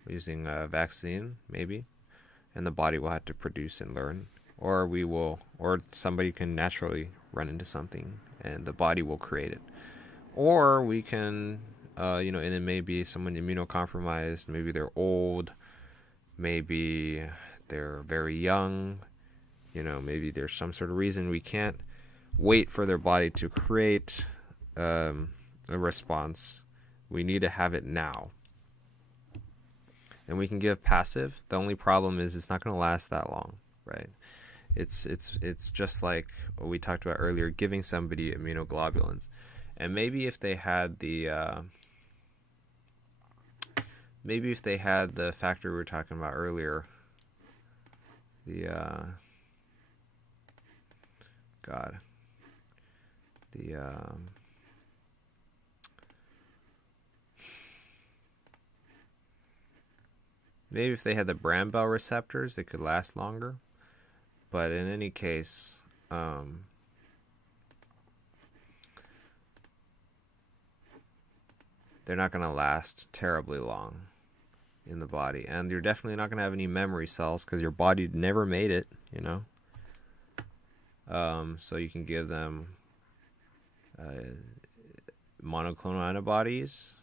using a vaccine, maybe, and the body will have to produce and learn, or somebody can naturally run into something and the body will create it, or we can, and it may be someone immunocompromised, maybe they're old, maybe they're very young, maybe there's some sort of reason we can't wait for their body to create a response. We need to have it now. And we can give passive. The only problem is it's not going to last that long, right? It's just like what we talked about earlier, giving somebody immunoglobulins. And maybe if they had the maybe if they had the factor we were talking about earlier, the God, the maybe if they had the Bramble receptors, they could last longer. But in any case, they're not going to last terribly long in the body. And you're definitely not going to have any memory cells because your body never made it, you know. So you can give them monoclonal antibodies.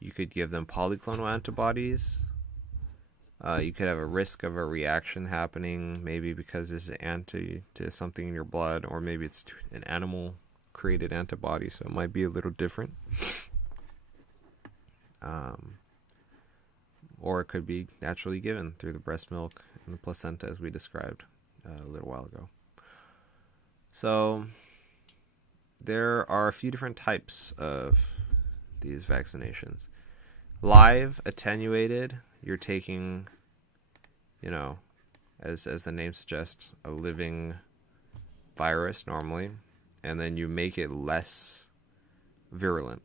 You could give them polyclonal antibodies. You could have a risk of a reaction happening, maybe because it's anti to something in your blood, or maybe it's an animal created antibody, so it might be a little different. Or it could be naturally given through the breast milk and the placenta, as we described a little while ago. So there are a few different types of these vaccinations. Live, attenuated, you're taking, you know, as the name suggests, a living virus normally, and then you make it less virulent.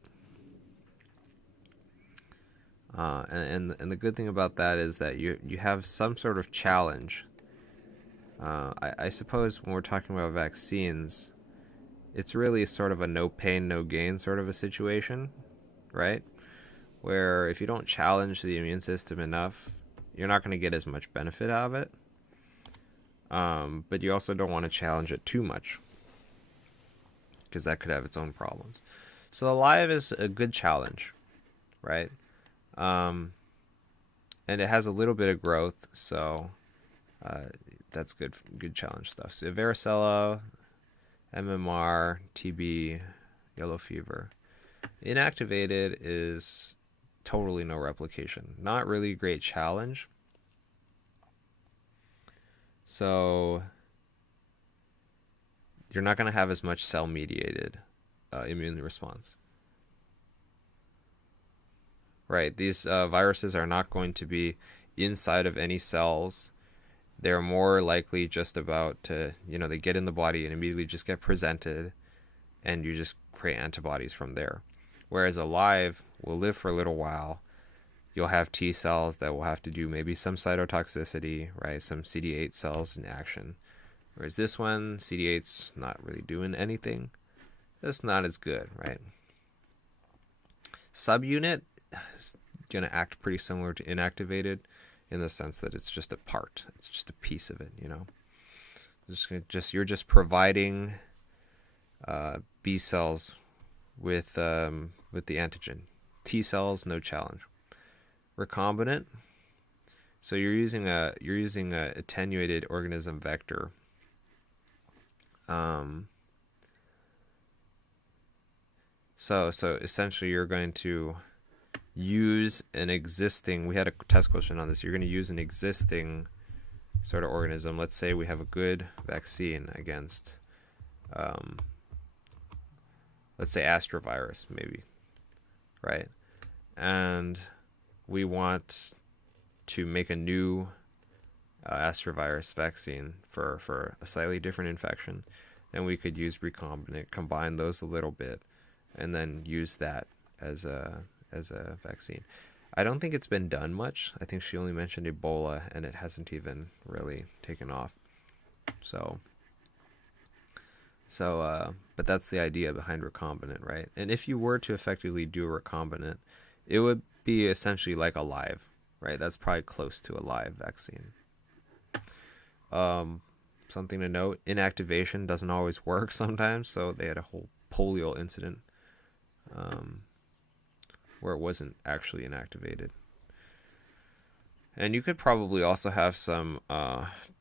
And the good thing about that is that you have some sort of challenge. I suppose when we're talking about vaccines, it's really sort of a no pain, no gain sort of a situation, right? Where if you don't challenge the immune system enough, you're not going to get as much benefit out of it. But you also don't want to challenge it too much, because that could have its own problems. So the live is a good challenge, right? And it has a little bit of growth, so that's good challenge stuff. So varicella, MMR, TB, yellow fever. Inactivated is totally no replication. Not really a great challenge. So you're not going to have as much cell-mediated immune response. Right, these viruses are not going to be inside of any cells. They're more likely just about to, they get in the body and immediately just get presented, and you just create antibodies from there. Whereas a live will live for a little while. You'll have T cells that will have to do maybe some cytotoxicity, right? Some CD8 cells in action. Whereas this one, CD8's not really doing anything. It's not as good, right? Subunit is going to act pretty similar to inactivated in the sense that it's just a part. It's just a piece of it, You're just providing B cells with the antigen. T cells, no challenge. Recombinant. So you're using a attenuated organism vector. So essentially you're going to use an existing, we had a test question on this, you're going to use an existing sort of organism. Let's say we have a good vaccine against, let's say astrovirus, maybe, right? And we want to make a new astrovirus vaccine for a slightly different infection. And we could use recombinant, combine those a little bit, and then use that as a vaccine. I don't think it's been done much. I think she only mentioned Ebola, and it hasn't even really taken off. But that's the idea behind recombinant, right? And if you were to effectively do a recombinant, it would be essentially like a live, right? That's probably close to a live vaccine. Something to note, inactivation doesn't always work sometimes, so they had a whole polio incident where it wasn't actually inactivated. And you could probably also have some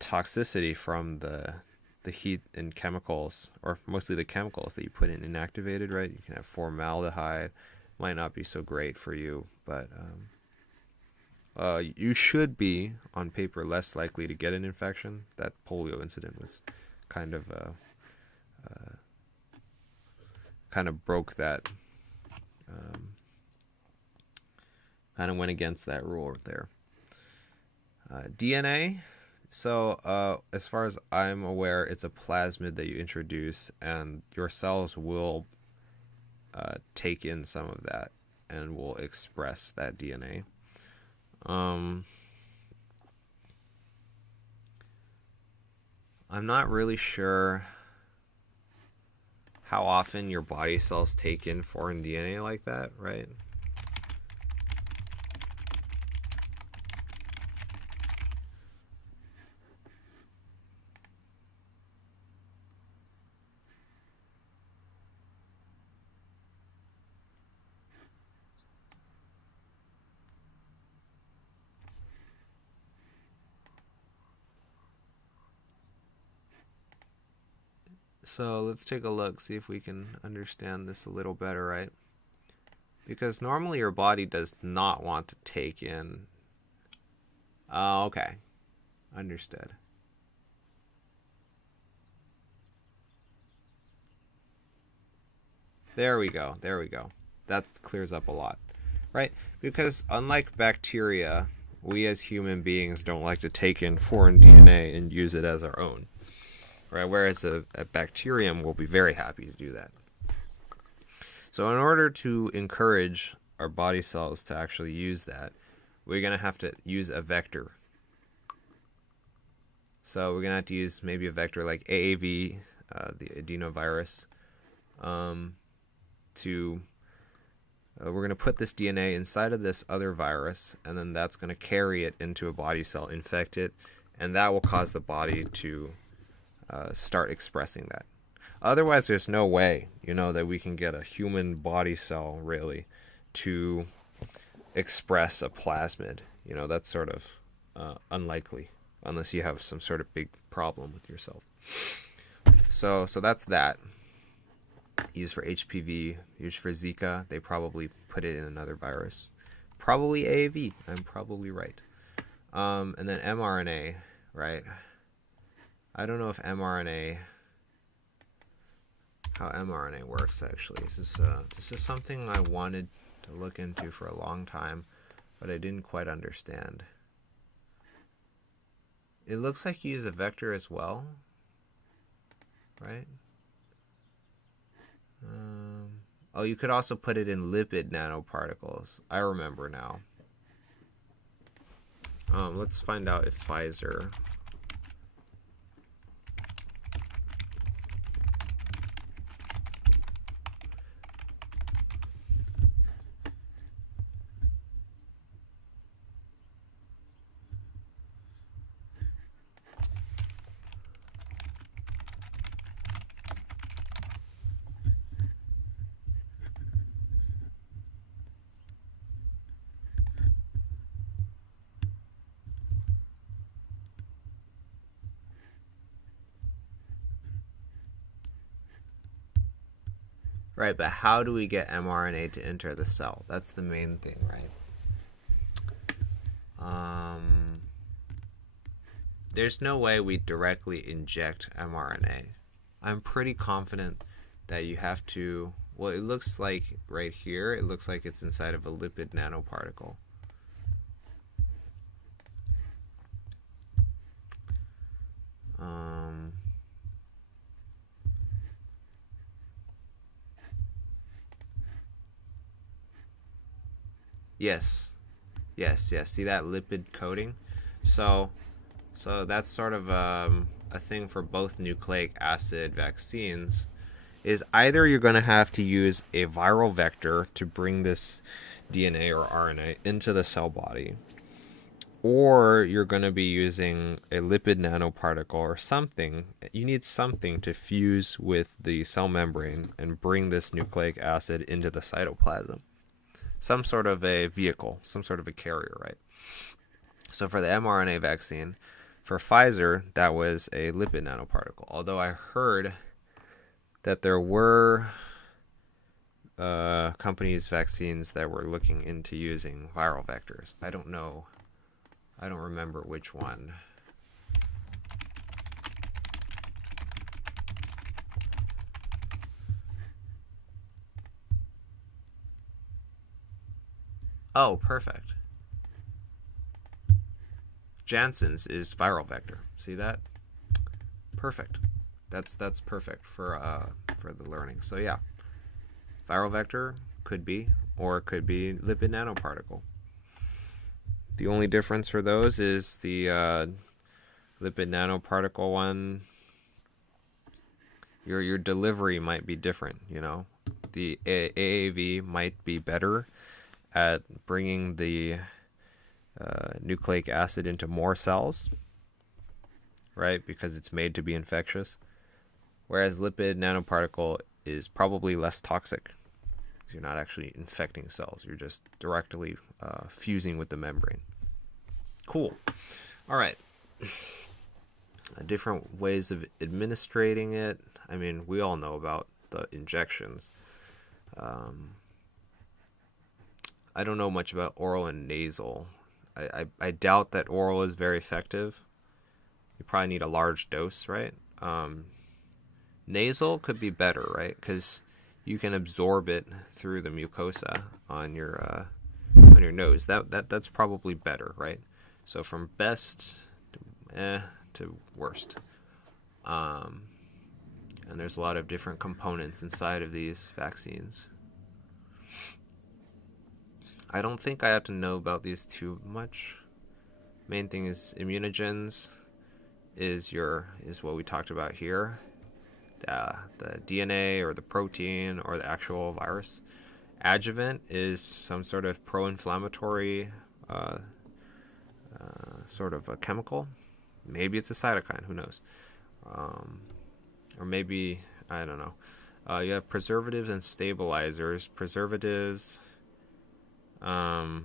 toxicity from the heat and chemicals, or mostly the chemicals that you put in inactivated, right? You can have formaldehyde, might not be so great for you, but you should be, on paper, less likely to get an infection. That polio incident was kind of broke that kind of went against that rule there. DNA. So, as far as I'm aware, it's a plasmid that you introduce, and your cells will take in some of that and will express that DNA. I'm not really sure how often your body cells take in foreign DNA like that, right? So let's take a look, see if we can understand this a little better, right? Because normally your body does not want to take in. Oh, okay. Understood. There we go. There we go. That clears up a lot, right? Because unlike bacteria, we as human beings don't like to take in foreign DNA and use it as our own, right? Whereas a bacterium will be very happy to do that. So in order to encourage our body cells to actually use that, we're going to have to use a vector. So we're going to have to use maybe a vector like AAV, the adenovirus, we're going to put this DNA inside of this other virus, and then that's going to carry it into a body cell, infect it, and that will cause the body to start expressing that. Otherwise, there's no way, that we can get a human body cell, really, to express a plasmid. That's sort of unlikely, unless you have some sort of big problem with yourself. So that's that. Used for HPV, used for Zika. They probably put it in another virus. Probably AAV. I'm probably right. And then mRNA, right? I don't know if how mRNA works, actually. This is something I wanted to look into for a long time, but I didn't quite understand. It looks like you use a vector as well, right? Oh, you could also put it in lipid nanoparticles. I remember now. Let's find out if Pfizer... Right, but how do we get mRNA to enter the cell? That's the main thing, right? There's no way we directly inject mRNA. I'm pretty confident that you have to... Well, it looks like right here, it looks like it's inside of a lipid nanoparticle. Yes. See that lipid coating? So that's sort of a thing for both nucleic acid vaccines, is either you're going to have to use a viral vector to bring this DNA or RNA into the cell body, or you're going to be using a lipid nanoparticle or something. You need something to fuse with the cell membrane and bring this nucleic acid into the cytoplasm. Some sort of a vehicle, some sort of a carrier, right? So for the mRNA vaccine, for Pfizer, that was a lipid nanoparticle. Although I heard that there were companies' vaccines that were looking into using viral vectors. I don't know. I don't remember which one. Oh, perfect. Janssen's is viral vector. See that? Perfect. That's perfect for the learning. So yeah, viral vector could be, or it could be lipid nanoparticle. The only difference for those is the lipid nanoparticle one. Your delivery might be different. The AAV might be better at bringing the nucleic acid into more cells, right? Because it's made to be infectious. Whereas lipid nanoparticle is probably less toxic. You're not actually infecting cells. You're just directly fusing with the membrane. Cool. All right. Different ways of administrating it. I mean, we all know about the injections. I don't know much about oral and nasal. I doubt that oral is very effective. You probably need a large dose, right? Nasal could be better, right? Because you can absorb it through the mucosa on your nose. That's probably better, right? So from best to worst. And there's a lot of different components inside of these vaccines. I don't think I have to know about these too much. Main thing is immunogens is what we talked about here. The DNA or the protein or the actual virus. Adjuvant is some sort of pro-inflammatory sort of a chemical. Maybe it's a cytokine, who knows? Or maybe, I don't know. You have preservatives and stabilizers. Preservatives, I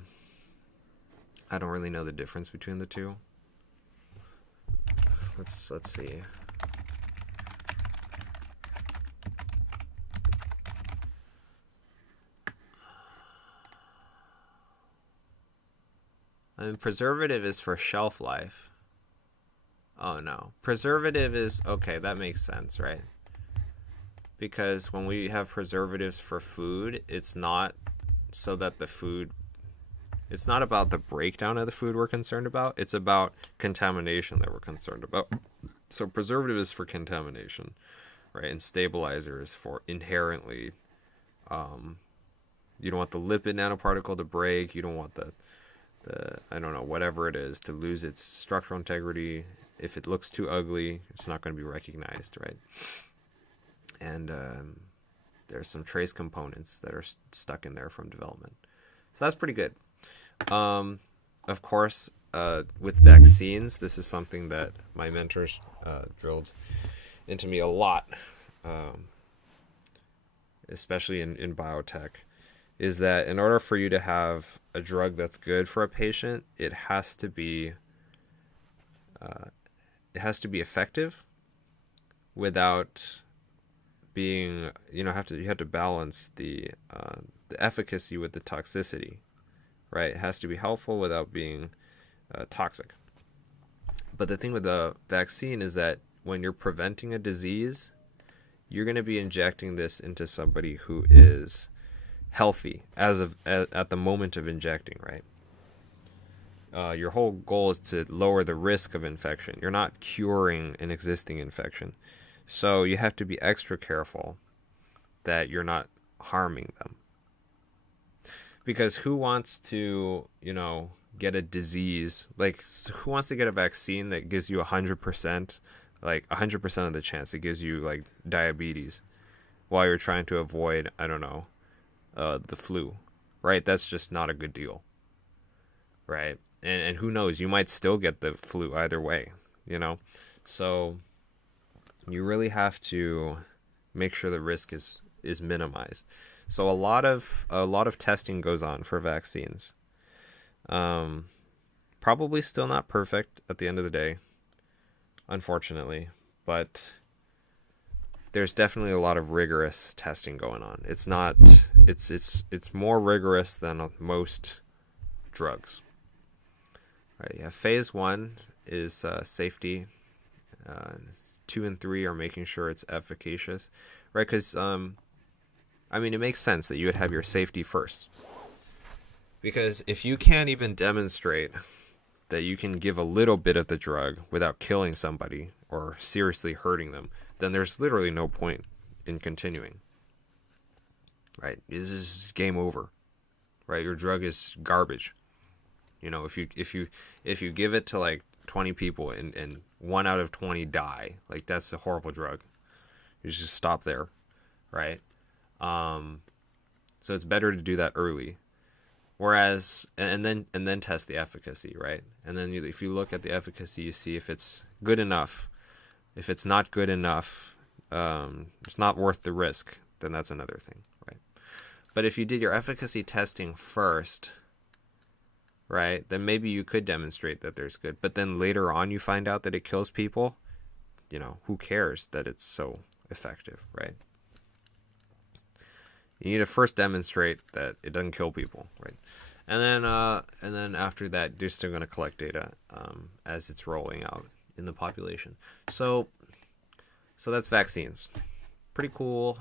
don't really know the difference between the two. Let's see. I mean, preservative is for shelf life. Oh no. Preservative is, okay, that makes sense, right? Because when we have preservatives for food, it's not so that it's not about the breakdown of the food we're concerned about. It's about contamination that we're concerned about. So preservative is for contamination, right? And stabilizer is for inherently, you don't want the lipid nanoparticle to break. You don't want the I don't know, whatever it is, to lose its structural integrity. If it looks too ugly, it's not going to be recognized, right? And there's some trace components that are stuck in there from development. So that's pretty good. Of course, with vaccines, this is something that my mentors drilled into me a lot, especially in biotech, is that in order for you to have a drug that's good for a patient, it has to be effective without being, you have to balance the efficacy with the toxicity, right? It has to be helpful without being toxic. But the thing with the vaccine is that when you're preventing a disease, you're going to be injecting this into somebody who is healthy at the moment of injecting, right? Your whole goal is to lower the risk of infection. You're not curing an existing infection. So you have to be extra careful that you're not harming them. Because who wants to, get a disease? Like, who wants to get a vaccine that gives you 100%, like 100% of the chance it gives you, like, diabetes while you're trying to avoid, I don't know, the flu, right? That's just not a good deal, right? And who knows, you might still get the flu either way, So you really have to make sure the risk is minimized. So a lot of testing goes on for vaccines. Probably still not perfect at the end of the day, unfortunately, but there's definitely a lot of rigorous testing going on. It's more rigorous than most drugs. Right, yeah, phase 1 is safety. 2 and 3 are making sure it's efficacious, right? Because it makes sense that you would have your safety first, Because if you can't even demonstrate that you can give a little bit of the drug without killing somebody or seriously hurting them, then there's literally no point in continuing. Right? This is game over. Right? Your drug is garbage. You know, if you give it to like 20 people and 1 out of 20 die, like that's a horrible drug. You just stop there, right? So it's better to do that early. Whereas, and then test the efficacy, right? And then if you look at the efficacy, you see if it's good enough. If it's not good enough, it's not worth the risk. Then that's another thing, right? But if you did your efficacy testing first, right, then maybe you could demonstrate that there's good. But then later on, you find out that it kills people. You know, who cares that it's so effective, right? You need to first demonstrate that it doesn't kill people, right? And then after that, you're still going to collect data as it's rolling out in the population. So that's vaccines. Pretty cool.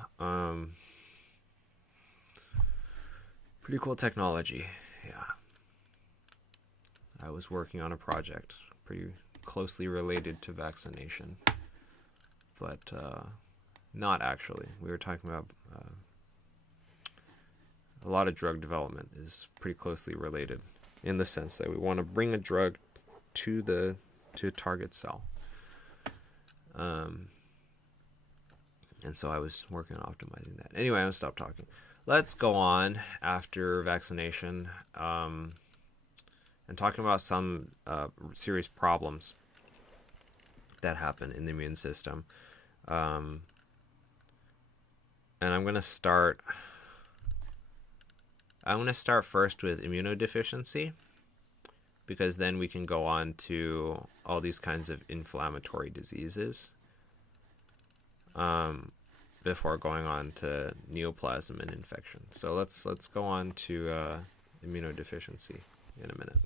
Pretty cool technology. Yeah. I was working on a project pretty closely related to vaccination, but not actually. We were talking about a lot of drug development is pretty closely related in the sense that we want to bring a drug to the target cell. And so I was working on optimizing that. Anyway, I'm going to stop talking. Let's go on after vaccination and talking about some serious problems that happen in the immune system. And I'm going to start first with immunodeficiency, because then we can go on to all these kinds of inflammatory diseases before going on to neoplasm and infection. So let's go on to immunodeficiency in a minute.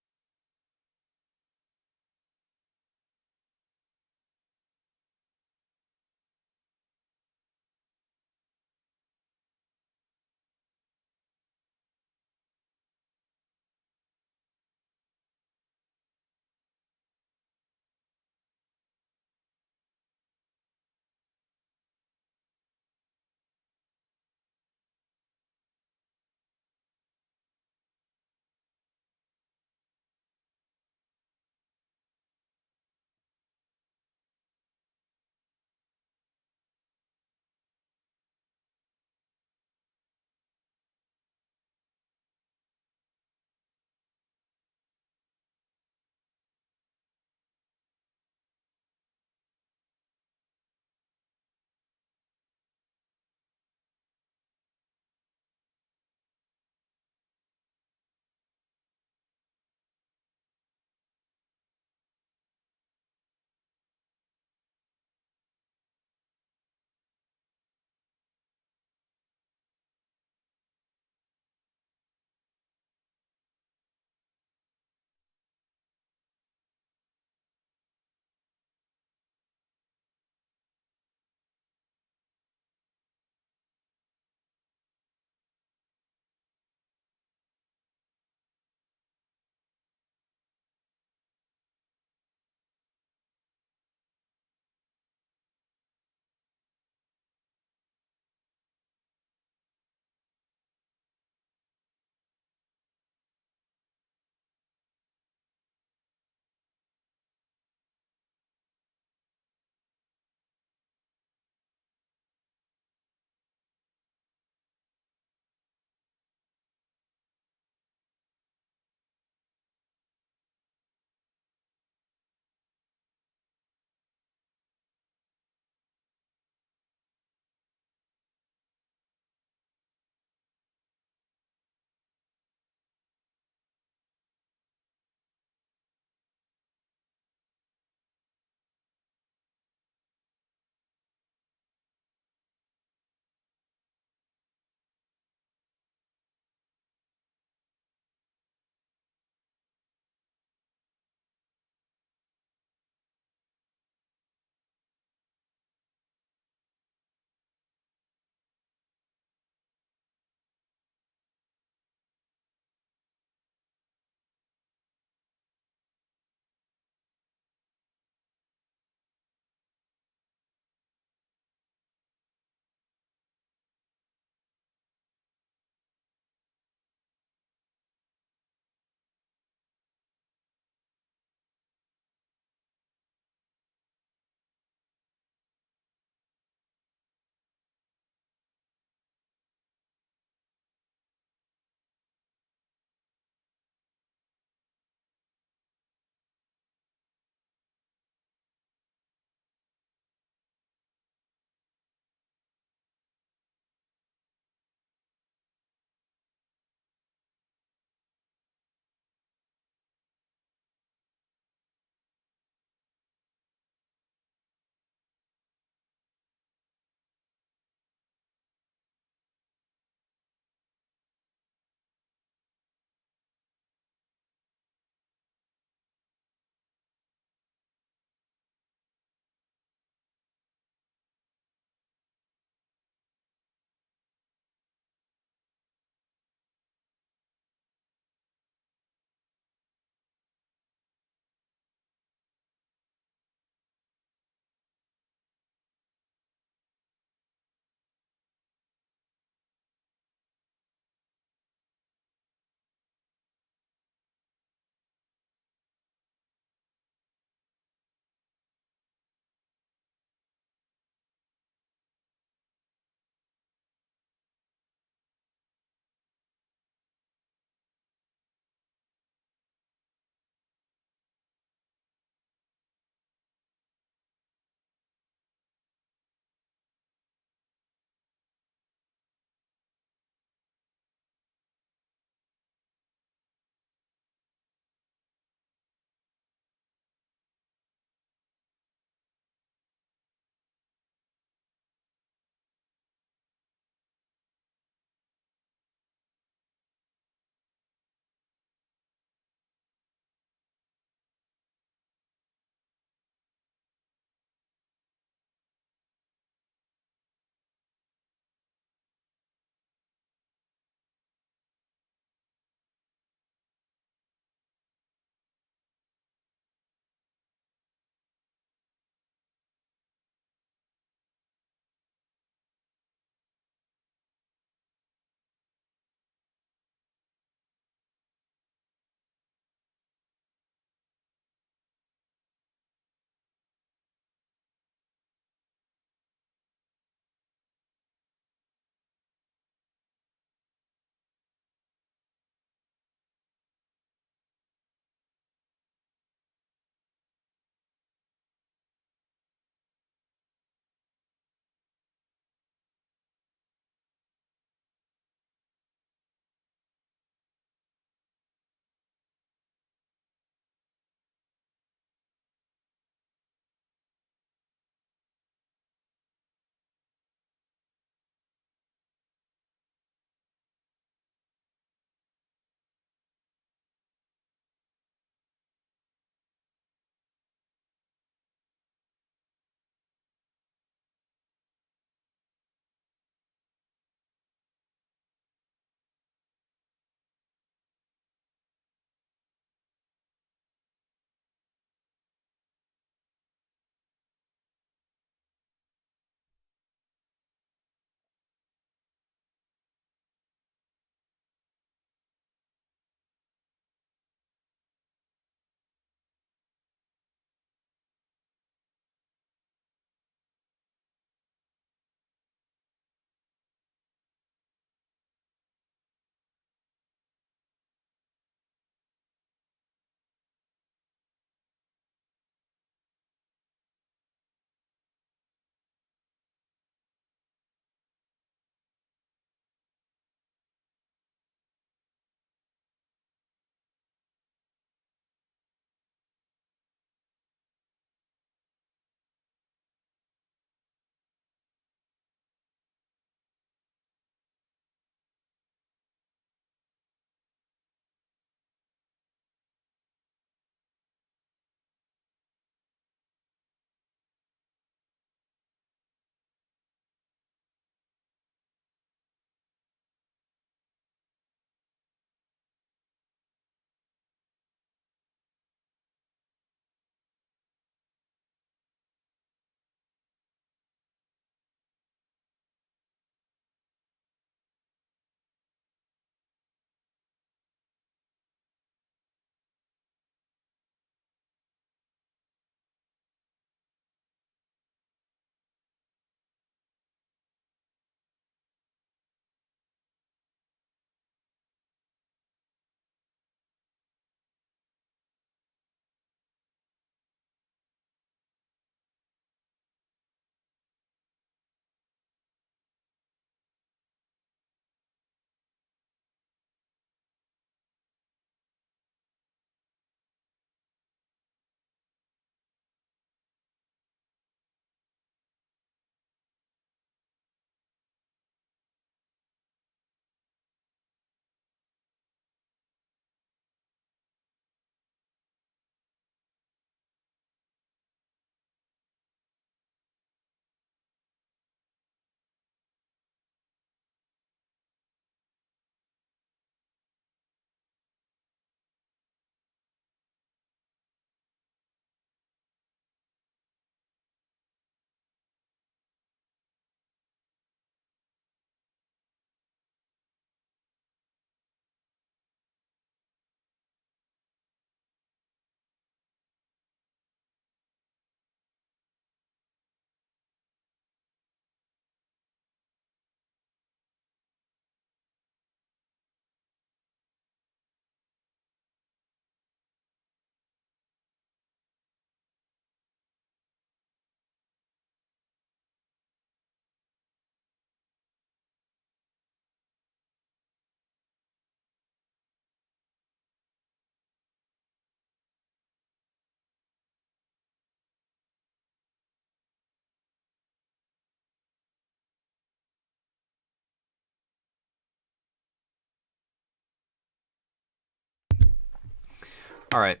All right.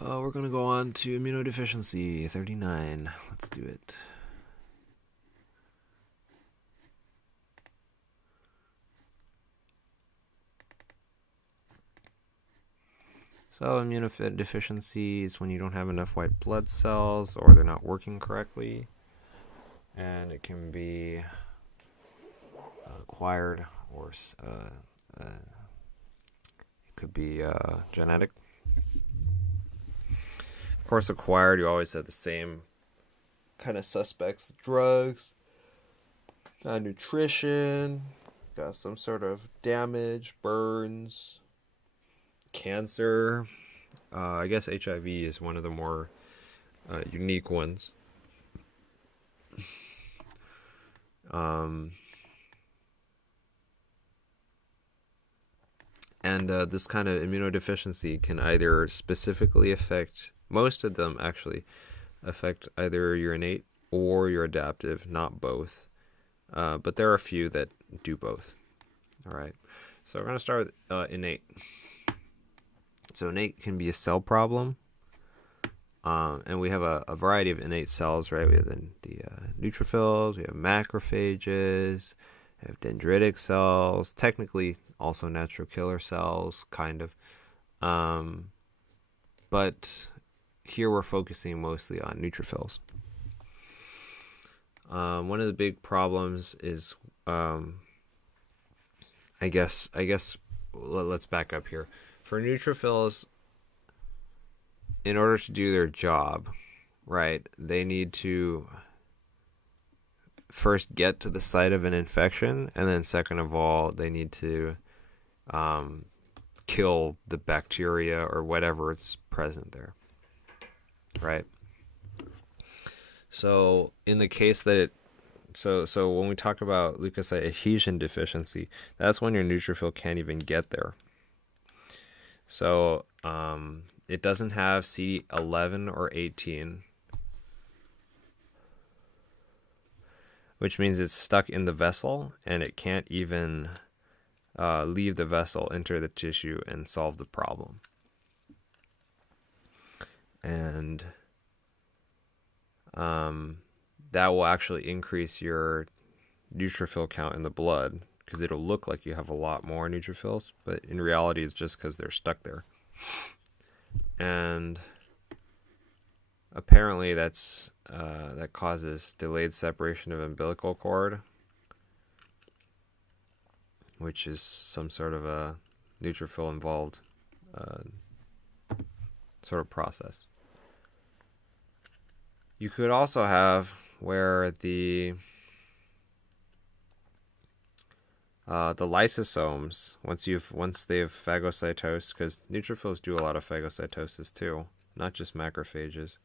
We're going to go on to immunodeficiency 39. Let's do it. So immunodeficiency is when you don't have enough white blood cells or they're not working correctly. And it can be acquired or it could be genetic. Of course, acquired, you always have the same kind of suspects: drugs, nutrition, got some sort of damage, burns, cancer. I guess HIV is one of the more unique ones. And this kind of immunodeficiency can either specifically affect, most of them actually affect either your innate or your adaptive, not both. But there are a few that do both. All right. So we're going to start with innate. So innate can be a cell problem. And we have a variety of innate cells, right? We have the neutrophils, we have macrophages, we have dendritic cells, technically also natural killer cells, kind of. But here we're focusing mostly on neutrophils. One of the big problems is, I guess, let's back up here. For neutrophils, in order to do their job, right, they need to first get to the site of an infection, and then second of all, they need to kill the bacteria or whatever is present there, right? So in the case that so when we talk about leukocyte adhesion deficiency, that's when your neutrophil can't even get there. So it doesn't have CD11 or 18, which means it's stuck in the vessel and it can't even leave the vessel, enter the tissue, and solve the problem. And that will actually increase your neutrophil count in the blood, because it'll look like you have a lot more neutrophils, but in reality it's just because they're stuck there. And apparently that causes delayed separation of umbilical cord, which is some sort of a neutrophil involved sort of process. You could also have where the lysosomes, once they've phagocytosed, because neutrophils do a lot of phagocytosis too, not just macrophages.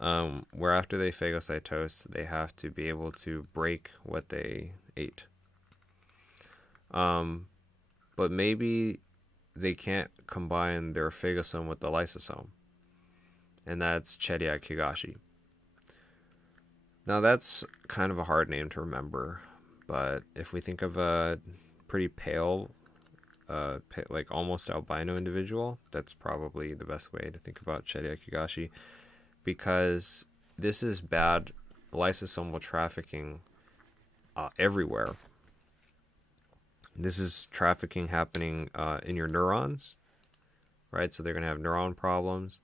Where after they phagocytose, they have to be able to break what they ate. But maybe they can't combine their phagosome with the lysosome, and that's Chediak Higashi. Now that's kind of a hard name to remember, but if we think of a pretty pale, like almost albino individual, that's probably the best way to think about Chediak Higashi, because this is bad lysosomal trafficking everywhere. This is trafficking happening in your neurons, right? So they're going to have neuron problems.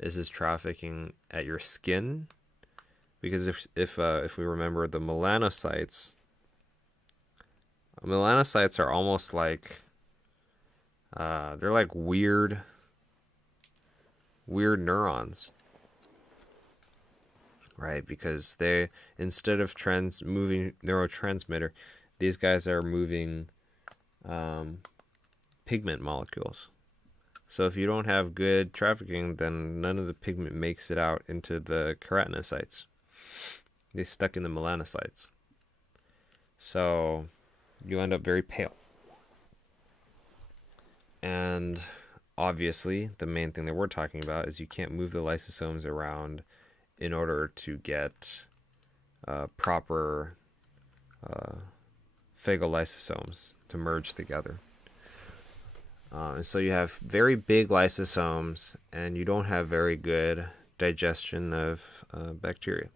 This is trafficking at your skin, because if we remember the melanocytes are almost like they're like weird neurons, right? Because they, instead of moving neurotransmitter, these guys are moving pigment molecules. So if you don't have good trafficking, then none of the pigment makes it out into the keratinocytes. They're stuck in the melanocytes. So you end up very pale. And obviously, the main thing that we're talking about is you can't move the lysosomes around in order to get proper phagolysosomes to merge together. And so you have very big lysosomes, and you don't have very good digestion of bacteria.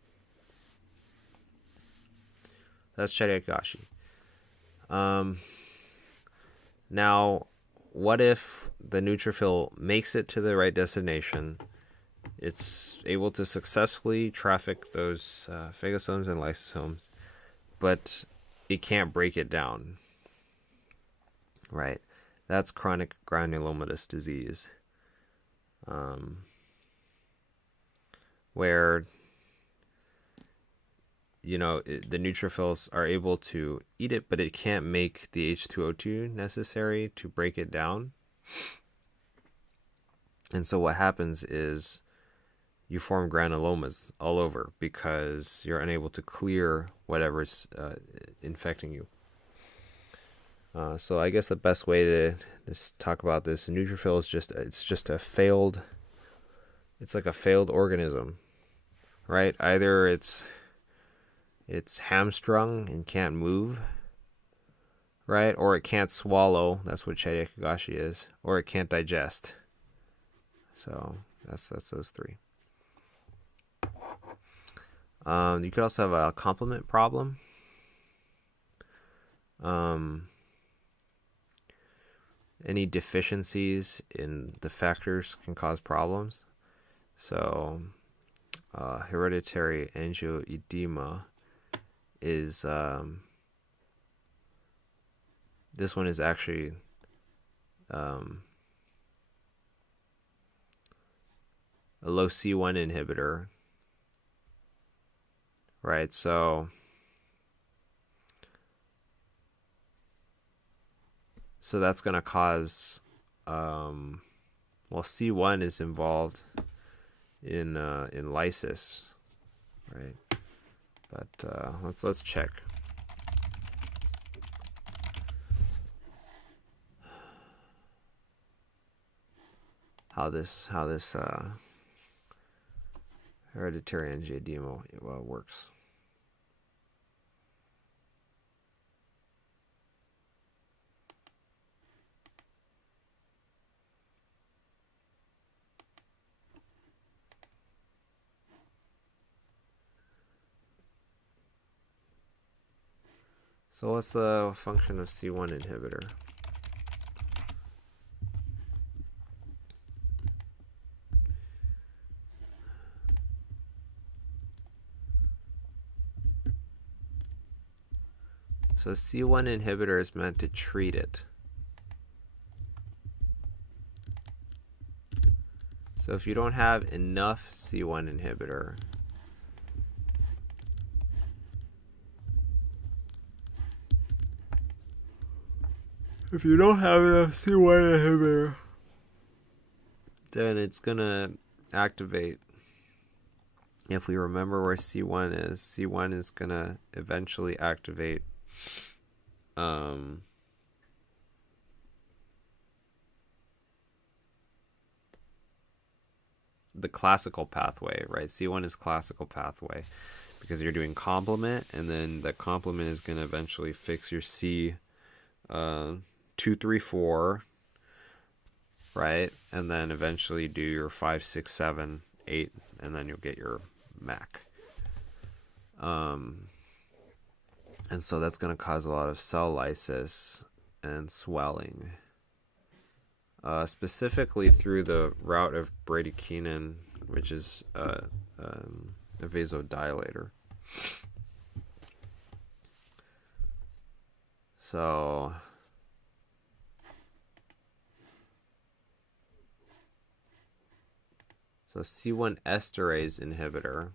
That's Chiriakashi. Now, what if the neutrophil makes it to the right destination? It's able to successfully traffic those phagosomes and lysosomes, but it can't break it down, right? That's chronic granulomatous disease, where the neutrophils are able to eat it, but it can't make the H2O2 necessary to break it down. And so what happens is you form granulomas all over because you're unable to clear whatever's infecting you. So I guess the best way to just talk about this, a neutrophil is it's like a failed organism, right? Either it's hamstrung and can't move, right? Or it can't swallow. That's what Chiriakashi is. Or it can't digest. So that's those three. You could also have a complement problem. Any deficiencies in the factors can cause problems. So hereditary angioedema is this one is actually a low C1 inhibitor, right? So that's going to cause C1 is involved in lysis, right? But let's check. How this hereditary angioedema works. So what's the function of C1 inhibitor? So C1 inhibitor is meant to treat it. So if you don't have enough C1 inhibitor, then it's going to activate. If we remember where C1 is going to eventually activate the classical pathway, right? C1 is classical pathway because you're doing complement, and then the complement is going to eventually fix your C 2, 3, 4, right? And then eventually do your 5, 6, 7, 8, and then you'll get your MAC. And so that's going to cause a lot of cell lysis and swelling, specifically through the route of bradykinin, which is a vasodilator. So C1 esterase inhibitor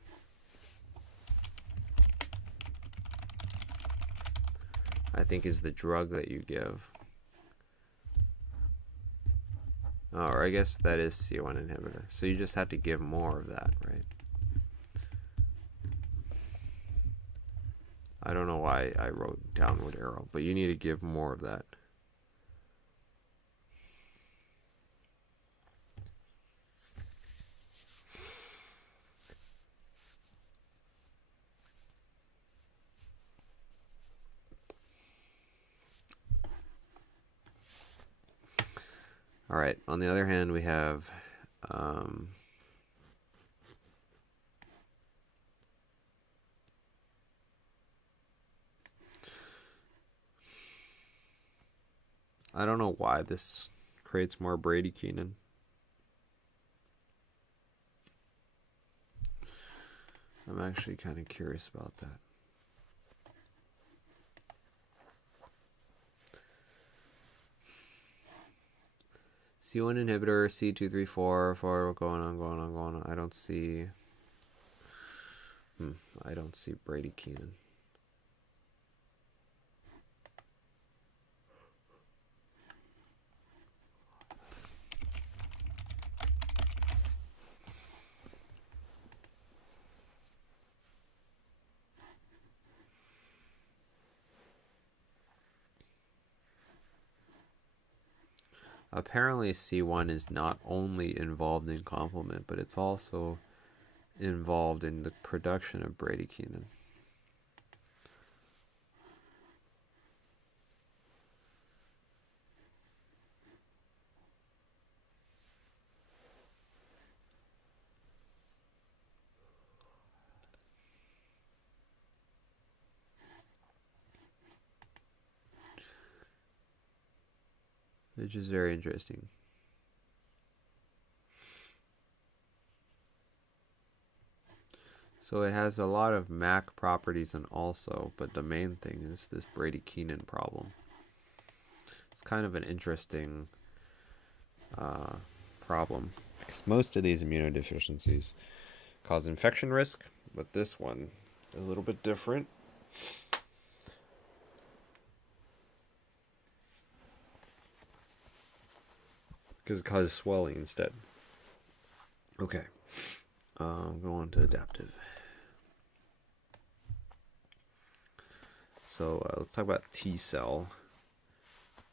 I think is the drug that you give. Oh, or I guess that is C1 inhibitor. So you just have to give more of that, right? I don't know why I wrote downward arrow, but you need to give more of that. All right. On the other hand, we have um, I don't know why this creates more bradykinin. I'm actually kind of curious about that. C1 inhibitor, C234, going on. I don't see. I don't see bradykinin. Apparently, C1 is not only involved in complement, but it's also involved in the production of bradykinin. Which is very interesting. So it has a lot of MAC properties and also, but the main thing is this bradykinin problem. It's kind of an interesting problem because most of these immunodeficiencies cause infection risk, but this one is a little bit different. Because it causes swelling instead. Okay. Go on to adaptive. So let's talk about T cell.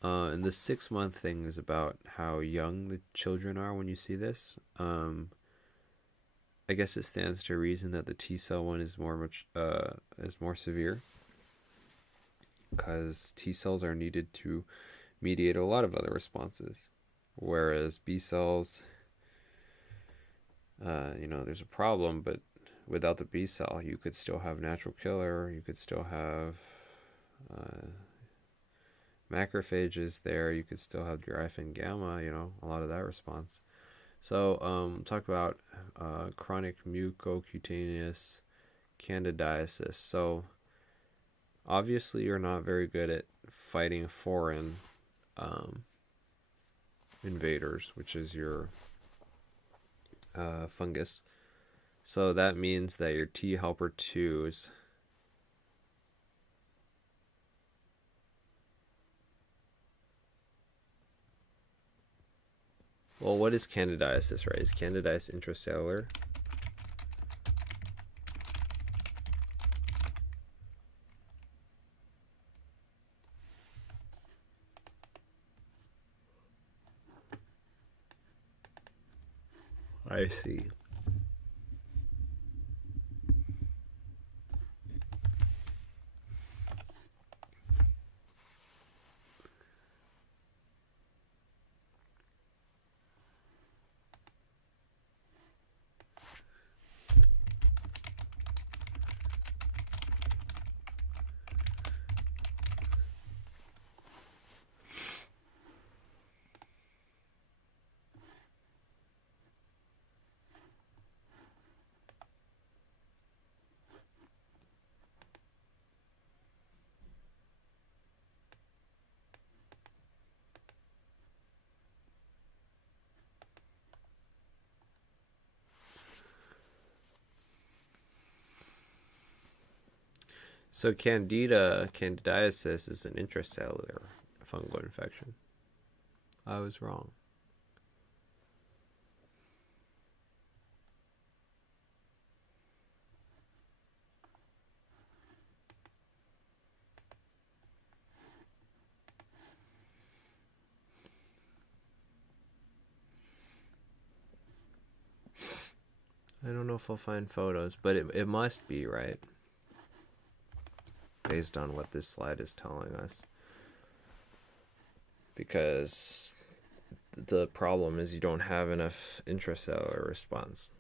And the 6-month thing is about how young the children are when you see this. I guess it stands to reason that the T cell one is more severe, because T cells are needed to mediate a lot of other responses, whereas B cells, there's a problem, but without the B cell, you could still have natural killer, you could still have macrophages there, you could still have giraffin gamma, a lot of that response. So talk about chronic mucocutaneous candidiasis. So obviously you're not very good at fighting foreign invaders, which is your fungus. So that means that your T helper 2s well, what is candidiasis, right? Is candidiasis intracellular? I see. So candidiasis is an intracellular fungal infection. I was wrong. I don't know if I'll find photos, but it must be, right? Based on what this slide is telling us. Because the problem is you don't have enough intracellular response.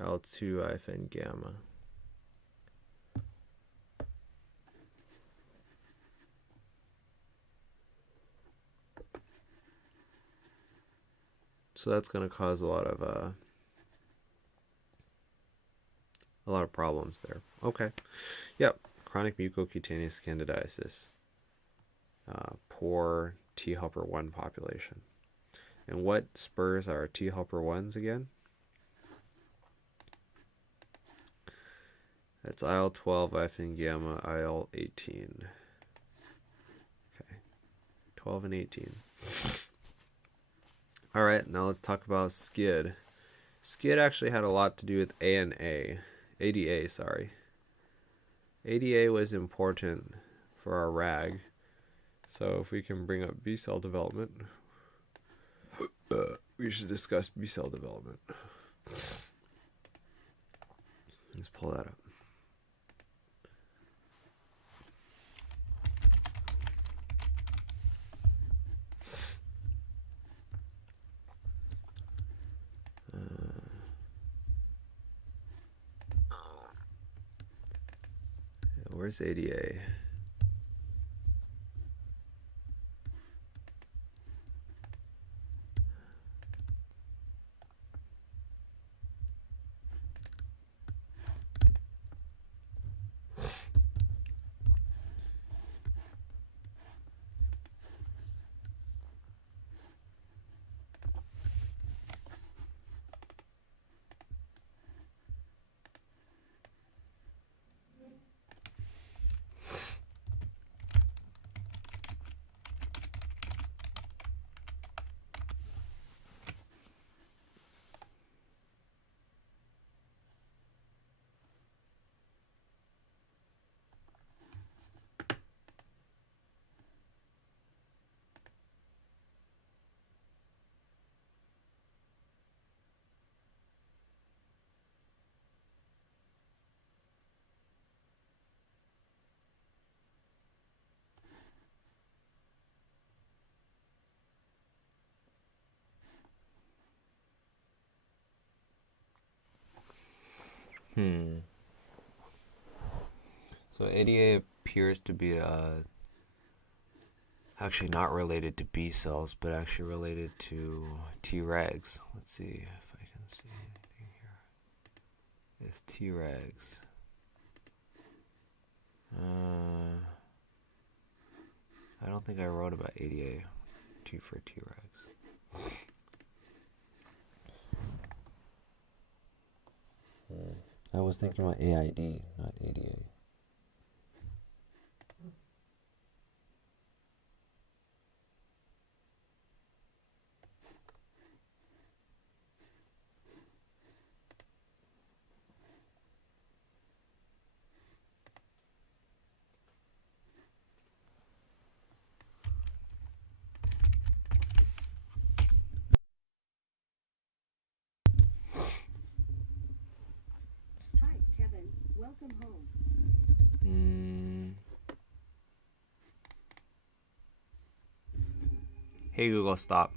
L2-IFN gamma. So that's going to cause a lot of problems there. Okay. Yep. Chronic mucocutaneous candidiasis. Poor T helper 1 population. And what spurs our T helper 1s again? That's IL-12, IFN gamma, IL-18. Okay. 12 and 18. All right, now let's talk about SCID. SCID actually had a lot to do with ADA, sorry. ADA was important for our RAG. So if we can bring up B cell development, we should discuss B cell development. Let's pull that up. Where's ADA? So ADA appears to be actually not related to B cells, but actually related to Tregs. Let's see if I can see anything here. It's Tregs. I don't think I wrote about ADA for Tregs. I was thinking about AID, not ADA. Hi, Kevin. Welcome home. Hey Google, stop.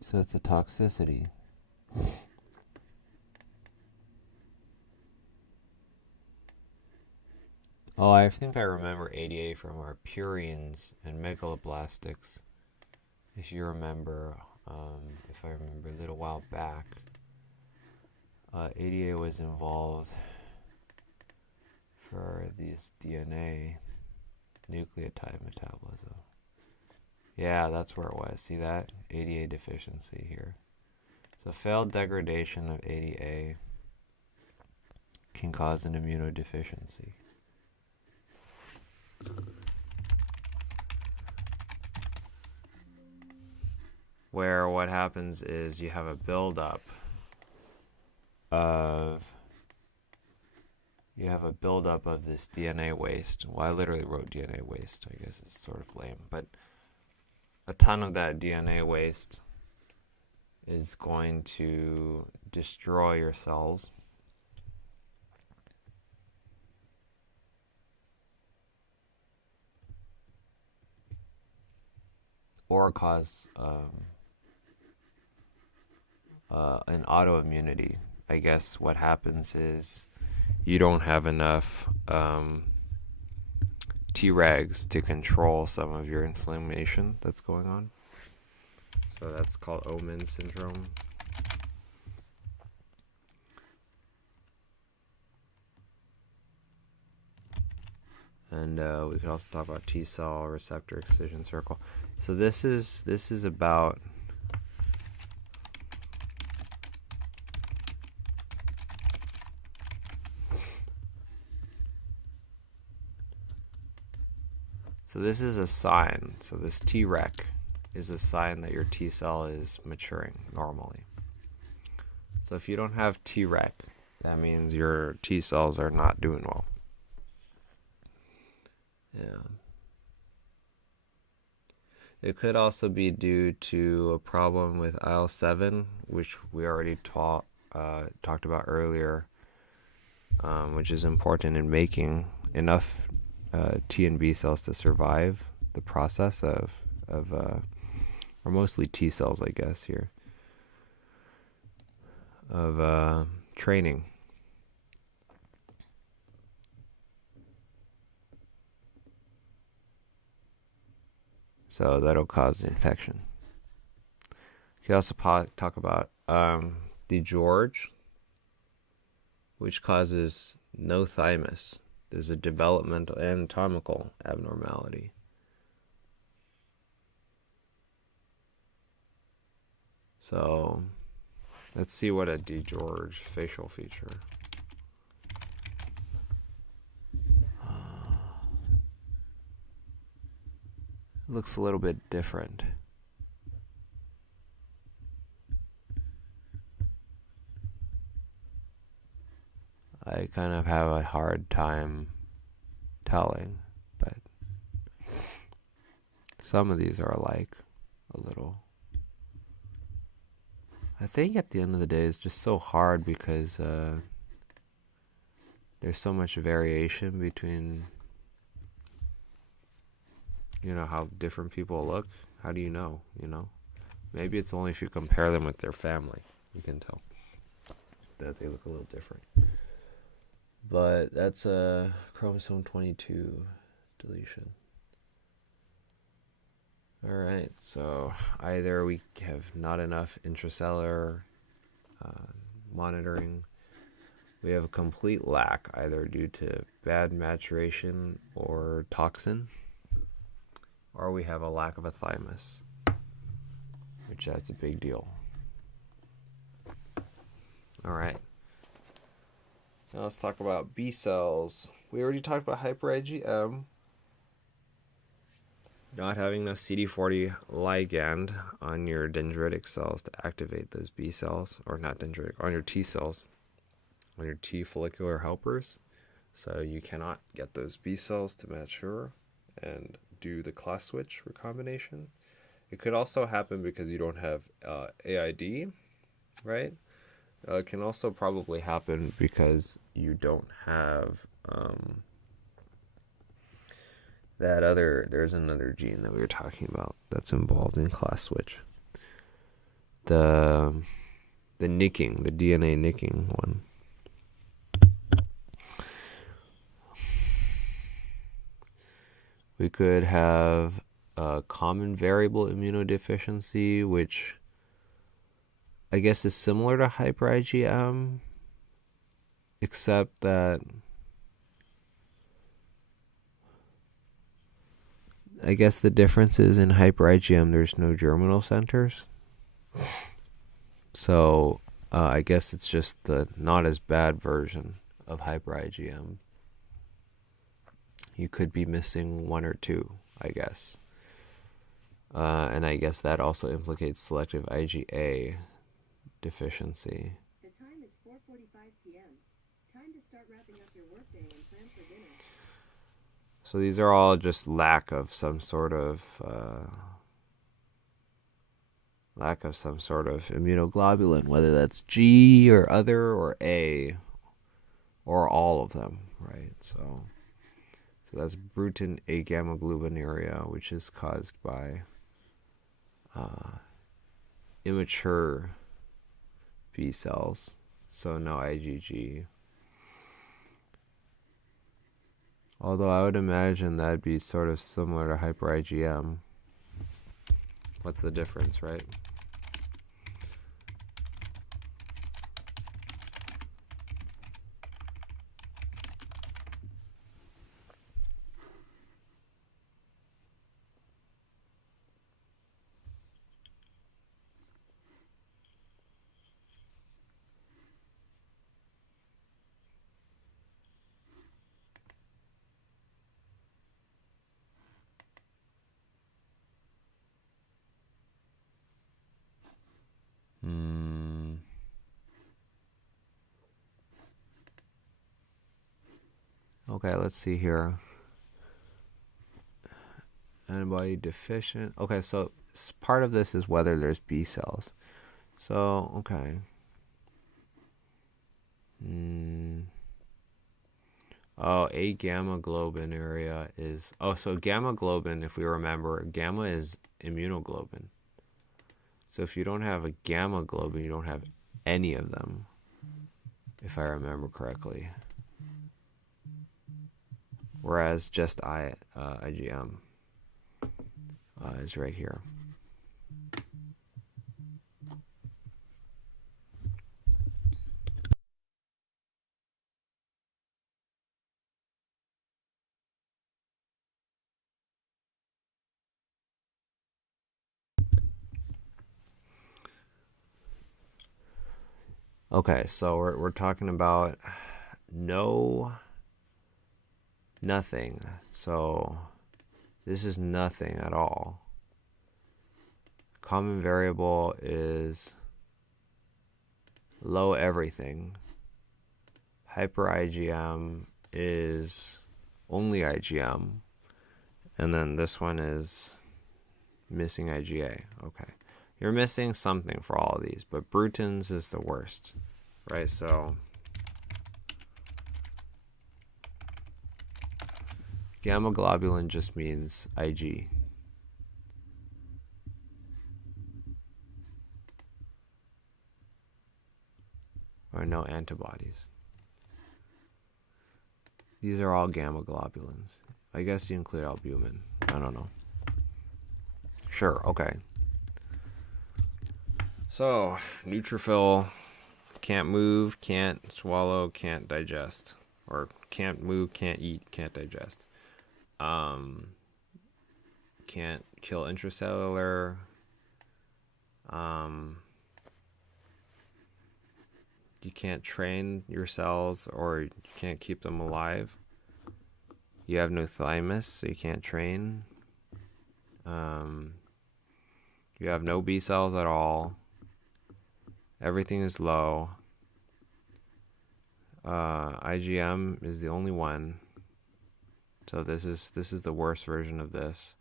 So it's a toxicity. Oh, I think I remember ADA from our purines and megaloblastics. If you remember, if I remember a little while back, ADA was involved for these DNA nucleotide metabolism. Yeah, that's where it was. See that? ADA deficiency here. So failed degradation of ADA can cause an immunodeficiency. Where what happens is you have a buildup of this DNA waste. Well, I literally wrote DNA waste. I guess it's sort of lame, but a ton of that DNA waste is going to destroy your cells or cause an autoimmunity. I guess what happens is you don't have enough Tregs to control some of your inflammation that's going on. So that's called Omen syndrome. And we could also talk about T cell receptor excision circle. So this is about so this is a sign. So this Treg is a sign that your T cell is maturing normally. So if you don't have Treg, that means your T cells are not doing well. Yeah. It could also be due to a problem with IL-7, which we already talked about earlier, which is important in making enough T and B cells to survive the process of or mostly T cells, I guess, here, of training. So that'll cause infection. You can also talk about the George, which causes no thymus. There's a developmental anatomical abnormality. So let's see what a DiGeorge facial feature. Looks a little bit different. I kind of have a hard time telling, but some of these are alike a little. I think at the end of the day, it's just so hard because there's so much variation between, how different people look. How do you know, Maybe it's only if you compare them with their family, you can tell that they look a little different. But that's a chromosome 22 deletion. Alright, so either we have not enough intracellular monitoring, we have a complete lack either due to bad maturation or toxin, or we have a lack of a thymus, which that's a big deal. Alright. Now let's talk about B cells. We already talked about hyper IgM. Not having enough CD40 ligand on your dendritic cells to activate those B cells, or not dendritic, on your T cells, on your T follicular helpers. So you cannot get those B cells to mature and do the class switch recombination. It could also happen because you don't have AID, right? It can also probably happen because you don't have there's another gene that we were talking about that's involved in class switch. The nicking, the DNA nicking one. We could have a common variable immunodeficiency, which I guess is similar to hyper IgM, except that I guess the difference is in hyper IgM there's no germinal centers. So I guess it's just the not as bad version of hyper IgM. You could be missing one or two, I guess. And I guess that also implicates selective IgA deficiency. The time is 4:45 p.m. Time to start wrapping up your workday and plan for dinner. So these are all just lack of some sort of lack of some sort of immunoglobulin, whether that's G or other or A or all of them, right? So that's Bruton agammaglobulinuria, which is caused by immature B cells, so no IgG. Although I would imagine that'd be sort of similar to hyper IgM. What's the difference, right? Okay, let's see here. Antibody deficient. Okay, so part of this is whether there's B cells. So, okay. Oh, agammaglobulinuria is... Oh, so gamma globin, if we remember, gamma is immunoglobin. So if you don't have a gamma globin, you don't have any of them, if I remember correctly. Whereas just IgM is right here. Okay, so we're talking about nothing. So this is nothing at all. Common variable is low everything. Hyper IgM is only IgM. And then this one is missing IgA. Okay. You're missing something for all of these, but Bruton's is the worst, right? So gamma globulin just means Ig. Or no antibodies. These are all gamma globulins. I guess you include albumin. I don't know. Sure, okay. So, neutrophil can't move, can't swallow, can't digest. Or can't move, can't eat, can't digest. Can't kill intracellular. You can't train your cells, or you can't keep them alive. You have no thymus, so you can't train. You have no B cells at all. Everything is low. IgM is the only one. So this is the worst version of this.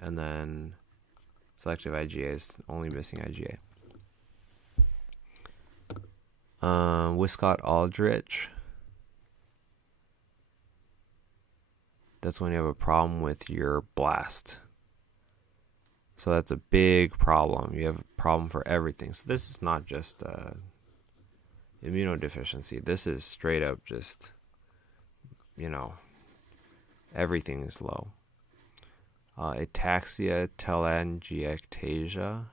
And then selective IgA is only missing IgA. Wiskott-Aldrich. That's when you have a problem with your blast. So that's a big problem. You have a problem for everything. So this is not just immunodeficiency. This is straight up just, everything is low. Ataxia telangiectasia.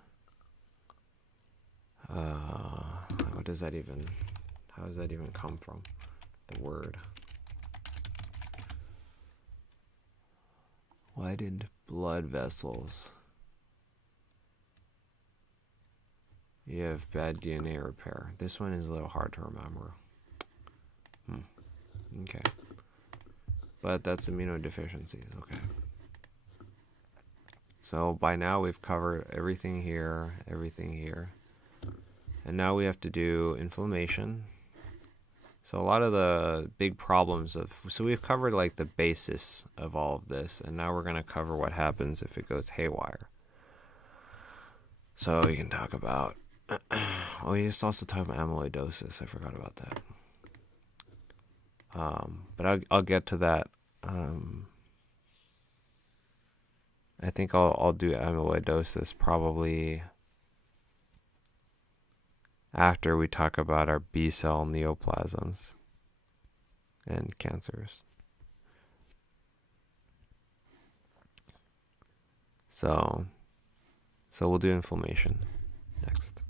How does that even come from? The word. Widened blood vessels. You have bad DNA repair. This one is a little hard to remember. Okay. But that's immunodeficiencies. Okay. So by now we've covered everything here. And now we have to do inflammation. So a lot of the big problems so we've covered like the basis of all of this, and now we're going to cover what happens if it goes haywire. So we can talk about. Oh, we just also talk about amyloidosis. I forgot about that. But I'll get to that. Um, I think I'll do amyloidosis probably after we talk about our B cell neoplasms and cancers. So we'll do inflammation next.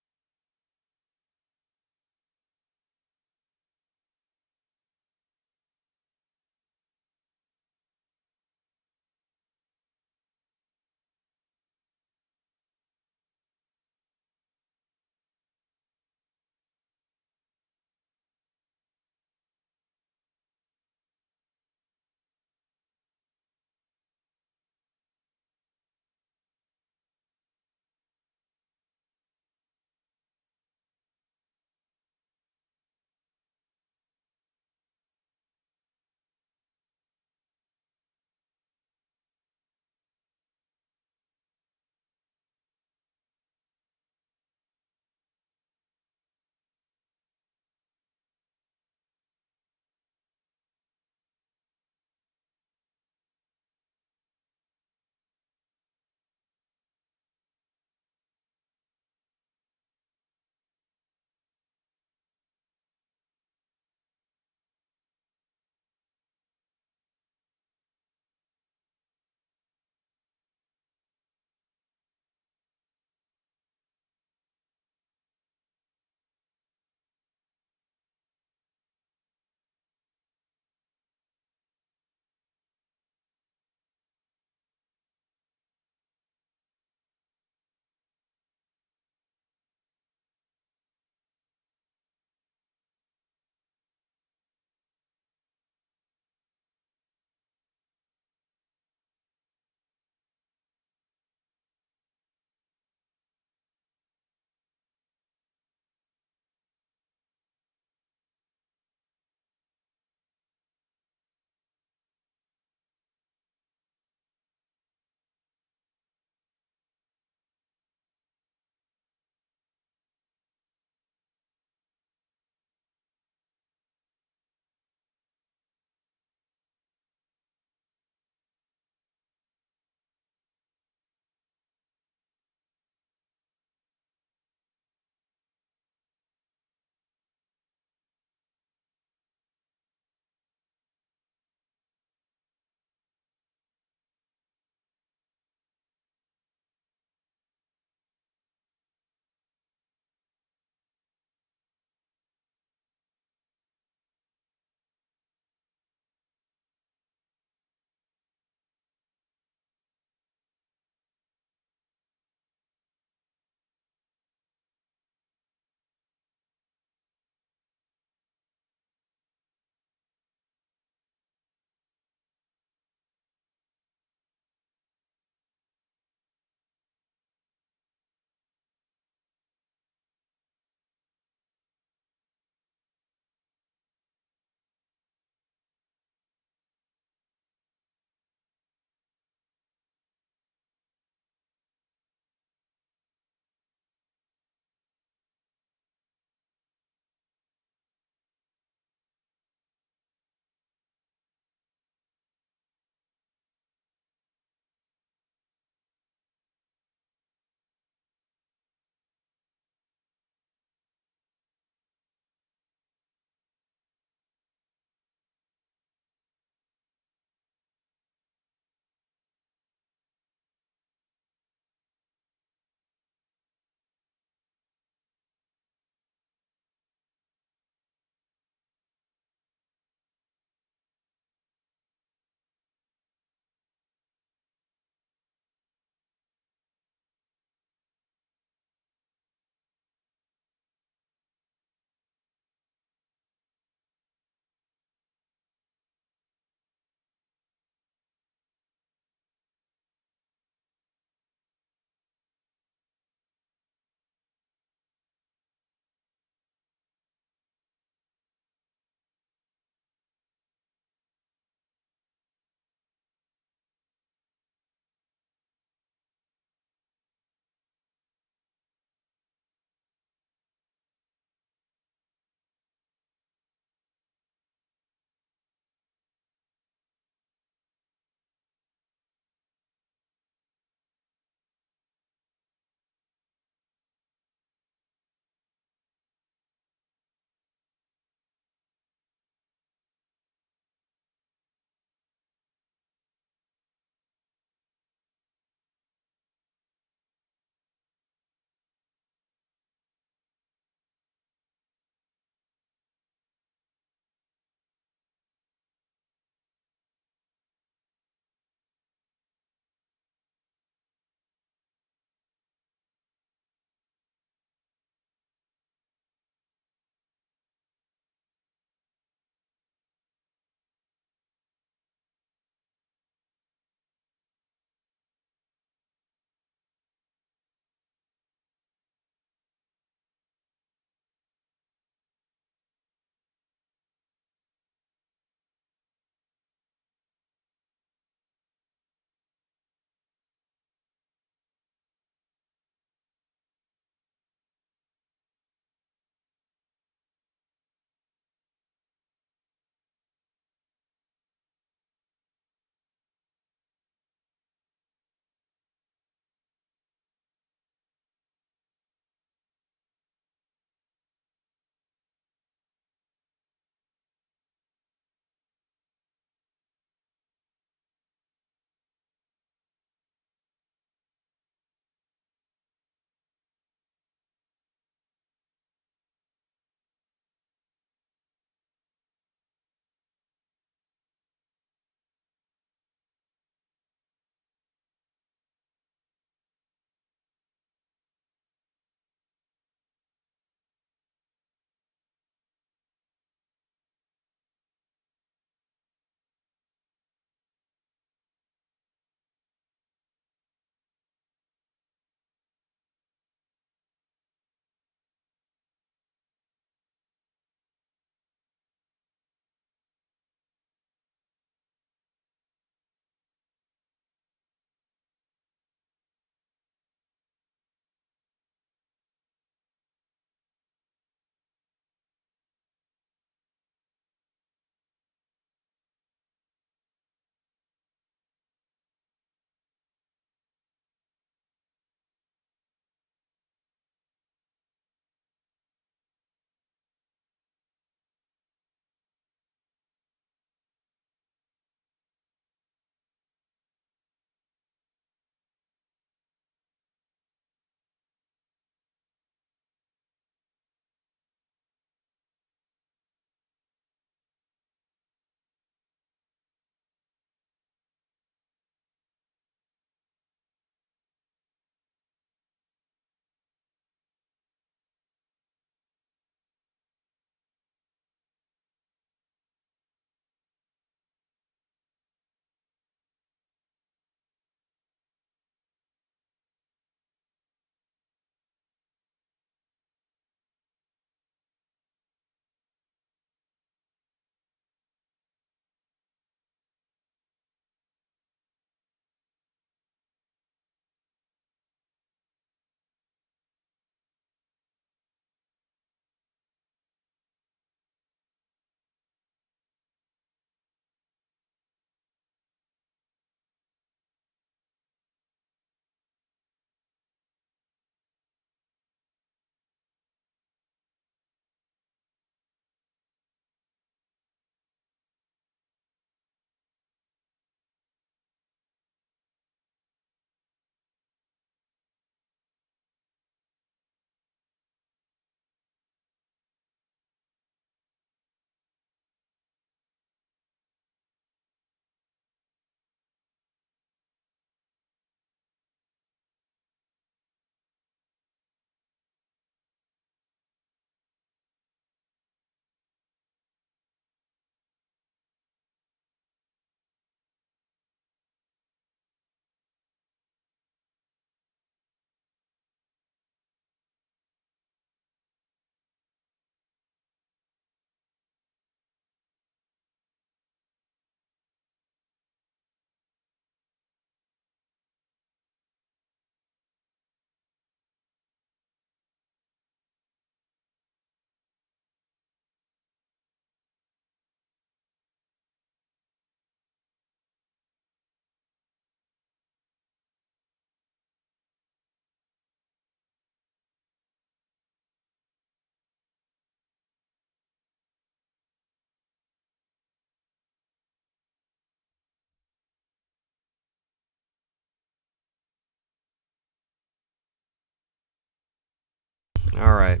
All right.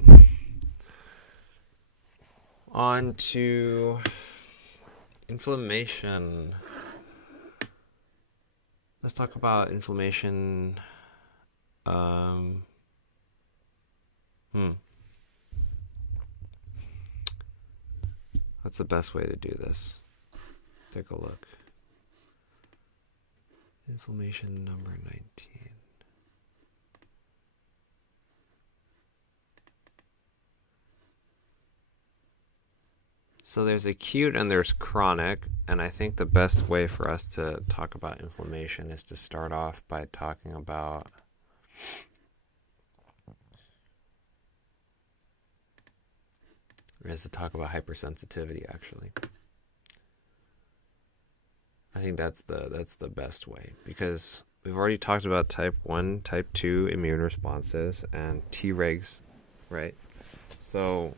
On to inflammation. Let's talk about inflammation. Um, What's the best way to do this? Take a look. Inflammation number 19. So there's acute and there's chronic, and I think the best way for us to talk about inflammation is to start off by talking about hypersensitivity, actually. I think that's the best way, because we've already talked about type 1, type 2 immune responses and Tregs, right? So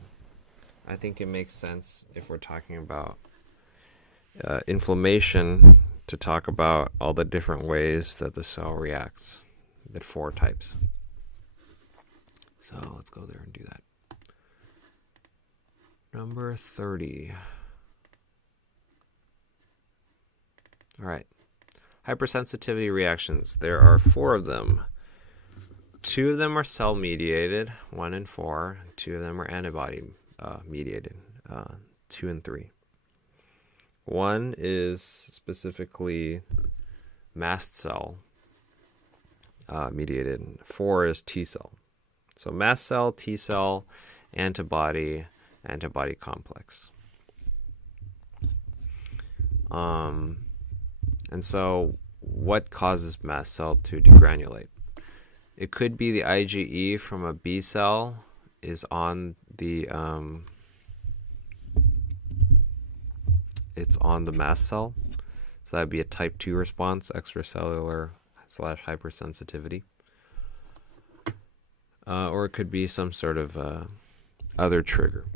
I think it makes sense, if we're talking about inflammation, to talk about all the different ways that the cell reacts, the 4 types. So let's go there and do that. Number 30. All right. Hypersensitivity reactions. There are 4 of them. 2 of them are cell-mediated, 1 and 4. 2 of them are antibody-mediated, 2 and 3. 1 is specifically mast cell mediated. 4 is T cell. So mast cell, T cell, antibody complex. And so what causes mast cell to degranulate? It could be the IgE from a B cell is on the it's on the mast cell. So that'd be a type 2 response, extracellular / hypersensitivity. Or it could be some sort of other trigger.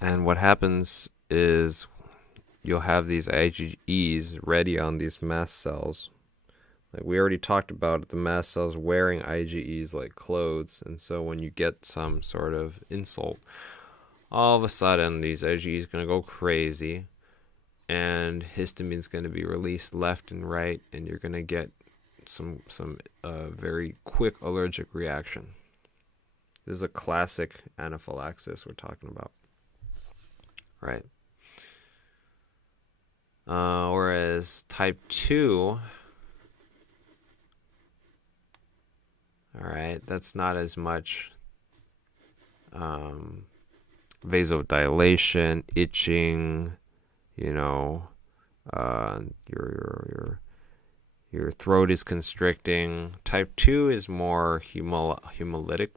And what happens is you'll have these IgEs ready on these mast cells. Like we already talked about, the mast cells wearing IgEs like clothes, and so when you get some sort of insult, all of a sudden these IgEs are going to go crazy, and histamine's going to be released left and right, and you're going to get some very quick allergic reaction. This is a classic anaphylaxis we're talking about, right? Whereas type 2, all right, that's not as much vasodilation, itching, your throat is constricting. Type 2 is more hemolytic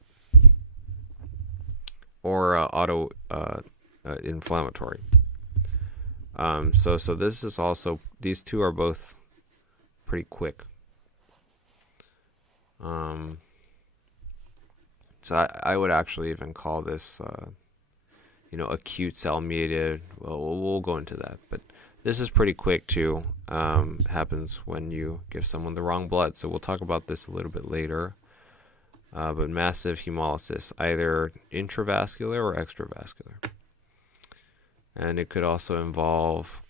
or auto inflammatory. So this is also, these two are both pretty quick. So I would actually even call this, acute cell mediated. Well, we'll go into that, but this is pretty quick too. Happens when you give someone the wrong blood. So we'll talk about this a little bit later. But massive hemolysis, either intravascular or extravascular. And it could also involve,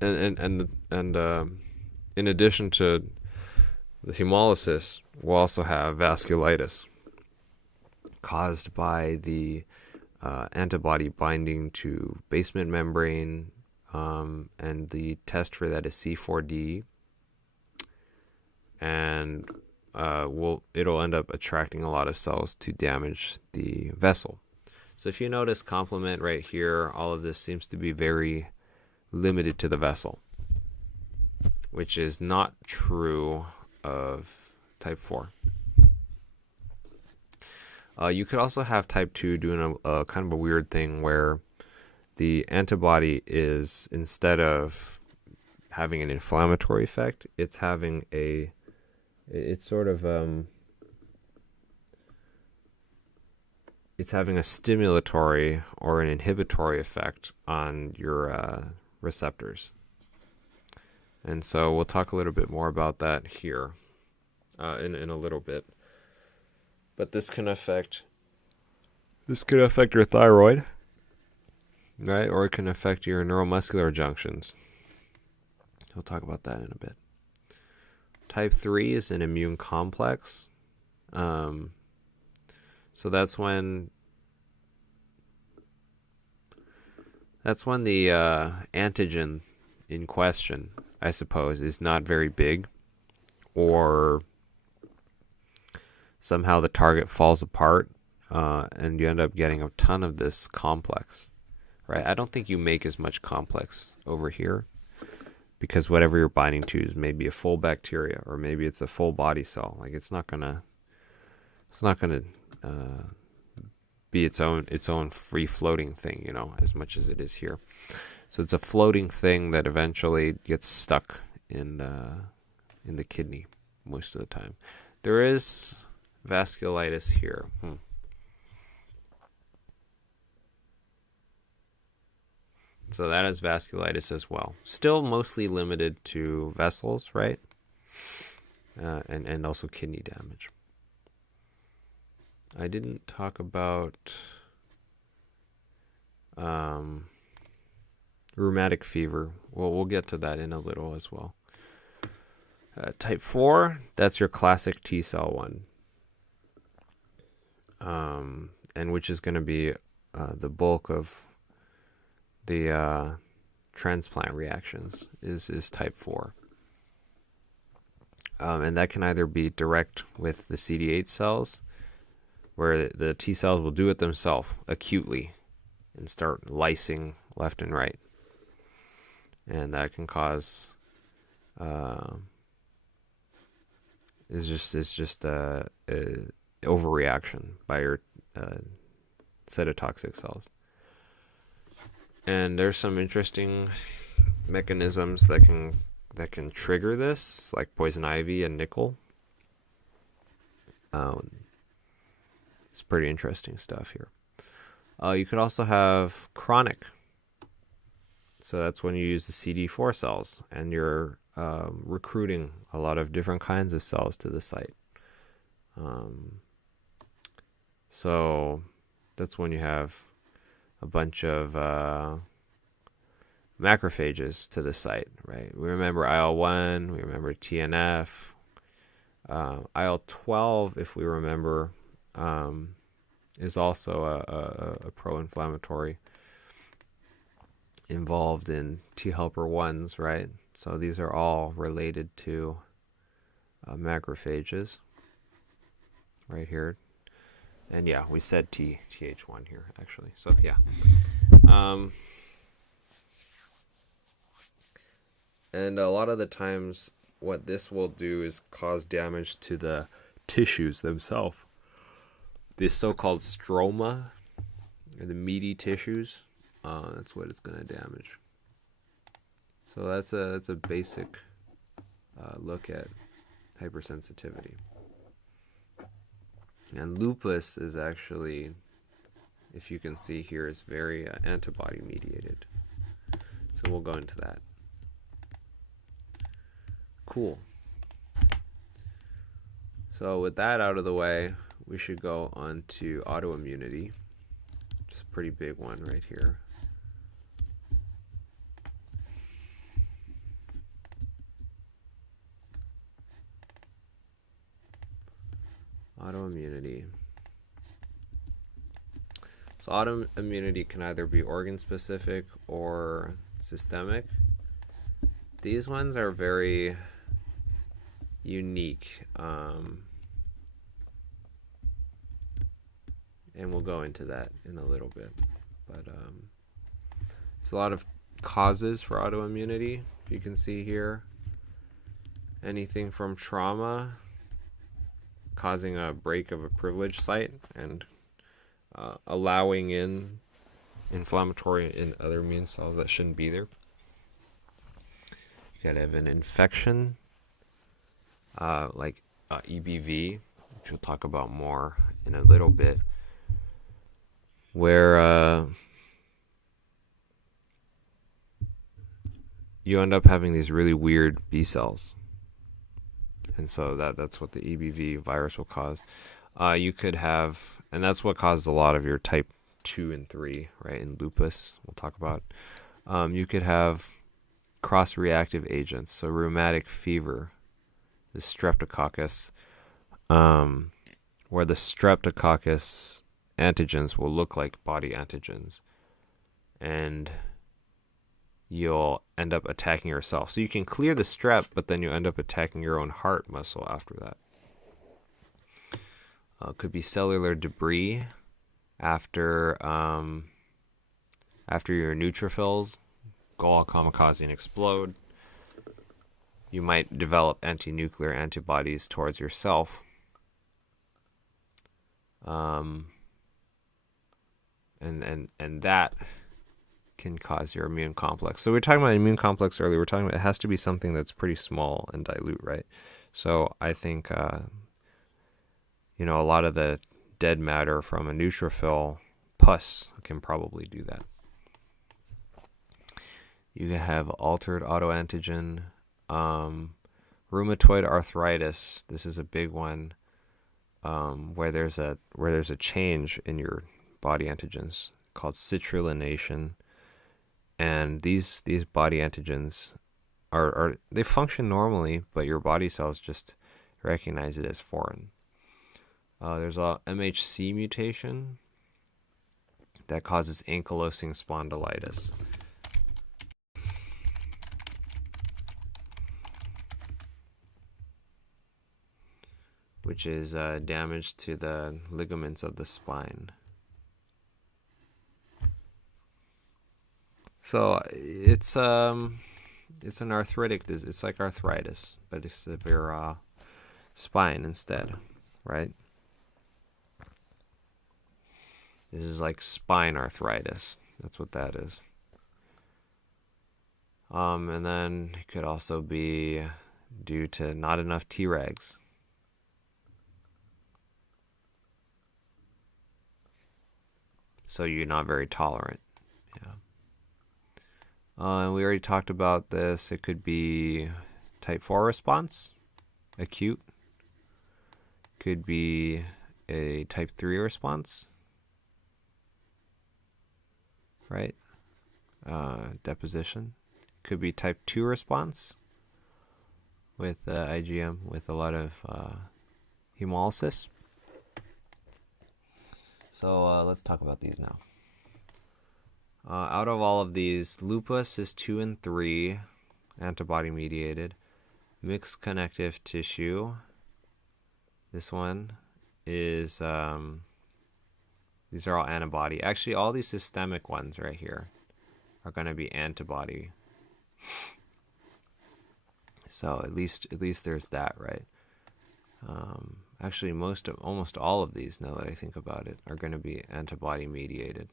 in addition to the hemolysis, we'll also have vasculitis caused by the antibody binding to basement membrane, and the test for that is C4D, and it'll end up attracting a lot of cells to damage the vessel. So if you notice complement right here, all of this seems to be very limited to the vessel, which is not true of type 4. You could also have type 2 doing a kind of a weird thing where the antibody is, instead of having an inflammatory effect, it's having it's having a stimulatory or an inhibitory effect on your receptors. And so we'll talk a little bit more about that here. in a little bit. But this can affect your thyroid, right? Or it can affect your neuromuscular junctions. We'll talk about that in a bit. Type 3 is an immune complex. So that's when the antigen in question, I suppose, is not very big, or somehow the target falls apart, and you end up getting a ton of this complex, right? I don't think you make as much complex over here, because whatever you're binding to is maybe a full bacteria, or maybe it's a full body cell. Like it's not gonna be its own free floating thing, as much as it is here. So it's a floating thing that eventually gets stuck in the kidney most of the time. There is vasculitis here. So that is vasculitis as well. Still mostly limited to vessels, right? And also kidney damage. I didn't talk about rheumatic fever. Well, we'll get to that in a little as well. Type 4, that's your classic T cell one. And which is going to be the bulk of the transplant reactions is type 4. And that can either be direct with the CD8 cells, where the T cells will do it themselves acutely and start lysing left and right. And that can cause it's just a overreaction by your cytotoxic cells. And there's some interesting mechanisms that can trigger this, like poison ivy and nickel. It's pretty interesting stuff here. You could also have chronic. So that's when you use the CD4 cells and you're recruiting a lot of different kinds of cells to the site. So that's when you have a bunch of macrophages to the site, right? We remember IL-1, we remember TNF, IL-12, if we remember, is also a pro-inflammatory involved in T helper 1s, right? So these are all related to macrophages right here. And yeah, we said TH1 here, actually. So yeah. And a lot of the times what this will do is cause damage to the tissues themselves. The so-called stroma, or the meaty tissues, that's what it's going to damage. So that's a basic look at hypersensitivity. And lupus is actually, if you can see here, is very antibody mediated. So we'll go into that. Cool. So with that out of the way, we should go on to autoimmunity. Just a pretty big one right here. Autoimmunity. So autoimmunity can either be organ specific or systemic. These ones are very unique, and we'll go into that in a little bit. But there's a lot of causes for autoimmunity. You can see here anything from trauma, causing a break of a privileged site and allowing in inflammatory and other immune cells that shouldn't be there. You could have an infection, like EBV, which we'll talk about more in a little bit, where you end up having these really weird B cells. and so that's what the EBV virus will cause. You could have, and that's what causes a lot of your type 2 and 3, right? In lupus, we'll talk about. You could have cross-reactive agents, so rheumatic fever, the streptococcus, where the streptococcus antigens will look like body antigens, and you'll end up attacking yourself. So you can clear the strep, but then you end up attacking your own heart muscle after that. Could be cellular debris after your neutrophils go all kamikaze and explode. You might develop anti-nuclear antibodies towards yourself. And that can cause your immune complex. So we were talking about immune complex earlier. We're talking about it has to be something that's pretty small and dilute, right? So I think a lot of the dead matter from a neutrophil pus can probably do that. You can have altered autoantigen, rheumatoid arthritis. This is a big one, where there's a change in your body antigens called citrullination, and these body antigens are they function normally, but your body cells just recognize it as foreign. There's a MHC mutation that causes ankylosing spondylitis. Which is damage to the ligaments of the spine. So it's an arthritic. It's like arthritis, but it's of your spine instead, right? This is like spine arthritis. That's what that is. And then it could also be due to not enough Tregs. So you're not very tolerant. Yeah. And we already talked about this. It could be type 4 response, acute. Could be a type 3 response, right? Deposition. Could be type 2 response with IgM with a lot of hemolysis. So let's talk about these now. Out of all of these, lupus is 2 and 3, antibody mediated. Mixed connective tissue. This one is, these are all antibody. Actually, all these systemic ones right here are going to be antibody. So at least there's that, right? Actually, almost all of these, now that I think about it, are going to be antibody mediated.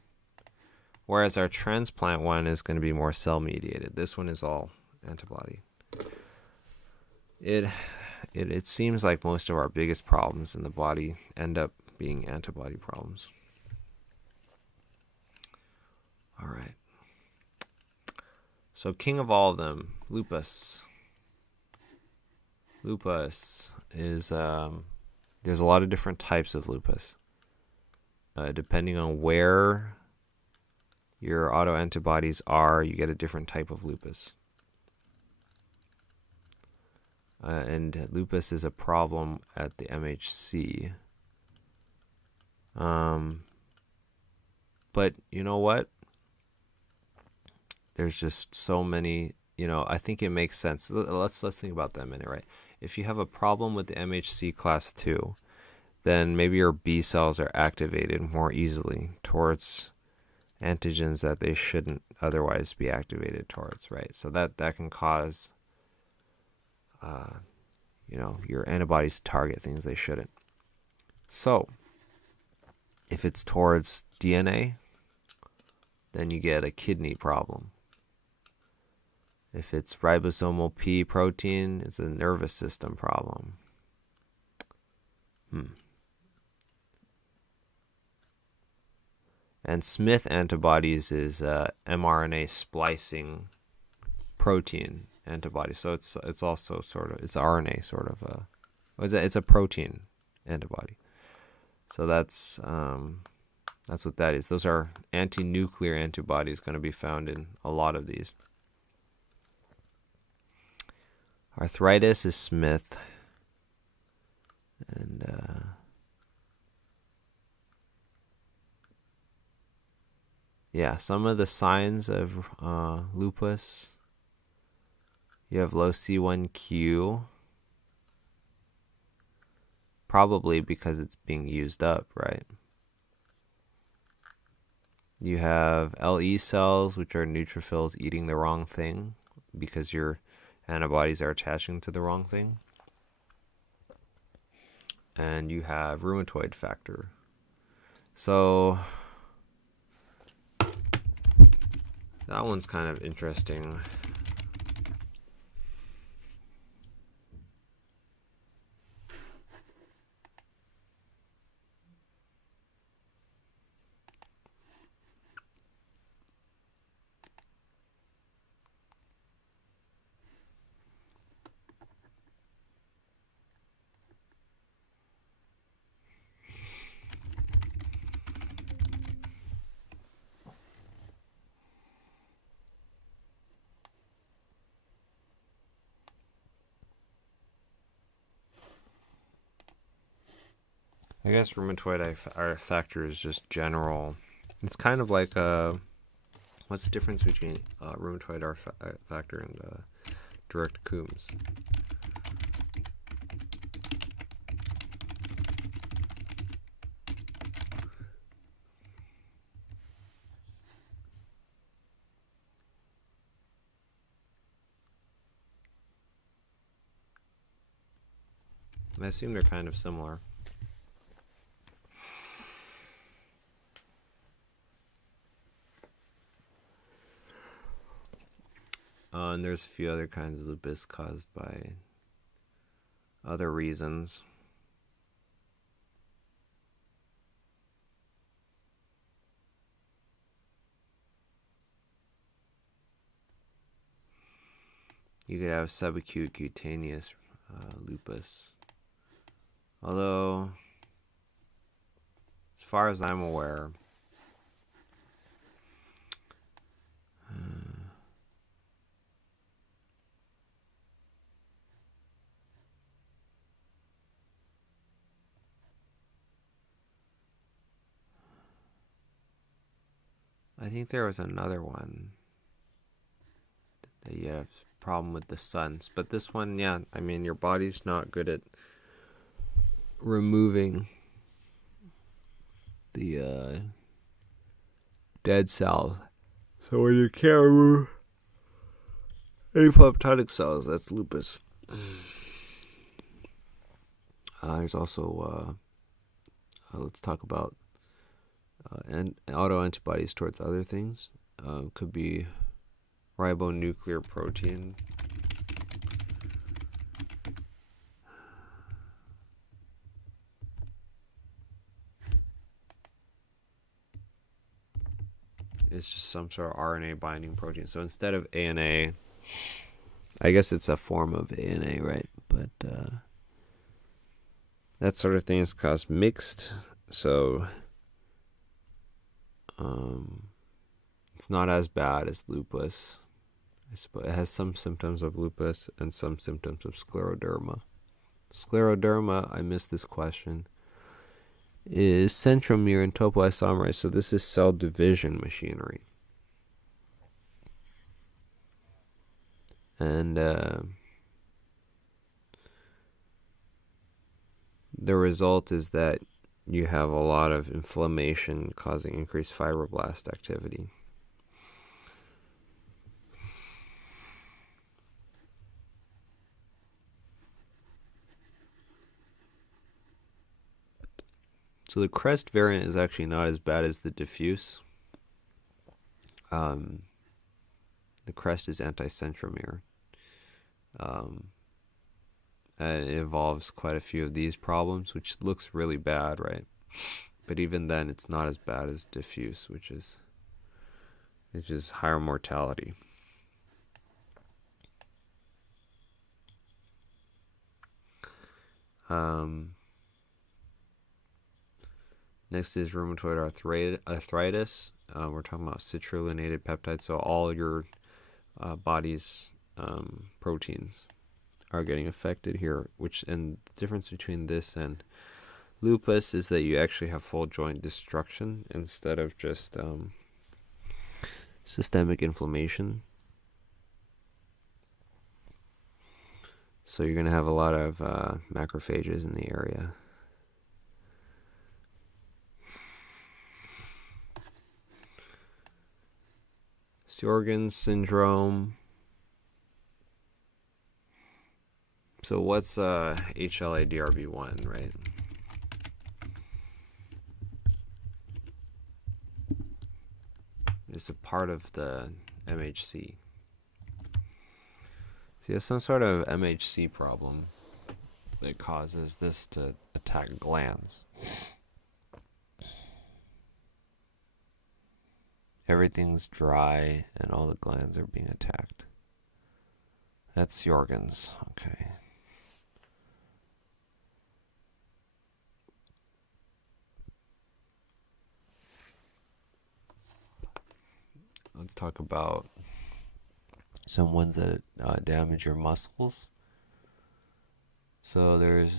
Whereas our transplant one is going to be more cell mediated. This one is all antibody. It seems like most of our biggest problems in the body end up being antibody problems. All right. So king of all of them, lupus. Lupus is, there's a lot of different types of lupus. Depending on where your autoantibodies are, you get a different type of lupus. And lupus is a problem at the MHC. But you know what? There's just so many, I think it makes sense. Let's think about that a minute, right? If you have a problem with the MHC class 2, then maybe your B cells are activated more easily towards antigens that they shouldn't otherwise be activated towards, right? So that can cause, your antibodies to target things they shouldn't. So if it's towards DNA, then you get a kidney problem. If it's ribosomal P protein, it's a nervous system problem. And Smith antibodies is mRNA splicing protein, antibody. So it's also sort of, it's RNA sort of it's a protein antibody. So that's what that is. Those are anti-nuclear antibodies going to be found in a lot of these. Arthritis is Smith. And yeah, some of the signs of lupus. You have low C1q, probably because it's being used up, right? You have LE cells, which are neutrophils eating the wrong thing because your antibodies are attaching to the wrong thing. And you have rheumatoid factor. So that one's kind of interesting. I guess rheumatoid factor is just general. It's kind of like what's the difference between rheumatoid factor and direct Coombs? I assume they're kind of similar. And there's a few other kinds of lupus caused by other reasons. You could have subacute cutaneous lupus. Although, as far as I'm aware, I think there was another one that you have problem with the suns, but this one, yeah, I mean, your body's not good at removing the dead cells. So when you can't remove apoptotic cells, that's lupus. There's also let's talk about autoantibodies towards other things. Could be ribonuclear protein. It's just some sort of RNA binding protein. So instead of ANA, I guess it's a form of ANA, right? But that sort of thing is caused mixed. So it's not as bad as lupus. I suppose it has some symptoms of lupus and some symptoms of scleroderma. Scleroderma, I missed this question, is centromere and topoisomerase. So this is cell division machinery. And the result is that you have a lot of inflammation causing increased fibroblast activity. So the crest variant is actually not as bad as the diffuse. The crest is anticentromere. And it involves quite a few of these problems, which looks really bad, right? But even then, it's not as bad as diffuse, which is higher mortality. Next is rheumatoid arthritis. We're talking about citrullonated peptides, so all your body's proteins are getting affected here. And the difference between this and lupus is that you actually have full joint destruction instead of just systemic inflammation. So you're going to have a lot of macrophages in the area. Sjorgen's syndrome. So what's HLA-DRB1, right? It's a part of the MHC. So you have some sort of MHC problem that causes this to attack glands. Everything's dry and all the glands are being attacked. That's Sjorgen's. Okay. Let's talk about some ones that damage your muscles. So there's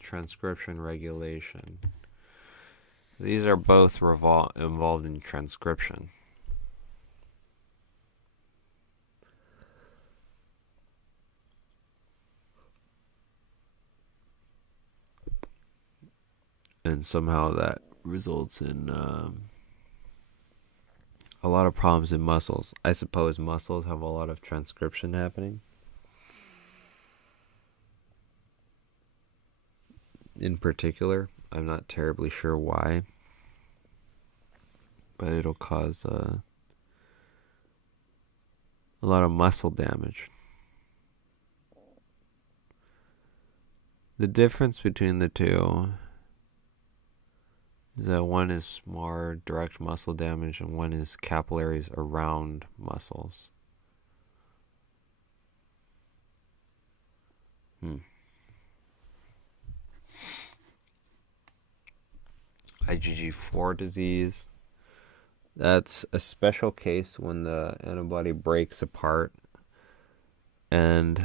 transcription regulation. These are both involved in transcription. And somehow that results in a lot of problems in muscles. I suppose muscles have a lot of transcription happening. In particular, I'm not terribly sure why, but it'll cause a lot of muscle damage. The difference between the two is that one is more direct muscle damage and one is capillaries around muscles. IgG4 disease. That's a special case when the antibody breaks apart and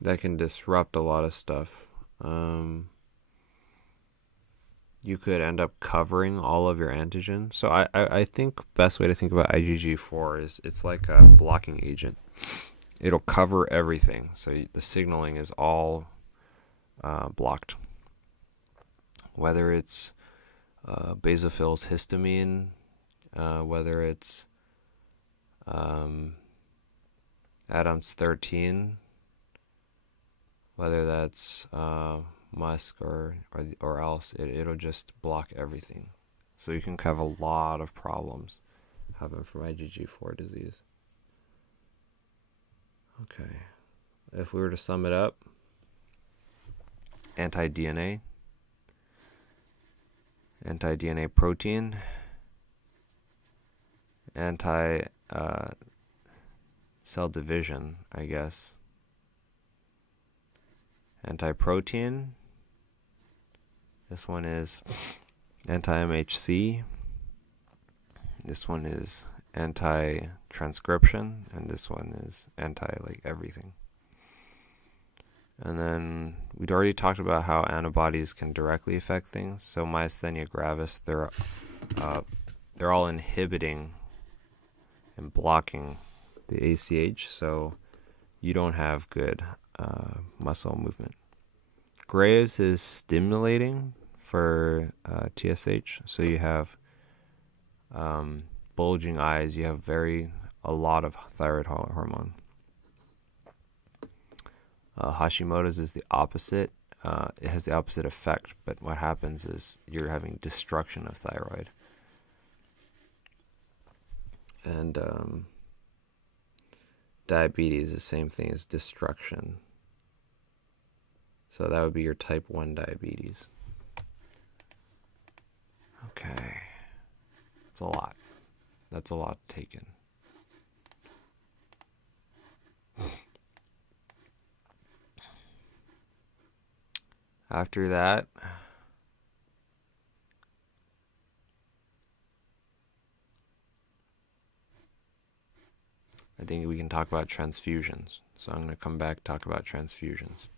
that can disrupt a lot of stuff. You could end up covering all of your antigen. So I think best way to think about IgG4 is it's like a blocking agent. It'll cover everything. So the signaling is all blocked. Whether it's basophil's histamine, whether it's Adams 13, whether that's Musk or else, it'll just block everything. So you can have a lot of problems happen from IgG4 disease. Okay. If we were to sum it up, anti-DNA protein, anti-cell division, I guess. Anti-protein. This one is anti-MHC. This one is anti-transcription. And this one is everything. And then we'd already talked about how antibodies can directly affect things. So myasthenia gravis, they're all inhibiting and blocking the ACH. So you don't have good muscle movement. Graves is stimulating for TSH. So you have bulging eyes. You have a lot of thyroid hormone. Hashimoto's is the opposite. It has the opposite effect, but what happens is you're having destruction of thyroid. And diabetes is the same thing as destruction. So that would be your type 1 diabetes. Okay. It's a lot. That's a lot taken. After that, I think we can talk about transfusions. So I'm going to come back, talk about transfusions.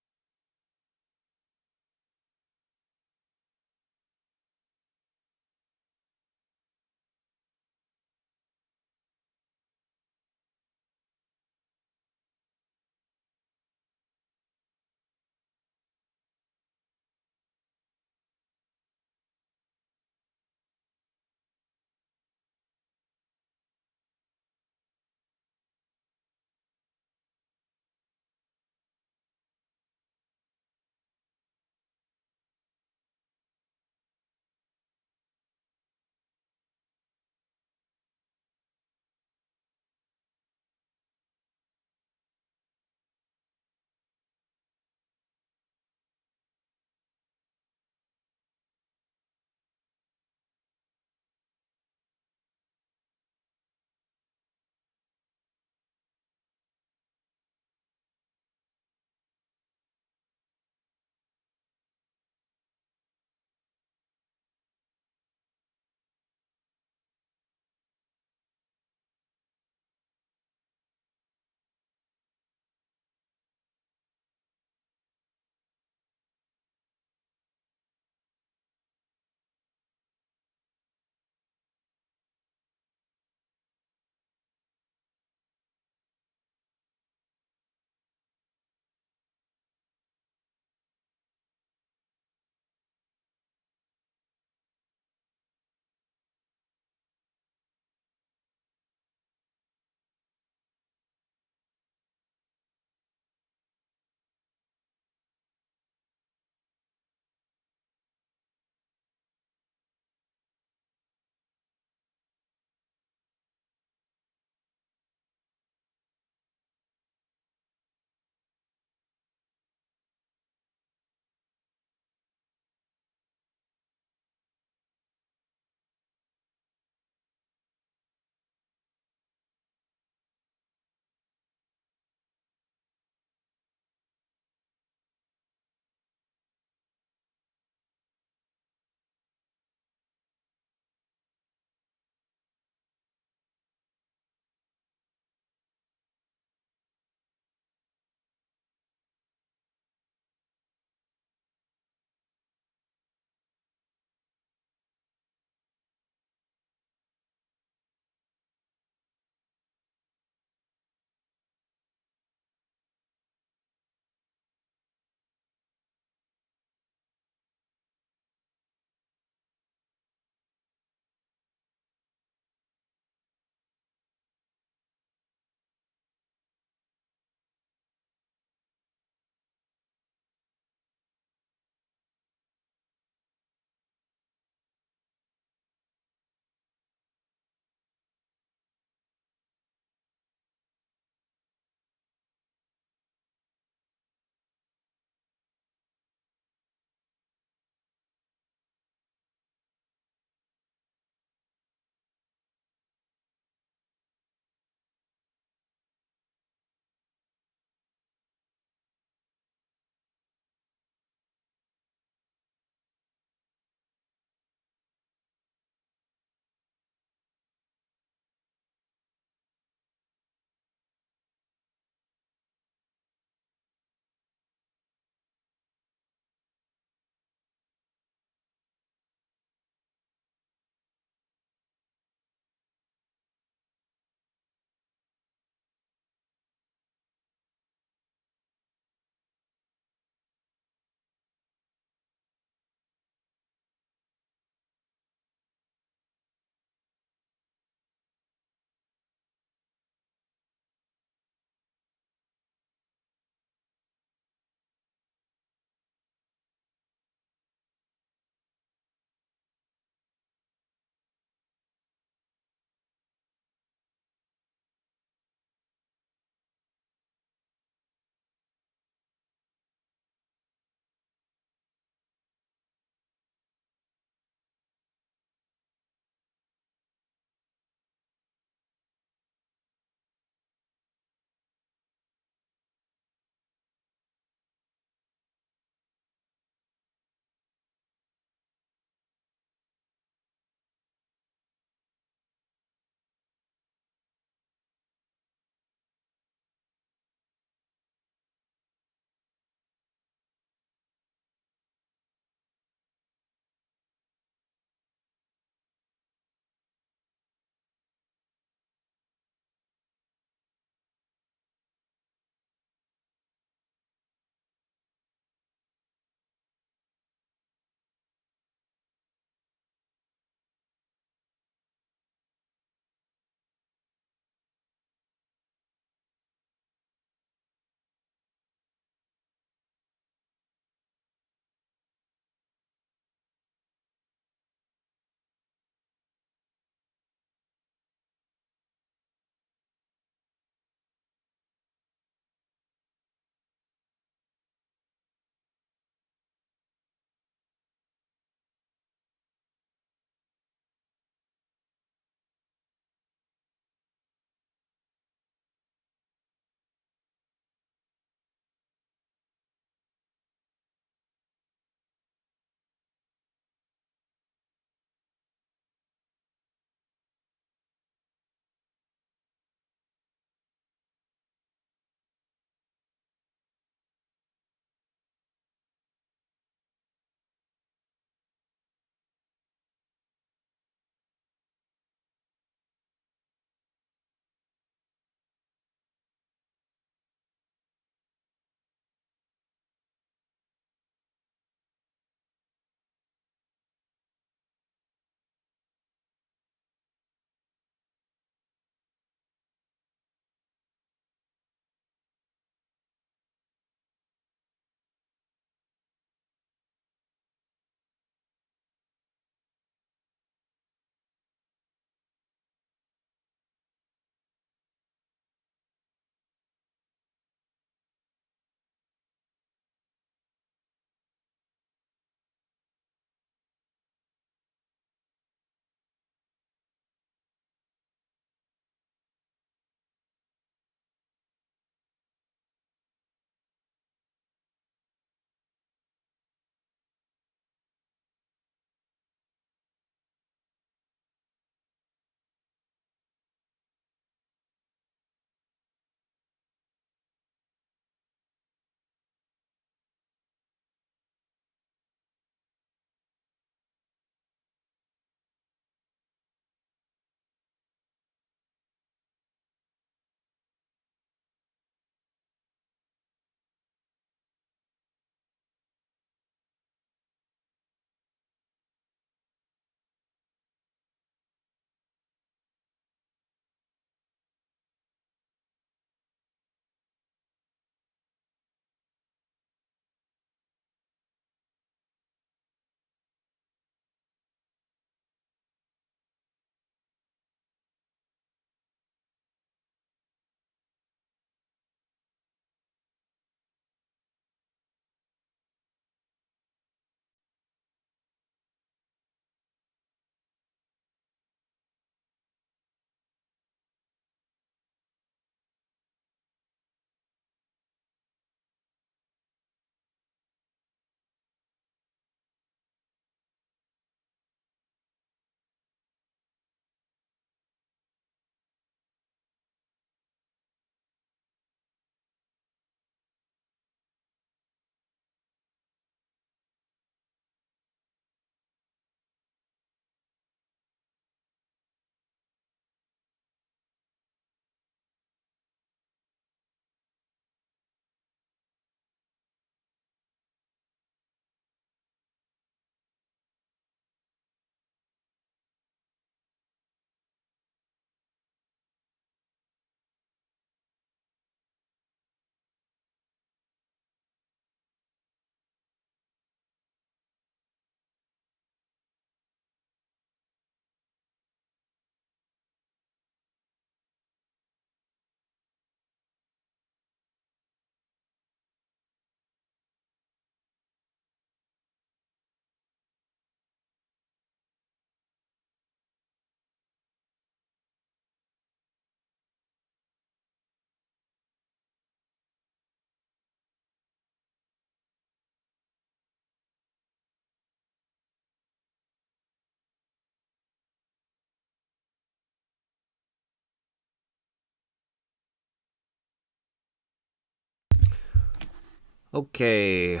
Okay.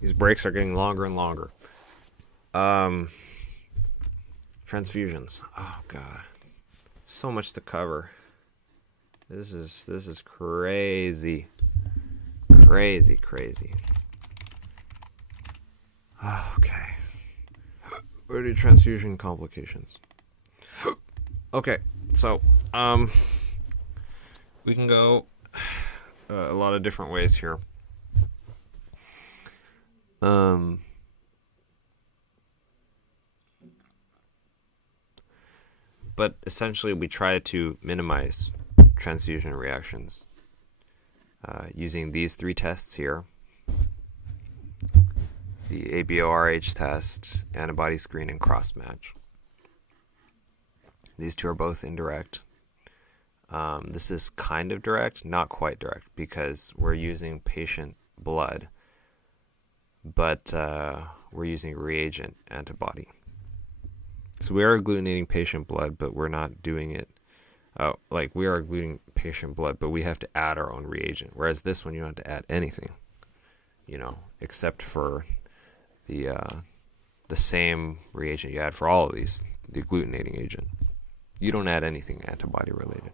These breaks are getting longer and longer. Transfusions. Oh god. So much to cover. This is crazy. Crazy. Okay. Where do transfusion complications? Okay, so we can go a lot of different ways here. But essentially, we try to minimize transfusion reactions using these three tests here: the ABORH test, antibody screen, and cross-match. These two are both indirect. This is kind of direct, not quite direct, because we're using patient blood, but we're using reagent antibody. So we are agglutinating patient blood, but we're not doing it. We are agglutinating patient blood, but we have to add our own reagent. Whereas this one, you don't have to add anything, except for the same reagent you add for all of these, the agglutinating agent. You don't add anything antibody related.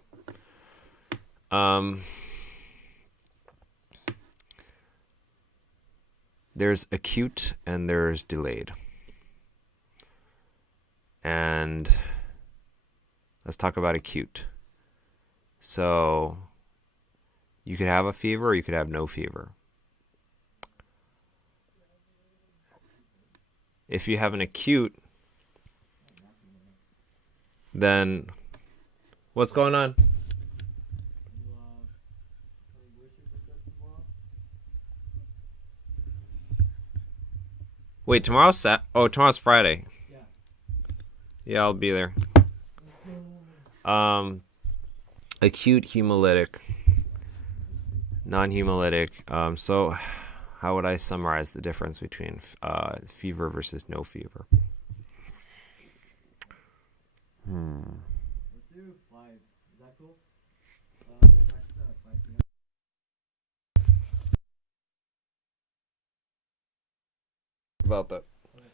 There's acute and there's delayed. And let's talk about acute. So you could have a fever or you could have no fever. If you have an acute, then what's going on? Wait, tomorrow's Friday. Yeah, I'll be there. Acute hemolytic, non-hemolytic. So how would I summarize the difference between fever versus no fever? Let's do 5. Is that cool? We'll practice that at 5 p.m. About that. Okay.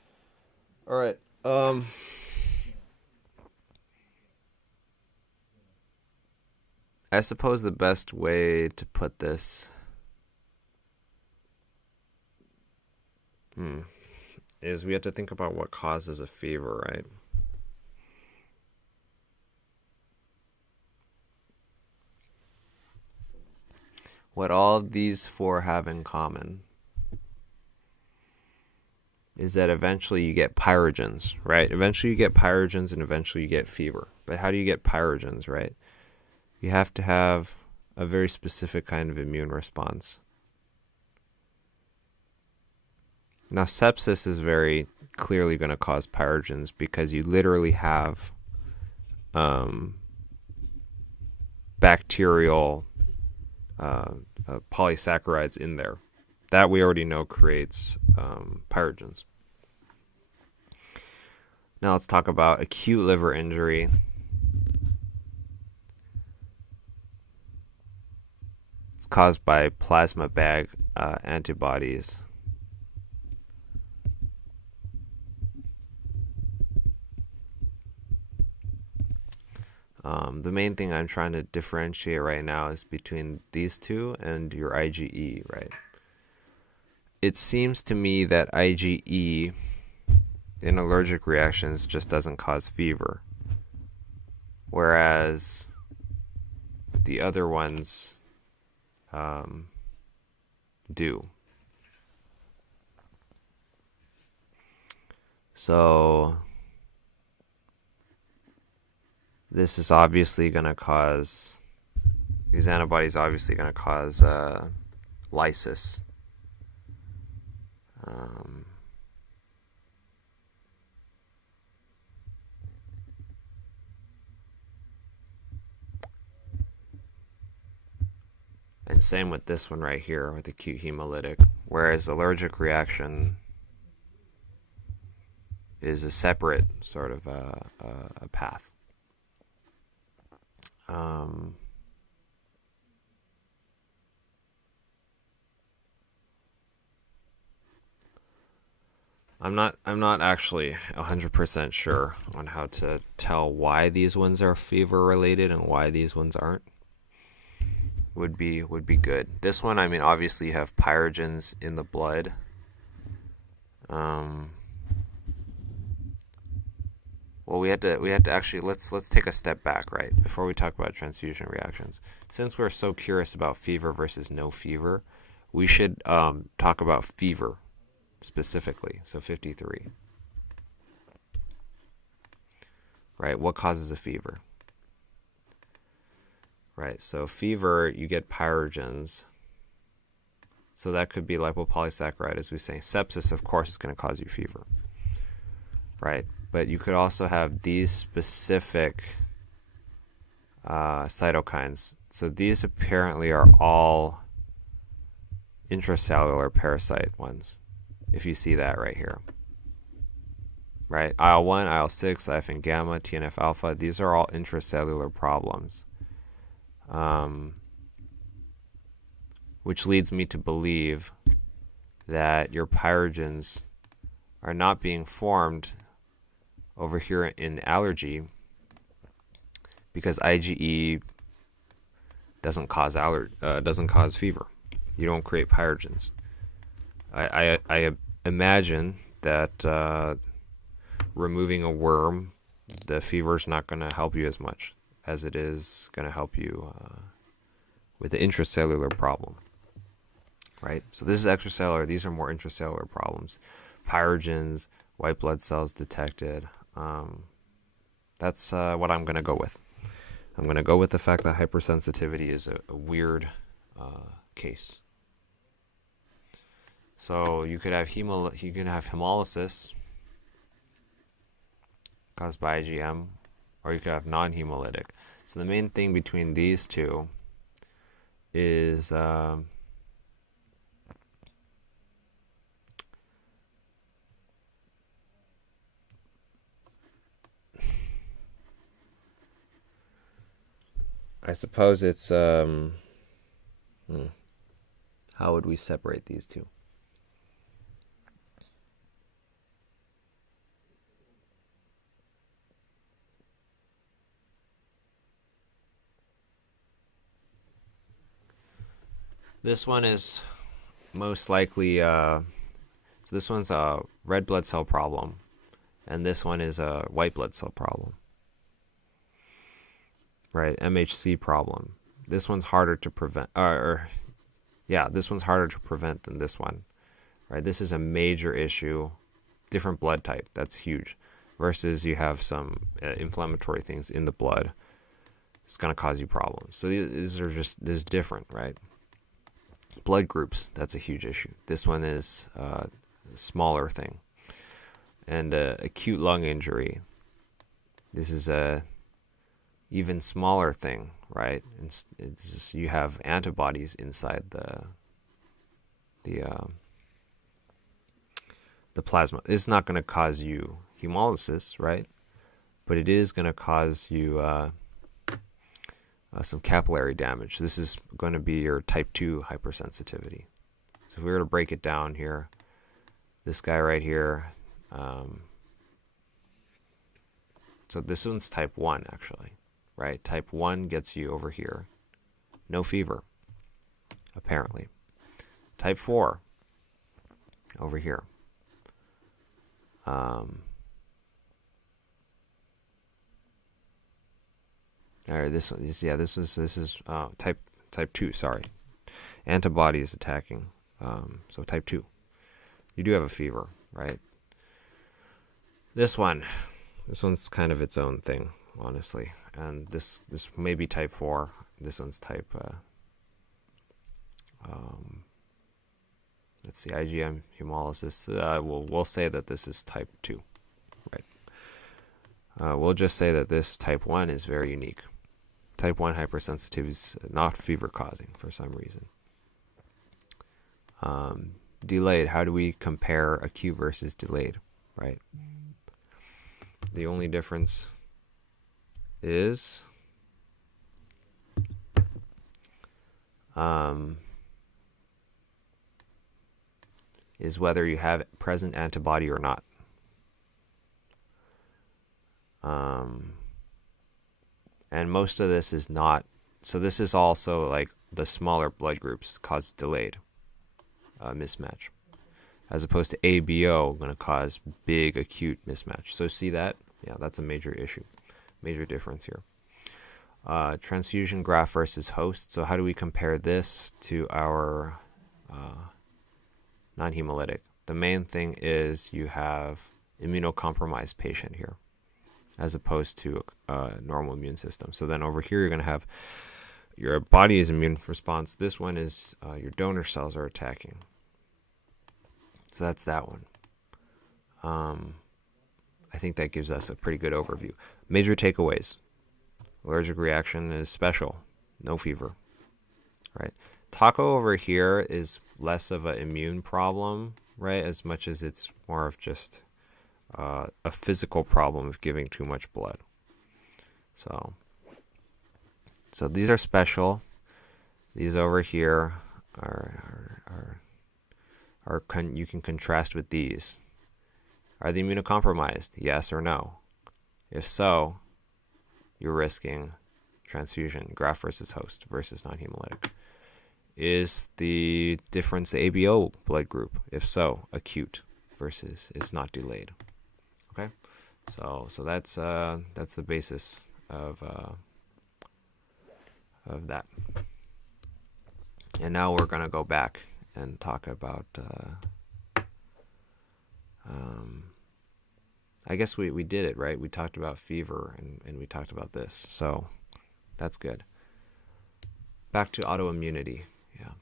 All right. I suppose the best way to put this is we have to think about what causes a fever, right? What all of these four have in common is that eventually you get pyrogens, right? Eventually you get pyrogens and eventually you get fever. But how do you get pyrogens, right? You have to have a very specific kind of immune response. Now, sepsis is very clearly going to cause pyrogens because you literally have bacterial polysaccharides in there. That we already know creates pyrogens. Now let's talk about acute liver injury. It's caused by plasma bag antibodies. The main thing I'm trying to differentiate right now is between these two and your IgE, right? It seems to me that IgE in allergic reactions just doesn't cause fever, whereas the other ones do. So this is obviously going to cause, these antibodies obviously going to cause lysis. And same with this one right here with acute hemolytic, whereas allergic reaction is a separate sort of a path. I'm not actually 100% sure on how to tell why these ones are fever related and why these ones aren't. Would be good. This one, I mean, obviously you have pyrogens in the blood. Well, we had to actually let's take a step back, right, before we talk about transfusion reactions. Since we're so curious about fever versus no fever, we should talk about fever specifically. So 53, right? What causes a fever? Right. So fever, you get pyrogens. So that could be lipopolysaccharide, as we say. Sepsis, of course, is going to cause you fever, right? But you could also have these specific cytokines. So these apparently are all intracellular parasite ones, if you see that right here. Right? IL-1, IL-6, IFN gamma, TNF alpha, these are all intracellular problems. Which leads me to believe that your pyrogens are not being formed over here in allergy because IgE doesn't cause fever. You don't create pyrogens. I imagine that removing a worm, the fever is not going to help you as much as it is going to help you with the intracellular problem. Right? So this is extracellular. These are more intracellular problems. Pyrogens, white blood cells detected. That's what I'm going to go with. I'm going to go with the fact that hypersensitivity is a weird case. So you could have hemolysis caused by IgM, or you could have non-hemolytic. So the main thing between these two is I suppose it's how would we separate these two? This one is most likely so this one's a red blood cell problem, and this one is a white blood cell problem. Right, MHC problem. This one's harder to prevent, this one's harder to prevent than this one. Right, this is a major issue. Different blood type, that's huge. Versus you have some inflammatory things in the blood. It's going to cause you problems. So these are just different, right? Blood groups, that's a huge issue. This one is a smaller thing. And acute lung injury, this is a even smaller thing, right? It's just, you have antibodies inside the plasma. It's not going to cause you hemolysis, right? But it is going to cause you some capillary damage. This is going to be your type 2 hypersensitivity. So if we were to break it down here, this guy right here, so this one's type 1 actually, right? Type 1 gets you over here. No fever, apparently. Type 4, over here. All right, this is type 2. Sorry, antibodies attacking. So type 2. You do have a fever, right? This one's kind of its own thing, honestly. And this may be type 4. This one's type. Let's see, IgM hemolysis. We'll say that this is type 2, right? We'll just say that this type 1 is very unique. Type 1 hypersensitivity is not fever causing for some reason. Delayed, how do we compare acute versus delayed, right? The only difference is is whether you have present antibody or not. And most of this is not, so this is also like the smaller blood groups cause delayed mismatch, as opposed to ABO going to cause big acute mismatch. So see that? Yeah, that's a major issue, major difference here. Transfusion graft versus host. So how do we compare this to our non-hemolytic? The main thing is you have immunocompromised patient here, as opposed to a normal immune system. So then over here you're going to have your body's immune response. This one is your donor cells are attacking. So that's that one. I think that gives us a pretty good overview. Major takeaways. Allergic reaction is special. No fever. Right? Taco over here is less of an immune problem, right? As much as it's more of just a physical problem of giving too much blood. So these are special. These over here you can contrast with these. Are they immunocompromised? Yes or no? If so, you're risking transfusion, graft versus host versus non-hemolytic. Is the difference the ABO blood group? If so, acute versus is not delayed. Okay, so that's the basis of that. And now we're gonna go back and talk about. I guess we did it, right? We talked about fever and we talked about this, so that's good. Back to autoimmunity. Yeah.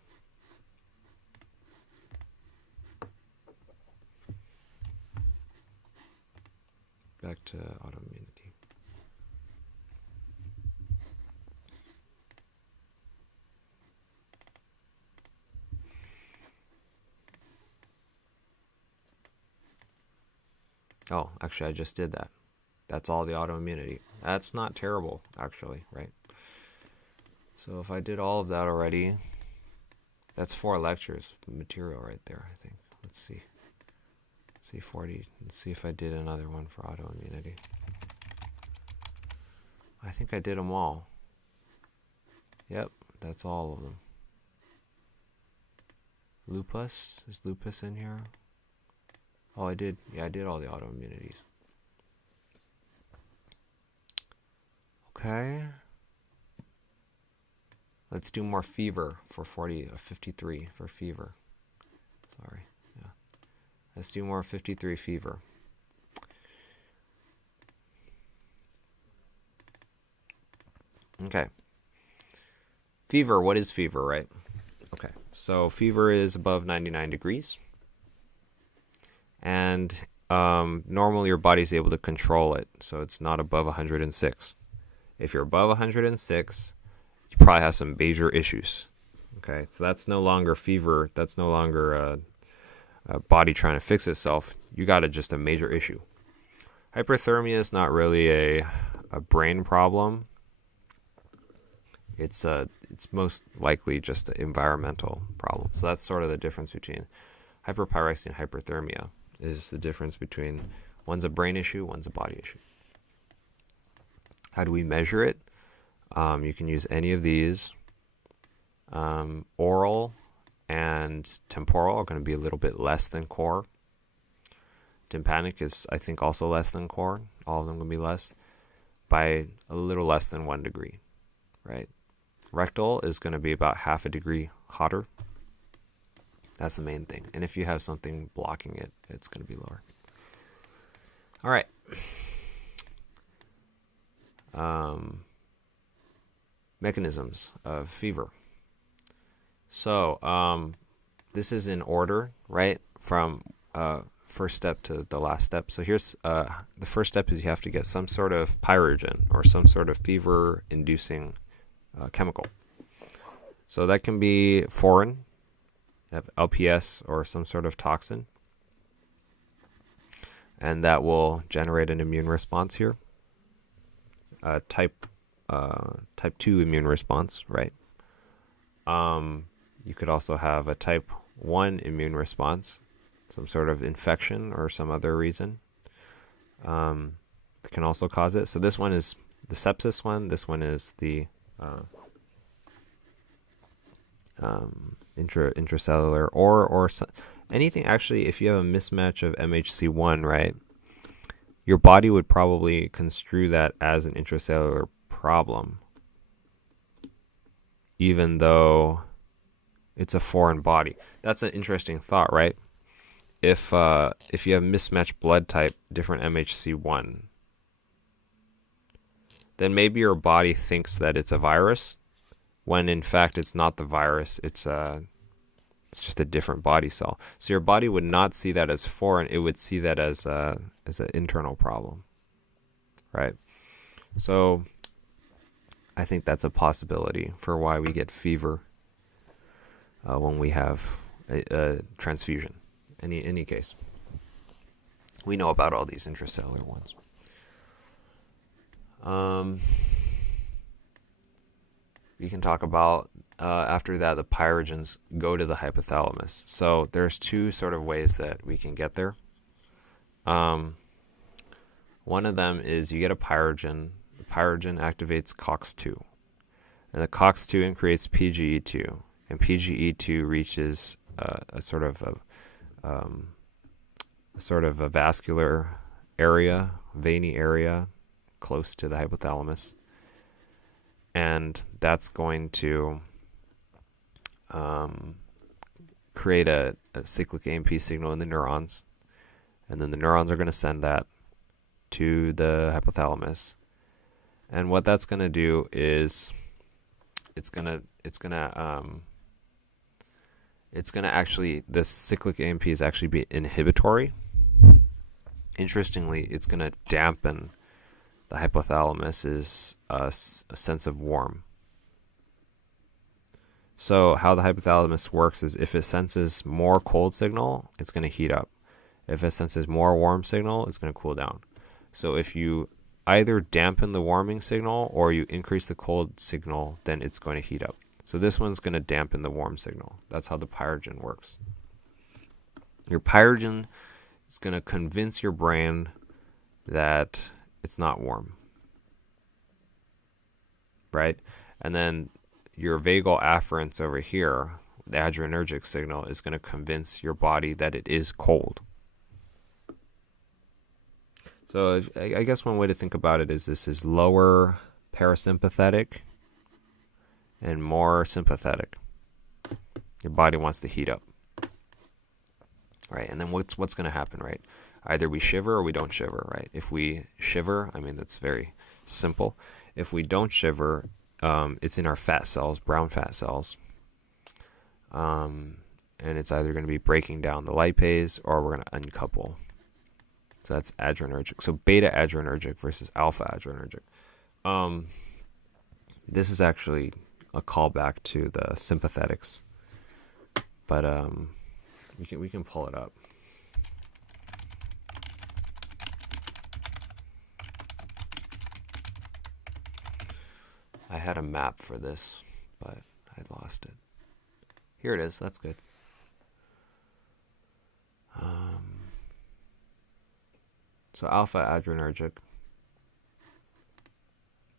Back to autoimmunity. Oh, actually, I just did that. That's all the autoimmunity. That's not terrible, actually, right? So if I did all of that already, that's 4 lectures of material right there, I think. Let's see. Let's see, 40. Let's see if I did another one for autoimmunity. I think I did them all. Yep, that's all of them. Lupus? Is lupus in here? Oh, I did. Yeah, I did all the autoimmunities. Okay. Let's do more fever for 53 for fever. Sorry. Yeah. Let's do more 53 fever. Okay. Fever, what is fever, right? Okay. So fever is above 99 degrees. And normally your body's able to control it, so it's not above 106. If you're above 106, you probably have some major issues. Okay, so that's no longer fever. That's no longer a body trying to fix itself. You got just a major issue. Hyperthermia is not really a brain problem. It's most likely just an environmental problem. So that's sort of the difference between hyperpyrexia and hyperthermia. Is the difference between one's a brain issue, one's a body issue. How do we measure it? You can use any of these. Oral and temporal are going to be a little bit less than core. Tympanic is, I think, also less than core. All of them going to be less by a little less than 1 degree, right? Rectal is going to be about half a degree hotter. That's the main thing. And if you have something blocking it, it's going to be lower. All right. Mechanisms of fever. So this is in order, right? From first step to the last step. So here's the first step is you have to get some sort of pyrogen or some sort of fever-inducing chemical. So that can be foreign. Have LPS or some sort of toxin, and that will generate an immune response here. Type 2 immune response, right? You could also have a type 1 immune response, some sort of infection or some other reason that can also cause it. So this one is the sepsis one. This one is the intracellular or anything. Actually, if you have a mismatch of MHC1, right, your body would probably construe that as an intracellular problem, even though it's a foreign body. That's an interesting thought, right? If you have mismatched blood type, different MHC1, then maybe your body thinks that it's a virus, when in fact it's not the virus. It's just a different body cell. So your body would not see that as foreign. It would see that as an internal problem, right? So I think that's a possibility for why we get fever when we have a transfusion. Any case, we know about all these intracellular ones. We can talk about after that the pyrogens go to the hypothalamus. So there's two sort of ways that we can get there. One of them is you get a pyrogen. The pyrogen activates COX-2, and the COX-2 creates PGE2, and PGE2 reaches a sort of a vascular area, veiny area, close to the hypothalamus, and that's going to create a cyclic AMP signal in the neurons, and then the neurons are going to send that to the hypothalamus. And what that's going to do is it's going to actually, the cyclic AMP is actually be inhibitory. Interestingly, it's going to dampen the hypothalamus's sense of warm. So how the hypothalamus works is if it senses more cold signal, it's going to heat up. If it senses more warm signal, it's going to cool down. So if you either dampen the warming signal or you increase the cold signal, then it's going to heat up. So this one's going to dampen the warm signal. That's how the pyrogen works. Your pyrogen is going to convince your brain that it's not warm, right? And then your vagal afferents over here, the adrenergic signal, is going to convince your body that it is cold. So I guess one way to think about it is this is lower parasympathetic and more sympathetic. Your body wants to heat up, right? And then what's going to happen, right? Either we shiver or we don't shiver, right? If we shiver, I mean, that's very simple. If we don't shiver, it's in our fat cells, brown fat cells. And it's either going to be breaking down the lipase or we're going to uncouple. So that's adrenergic. So beta adrenergic versus alpha adrenergic. This is actually a callback to the sympathetics, but we can pull it up. I had a map for this, but I lost it. Here it is. That's good. So alpha adrenergic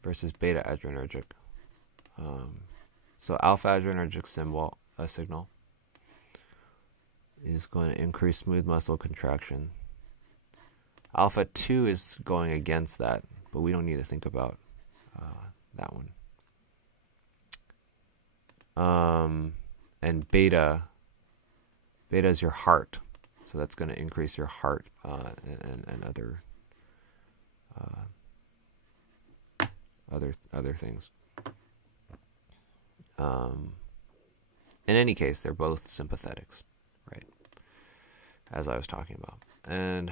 versus beta adrenergic. So alpha adrenergic signal is going to increase smooth muscle contraction. Alpha 2 is going against that, but we don't need to think about that one. And beta is your heart, so that's going to increase your heart and other things. In any case, they're both sympathetics, right? As I was talking about. And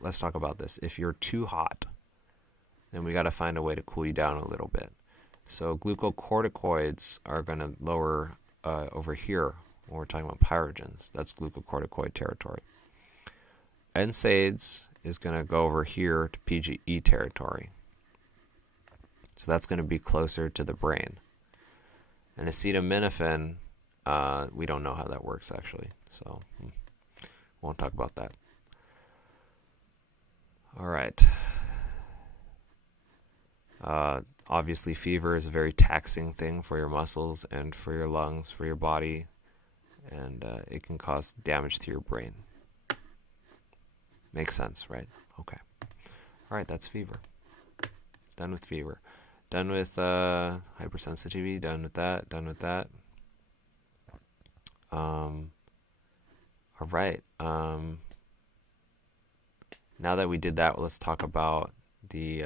let's talk about this. If you're too hot, then we got to find a way to cool you down a little bit. So glucocorticoids are going to lower over here when we're talking about pyrogens. That's glucocorticoid territory. NSAIDs is going to go over here to PGE territory. So that's going to be closer to the brain. And acetaminophen, we don't know how that works actually. So Won't talk about that. All right. Obviously, fever is a very taxing thing for your muscles and for your lungs, for your body, and it can cause damage to your brain. Makes sense, right? Okay. All right, that's fever. Done with fever. Done with hypersensitivity. Done with that. Done with that. All right. Now that we did that, let's talk about the.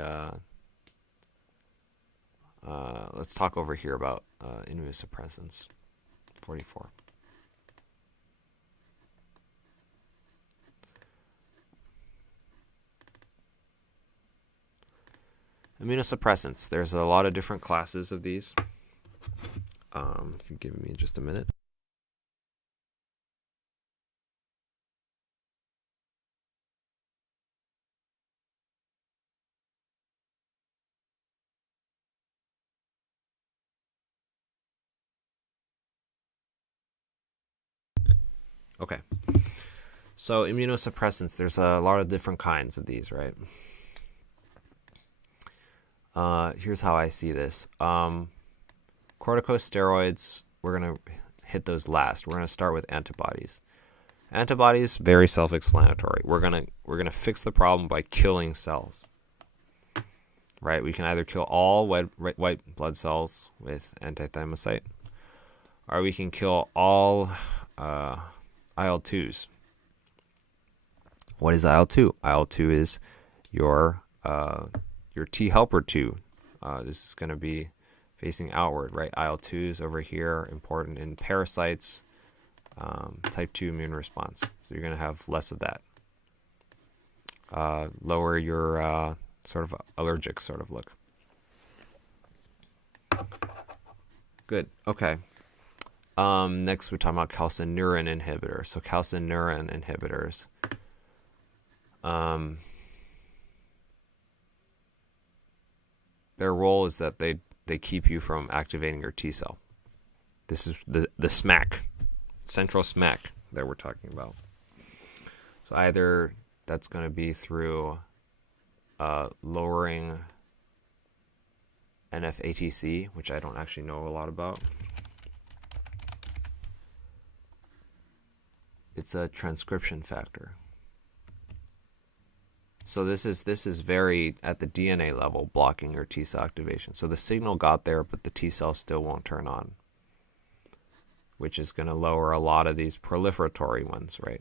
Let's talk over here about immunosuppressants. 44. Immunosuppressants. There's a lot of different classes of these. If you give me just a minute. Okay. So immunosuppressants, there's a lot of different kinds of these, right? Here's how I see this. Corticosteroids, we're going to hit those last. We're going to start with antibodies. Antibodies, very self-explanatory. We're gonna fix the problem by killing cells. Right? We can either kill all white blood cells with antithymocyte, or we can kill all IL-2s. What is IL-2? IL-2 is your T helper 2. This is going to be facing outward, right? IL-2 is over here, important in parasites, type 2 immune response. So you're going to have less of that. Lower your sort of allergic sort of look. Good. Okay. Next, we're talking about calcineurin inhibitors. So calcineurin inhibitors. Their role is that they keep you from activating your T cell. This is the SMAC, central SMAC that we're talking about. So either that's going to be through lowering NF-ATC, which I don't actually know a lot about. It's a transcription factor. So this is very, at the DNA level, blocking your T cell activation. So the signal got there, but the T cell still won't turn on, which is going to lower a lot of these proliferatory ones, right?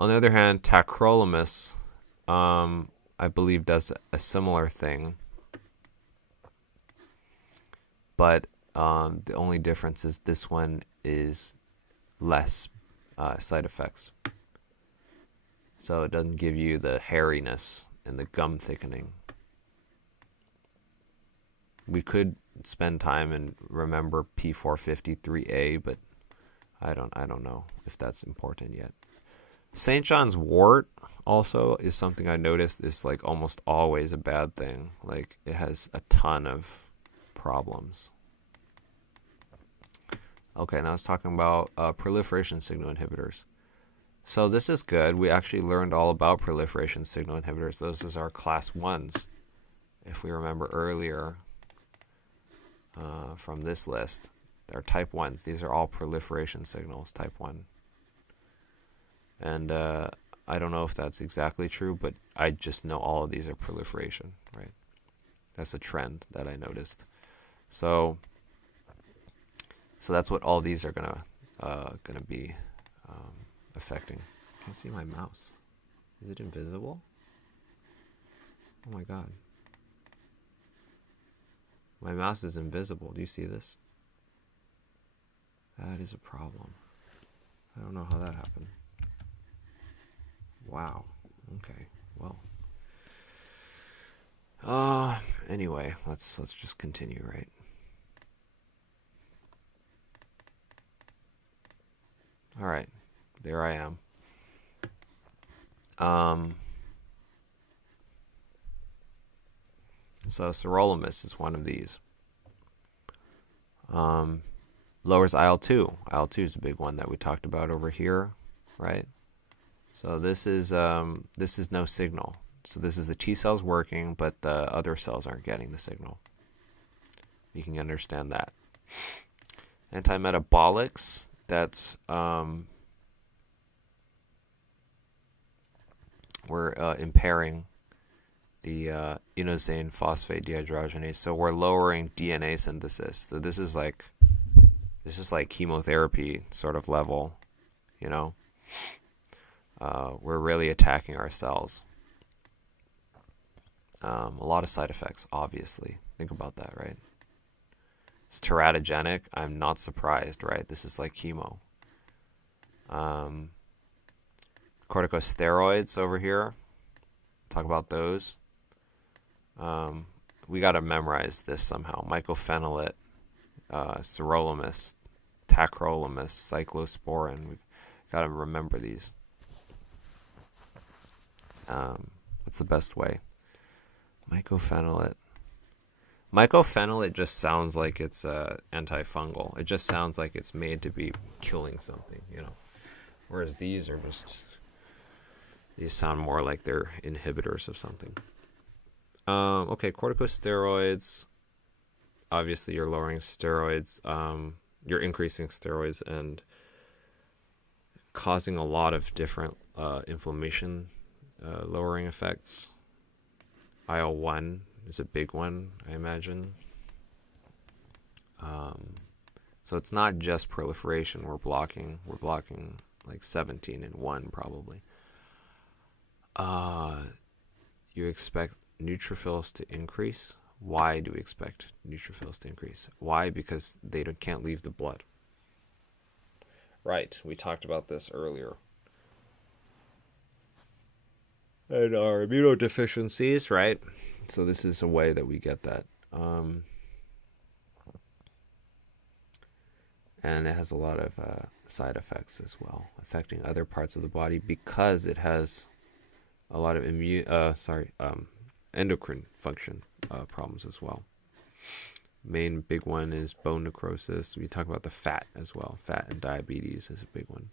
On the other hand, tacrolimus, I believe, does a similar thing, but the only difference is this one is less side effects. So it doesn't give you the hairiness and the gum thickening. We could spend time and remember P453A, but I don't know if that's important yet. St. John's wort also is something I noticed is like almost always a bad thing. Like it has a ton of problems. Okay, now let's talk about proliferation signal inhibitors. So this is good. We actually learned all about proliferation signal inhibitors. Those is our class 1s. If we remember earlier from this list, they're type 1s. These are all proliferation signals, type 1. And I don't know if that's exactly true, but I just know all of these are proliferation, right? That's a trend that I noticed. So that's what all these are gonna be affecting. Can't see my mouse. Is it invisible? Oh my god. My mouse is invisible. Do you see this? That is a problem. I don't know how that happened. Wow. Okay. Well. Anyway, let's just continue, right? All right. There I am. So sirolimus is one of these. lowers IL-2. IL-2 is a big one that we talked about over here, right? So this is no signal. So this is the T cells working, but the other cells aren't getting the signal. You can understand that. Antimetabolics, that's we're impairing the inosine phosphate dehydrogenase. So we're lowering DNA synthesis. So this is like chemotherapy sort of level, you know. We're really attacking our cells. A lot of side effects, obviously. Think about that, right? It's teratogenic. I'm not surprised, right? This is like chemo. Corticosteroids over here. Talk about those. We got to memorize this somehow. Mycophenolate, sirolimus, tacrolimus, cyclosporin. We've got to remember these. What's the best way? Mycophenolate. Mycophenolate just sounds like it's antifungal. It just sounds like it's made to be killing something, you know. Whereas these sound more like they're inhibitors of something. Okay, corticosteroids. Obviously, you're lowering steroids. You're increasing steroids and causing a lot of different inflammation lowering effects. IL-1 is a big one, I imagine. So it's not just proliferation we're blocking. We're blocking like 17 in 1 probably. You expect neutrophils to increase. Why do we expect neutrophils to increase? Why? Because they can't leave the blood. Right, we talked about this earlier. And our immunodeficiencies, right? So this is a way that we get that. And it has a lot of side effects as well, affecting other parts of the body because it has a lot of endocrine function problems as well. Main big one is bone necrosis. We talk about the fat as well. Fat and diabetes is a big one.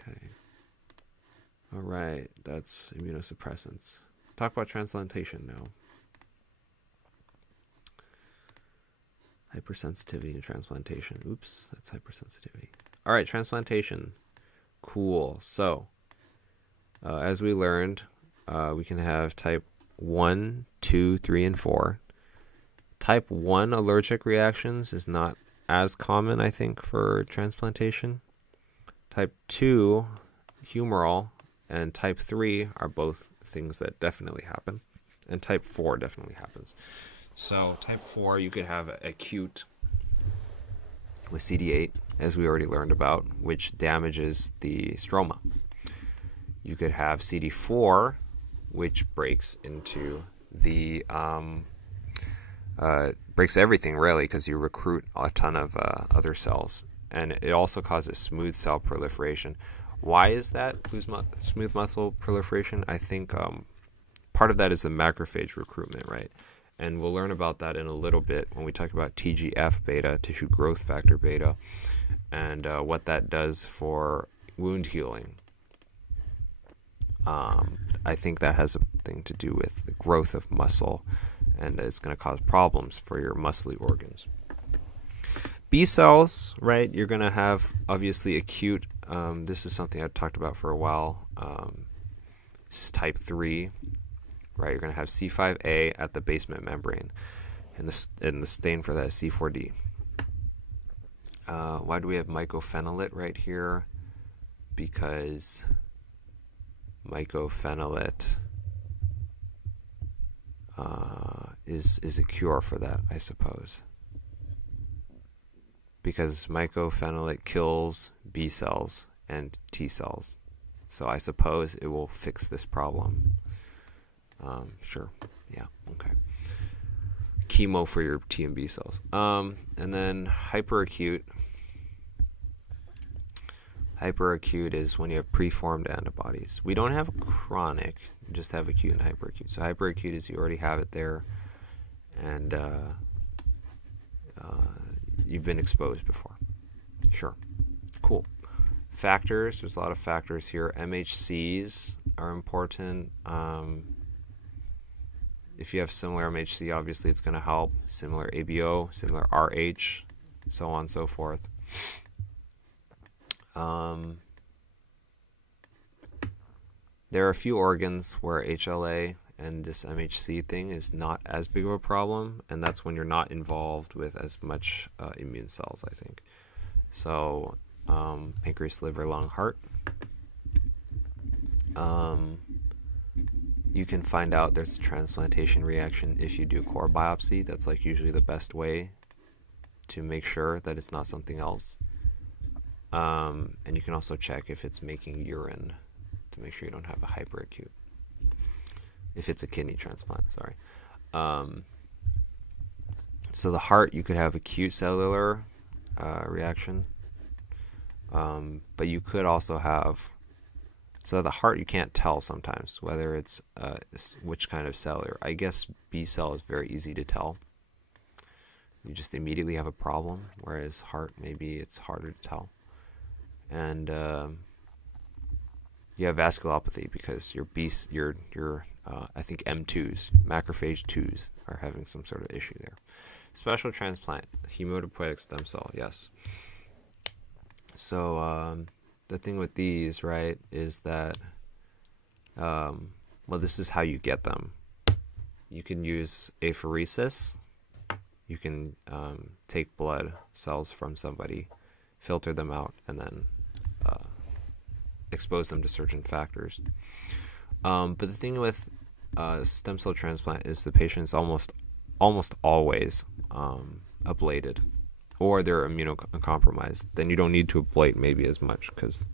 Okay. All right, that's immunosuppressants. Talk about transplantation now. Hypersensitivity and transplantation. Oops, that's hypersensitivity. All right, transplantation. Cool. So, as we learned, we can have type 1, 2, 3, and 4. Type 1 allergic reactions is not as common, I think, for transplantation. Type 2, humoral, and type 3 are both things that definitely happen. And type 4 definitely happens. So type 4, you could have acute with CD8, as we already learned about, which damages the stroma. You could have CD4, which breaks into the breaks everything really, because you recruit a ton of other cells, and it also causes smooth cell proliferation. Why is that smooth muscle proliferation? I think part of that is the macrophage recruitment, right? And we'll learn about that in a little bit when we talk about TGF beta, tissue growth factor beta, and what that does for wound healing. I think that has something to do with the growth of muscle, and it's going to cause problems for your muscly organs. B cells, right? You're going to have obviously acute. This is something I've talked about for a while. This is type 3, right? You're going to have C5a at the basement membrane, and the stain for that is C4d. Why do we have mycophenolate right here? Because mycophenolate is a cure for that, I suppose. Because mycophenolate kills B cells and T cells. So I suppose it will fix this problem. Sure. Yeah. Okay. Chemo for your T and B cells. And then hyperacute. Hyperacute is when you have preformed antibodies. We don't have chronic, we just have acute and hyperacute. So hyperacute is you already have it there, and you've been exposed before. Sure. Cool. Factors, there's a lot of factors here. MHCs are important. If you have similar MHC, obviously it's going to help. Similar ABO, similar RH, so on and so forth. There are a few organs where HLA and this MHC thing is not as big of a problem, and that's when you're not involved with as much immune cells, I think. So, pancreas, liver, lung, heart. You can find out there's a transplantation reaction if you do core biopsy. That's like usually the best way to make sure that it's not something else. And you can also check if it's making urine to make sure you don't have a hyperacute. If it's a kidney transplant, sorry. So the heart, you could have acute cellular reaction. But you could also have, so the heart you can't tell sometimes whether it's which kind of cellular. I guess B cell is very easy to tell. You just immediately have a problem, whereas heart, maybe it's harder to tell. And you have vasculopathy because your I think M2s, macrophage 2s, are having some sort of issue there. Special transplant, hematopoietic stem cell, yes. So the thing with these, right, is that, well, this is how you get them. You can use apheresis. You can take blood cells from somebody, filter them out, and then expose them to certain factors. But the thing with stem cell transplant is the patient's almost always ablated, or they're immunocompromised. Then you don't need to ablate maybe as much because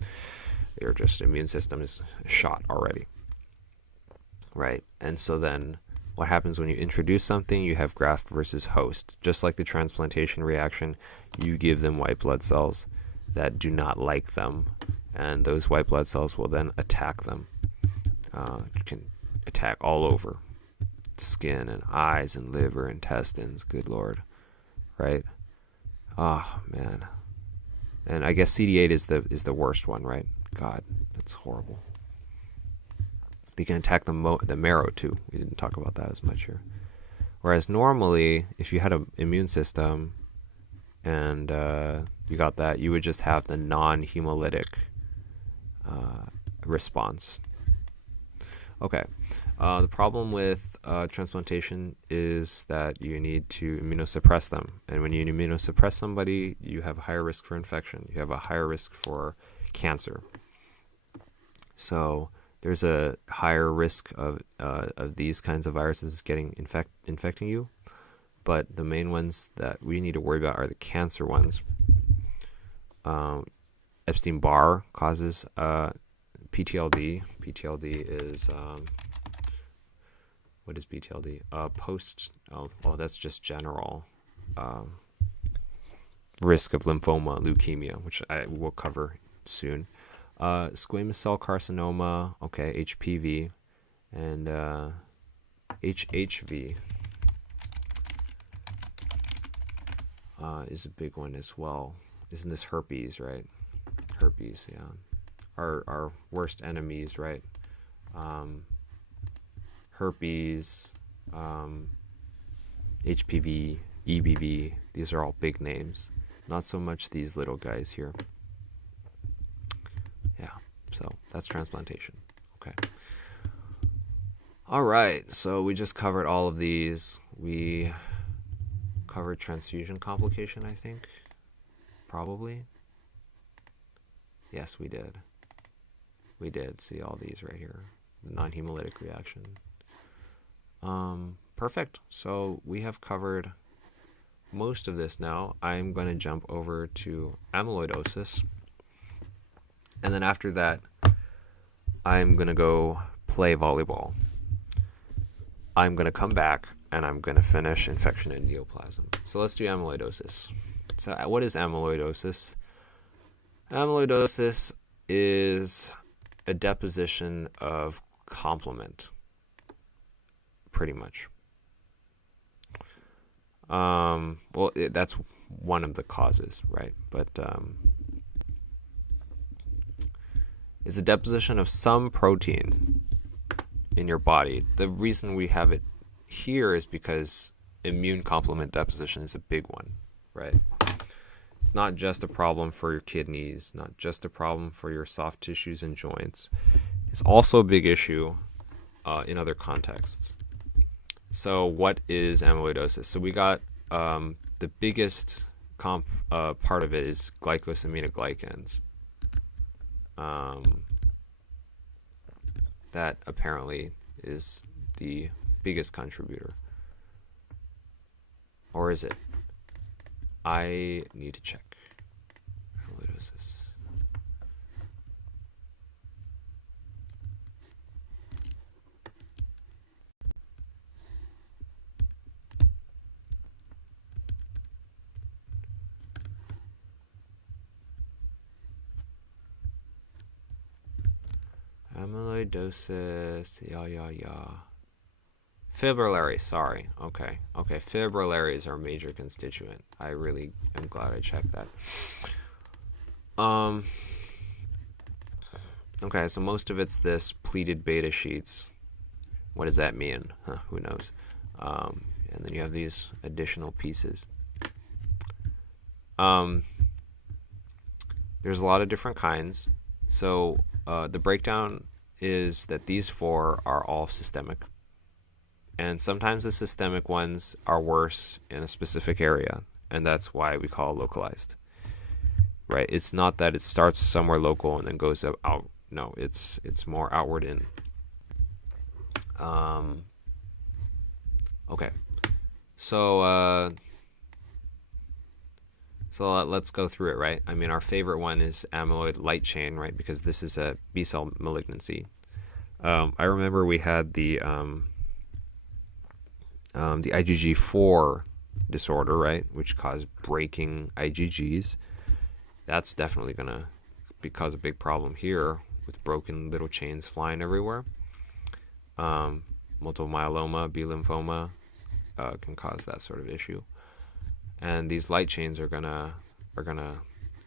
their just immune system is shot already, right? And so then what happens when you introduce something? You have graft versus host. Just like the transplantation reaction, you give them white blood cells that do not like them, and those white blood cells will then attack them. Can attack all over, skin and eyes and liver, intestines. Good Lord, right? Oh man. And I guess CD8 is the worst one, right? God, that's horrible. They can attack the marrow too. We didn't talk about that as much here. Whereas normally, if you had an immune system and you got that, you would just have the non-hemolytic response. Okay. The problem with transplantation is that you need to immunosuppress them. And when you immunosuppress somebody, you have a higher risk for infection. You have a higher risk for cancer. So there's a higher risk of these kinds of viruses getting infecting you. But the main ones that we need to worry about are the cancer ones. Epstein-Barr causes PTLD. PTLD is... what is PTLD? That's just general risk of lymphoma, leukemia, which I will cover soon. Squamous cell carcinoma, okay, HPV, and HHV is a big one as well. Isn't this herpes, right? Herpes, yeah. Our worst enemies, right? Herpes, HPV, EBV, these are all big names. Not so much these little guys here. Yeah, so that's transplantation. Okay. All right, so we just covered all of these. We covered transfusion complication, I think. Probably. Yes, we did. We did see all these right here. Non-hemolytic reaction. Perfect. So we have covered most of this now. I'm going to jump over to amyloidosis. And then after that, I'm going to go play volleyball. I'm going to come back and I'm going to finish infection and neoplasm. So let's do amyloidosis. So what is amyloidosis? Amyloidosis is a deposition of complement, pretty much. That's one of the causes, right? But it's a deposition of some protein in your body. The reason we have it here is because immune complement deposition is a big one, right? It's not just a problem for your kidneys, not just a problem for your soft tissues and joints. It's also a big issue in other contexts. So what is amyloidosis? So we got the biggest part of it is glycosaminoglycans. That apparently is the biggest contributor. Or is it? I need to check. Amyloidosis. Amyloidosis. Yeah. Fibrillary, sorry. Okay. Fibrillary is our major constituent. I really am glad I checked that. Okay, so most of it's this pleated beta sheets. What does that mean? Who knows? And then you have these additional pieces. There's a lot of different kinds. So the breakdown is that these four are all systemic. And sometimes the systemic ones are worse in a specific area, and that's why we call it localized. Right? It's not that it starts somewhere local and then goes out. No, it's more outward in. Okay. So let's go through it, right? I mean, our favorite one is amyloid light chain, right? Because this is a B-cell malignancy. I remember we had the IgG4 disorder, right, which caused breaking IgGs. That's definitely going to cause a big problem here with broken little chains flying everywhere. Multiple myeloma, B lymphoma can cause that sort of issue. And these light chains are gonna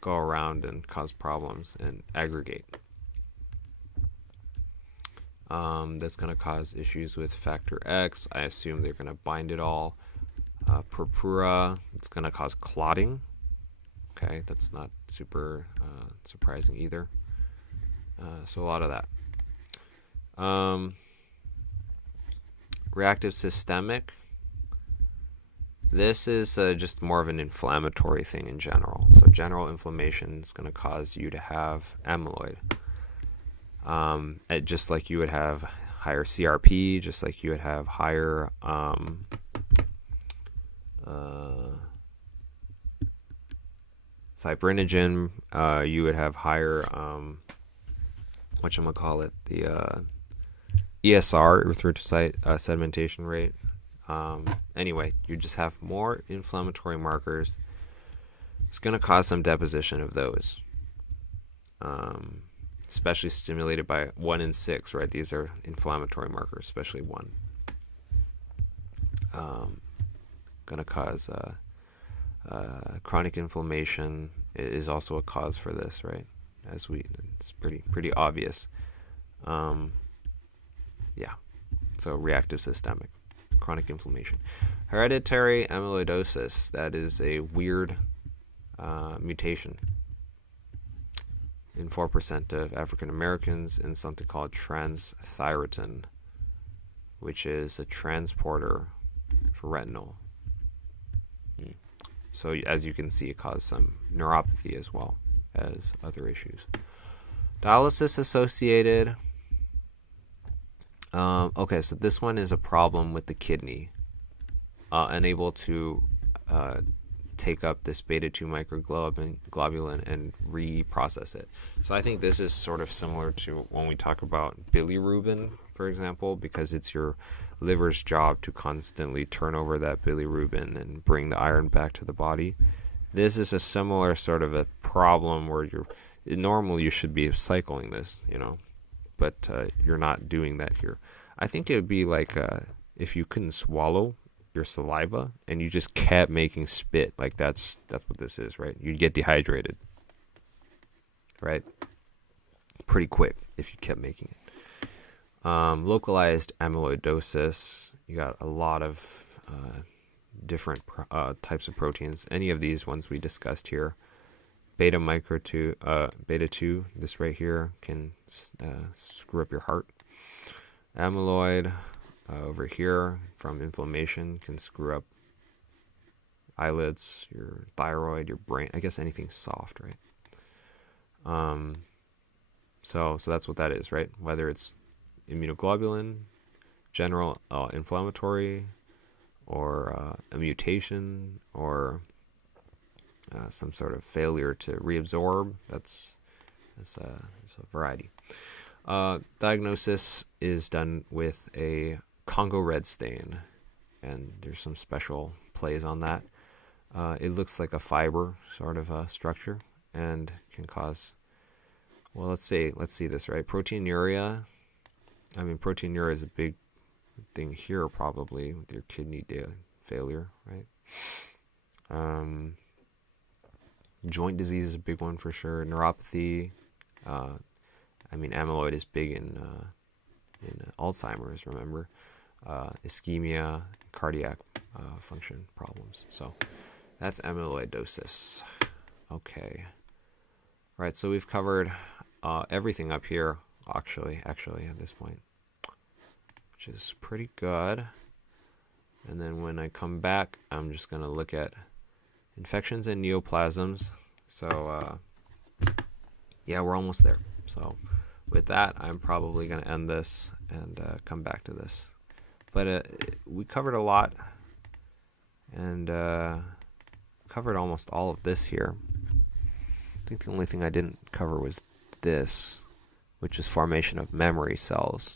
go around and cause problems and aggregate. That's going to cause issues with factor X. I assume they're going to bind it all. Purpura, it's going to cause clotting. Okay, that's not super surprising either. So a lot of that. Reactive systemic. This is just more of an inflammatory thing in general. So general inflammation is going to cause you to have amyloid. Just like you would have higher CRP, just like you would have higher fibrinogen, you would have higher whatchamacallit, the ESR, erythrocyte sedimentation rate. Anyway, you just have more inflammatory markers. It's going to cause some deposition of those. Especially stimulated by 1 and 6, right? These are inflammatory markers, especially 1. Going to cause chronic inflammation is also a cause for this, right? It's pretty obvious. Yeah. So reactive systemic, chronic inflammation, hereditary amyloidosis. That is a weird mutation in 4% of African Americans in something called transthyretin, which is a transporter for retinol. So as you can see, it causes some neuropathy as well as other issues. Dialysis associated. Okay, so this one is a problem with the kidney, unable to take up this beta-2 microglobulin and reprocess it. So I think this is sort of similar to when we talk about bilirubin, for example, because it's your liver's job to constantly turn over that bilirubin and bring the iron back to the body. This is a similar sort of a problem where normally you should be cycling this, but you're not doing that here. I think it would be like if you couldn't swallow, your saliva and you just kept making spit, like that's what this is, right? You'd get dehydrated, right? Pretty quick if you kept making it. Localized amyloidosis, you got a lot of different types of proteins. Any of these ones we discussed here. Beta 2, this right here can screw up your heart. Amyloid over here from inflammation can screw up eyelids, your thyroid, your brain. I guess anything soft, right? So that's what that is, right? Whether it's immunoglobulin, general inflammatory, or a mutation, or some sort of failure to reabsorb. That's a variety. Diagnosis is done with a Congo red stain, and there's some special plays on that. It looks like a fiber sort of structure and can cause, well, let's see this, right? Proteinuria. I mean, proteinuria is a big thing here probably with your kidney failure, right? Joint disease is a big one for sure. Neuropathy. I mean, amyloid is big in Alzheimer's, remember? Ischemia, cardiac function problems. So that's amyloidosis. Okay. Right, so we've covered everything up here, actually, at this point, which is pretty good. And then when I come back, I'm just going to look at infections and neoplasms. So, yeah, we're almost there. So with that, I'm probably going to end this and come back to this. But we covered a lot, and covered almost all of this here. I think the only thing I didn't cover was this, which is formation of memory cells.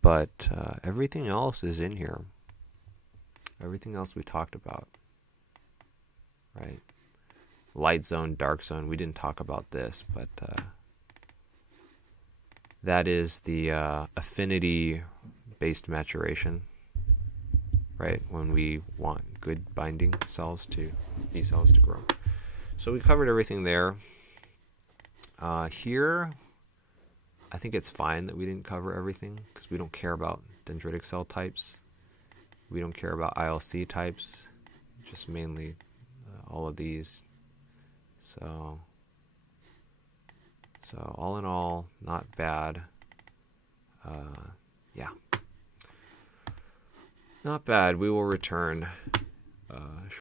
But everything else is in here. Everything else we talked about, right? Light zone, dark zone. We didn't talk about this, but that is the affinity-based maturation, right? When we want good binding cells these cells to grow. So we covered everything there. Here, I think it's fine that we didn't cover everything because we don't care about dendritic cell types. We don't care about ILC types, just mainly all of these. So all in all, not bad. Yeah. Not bad. We will return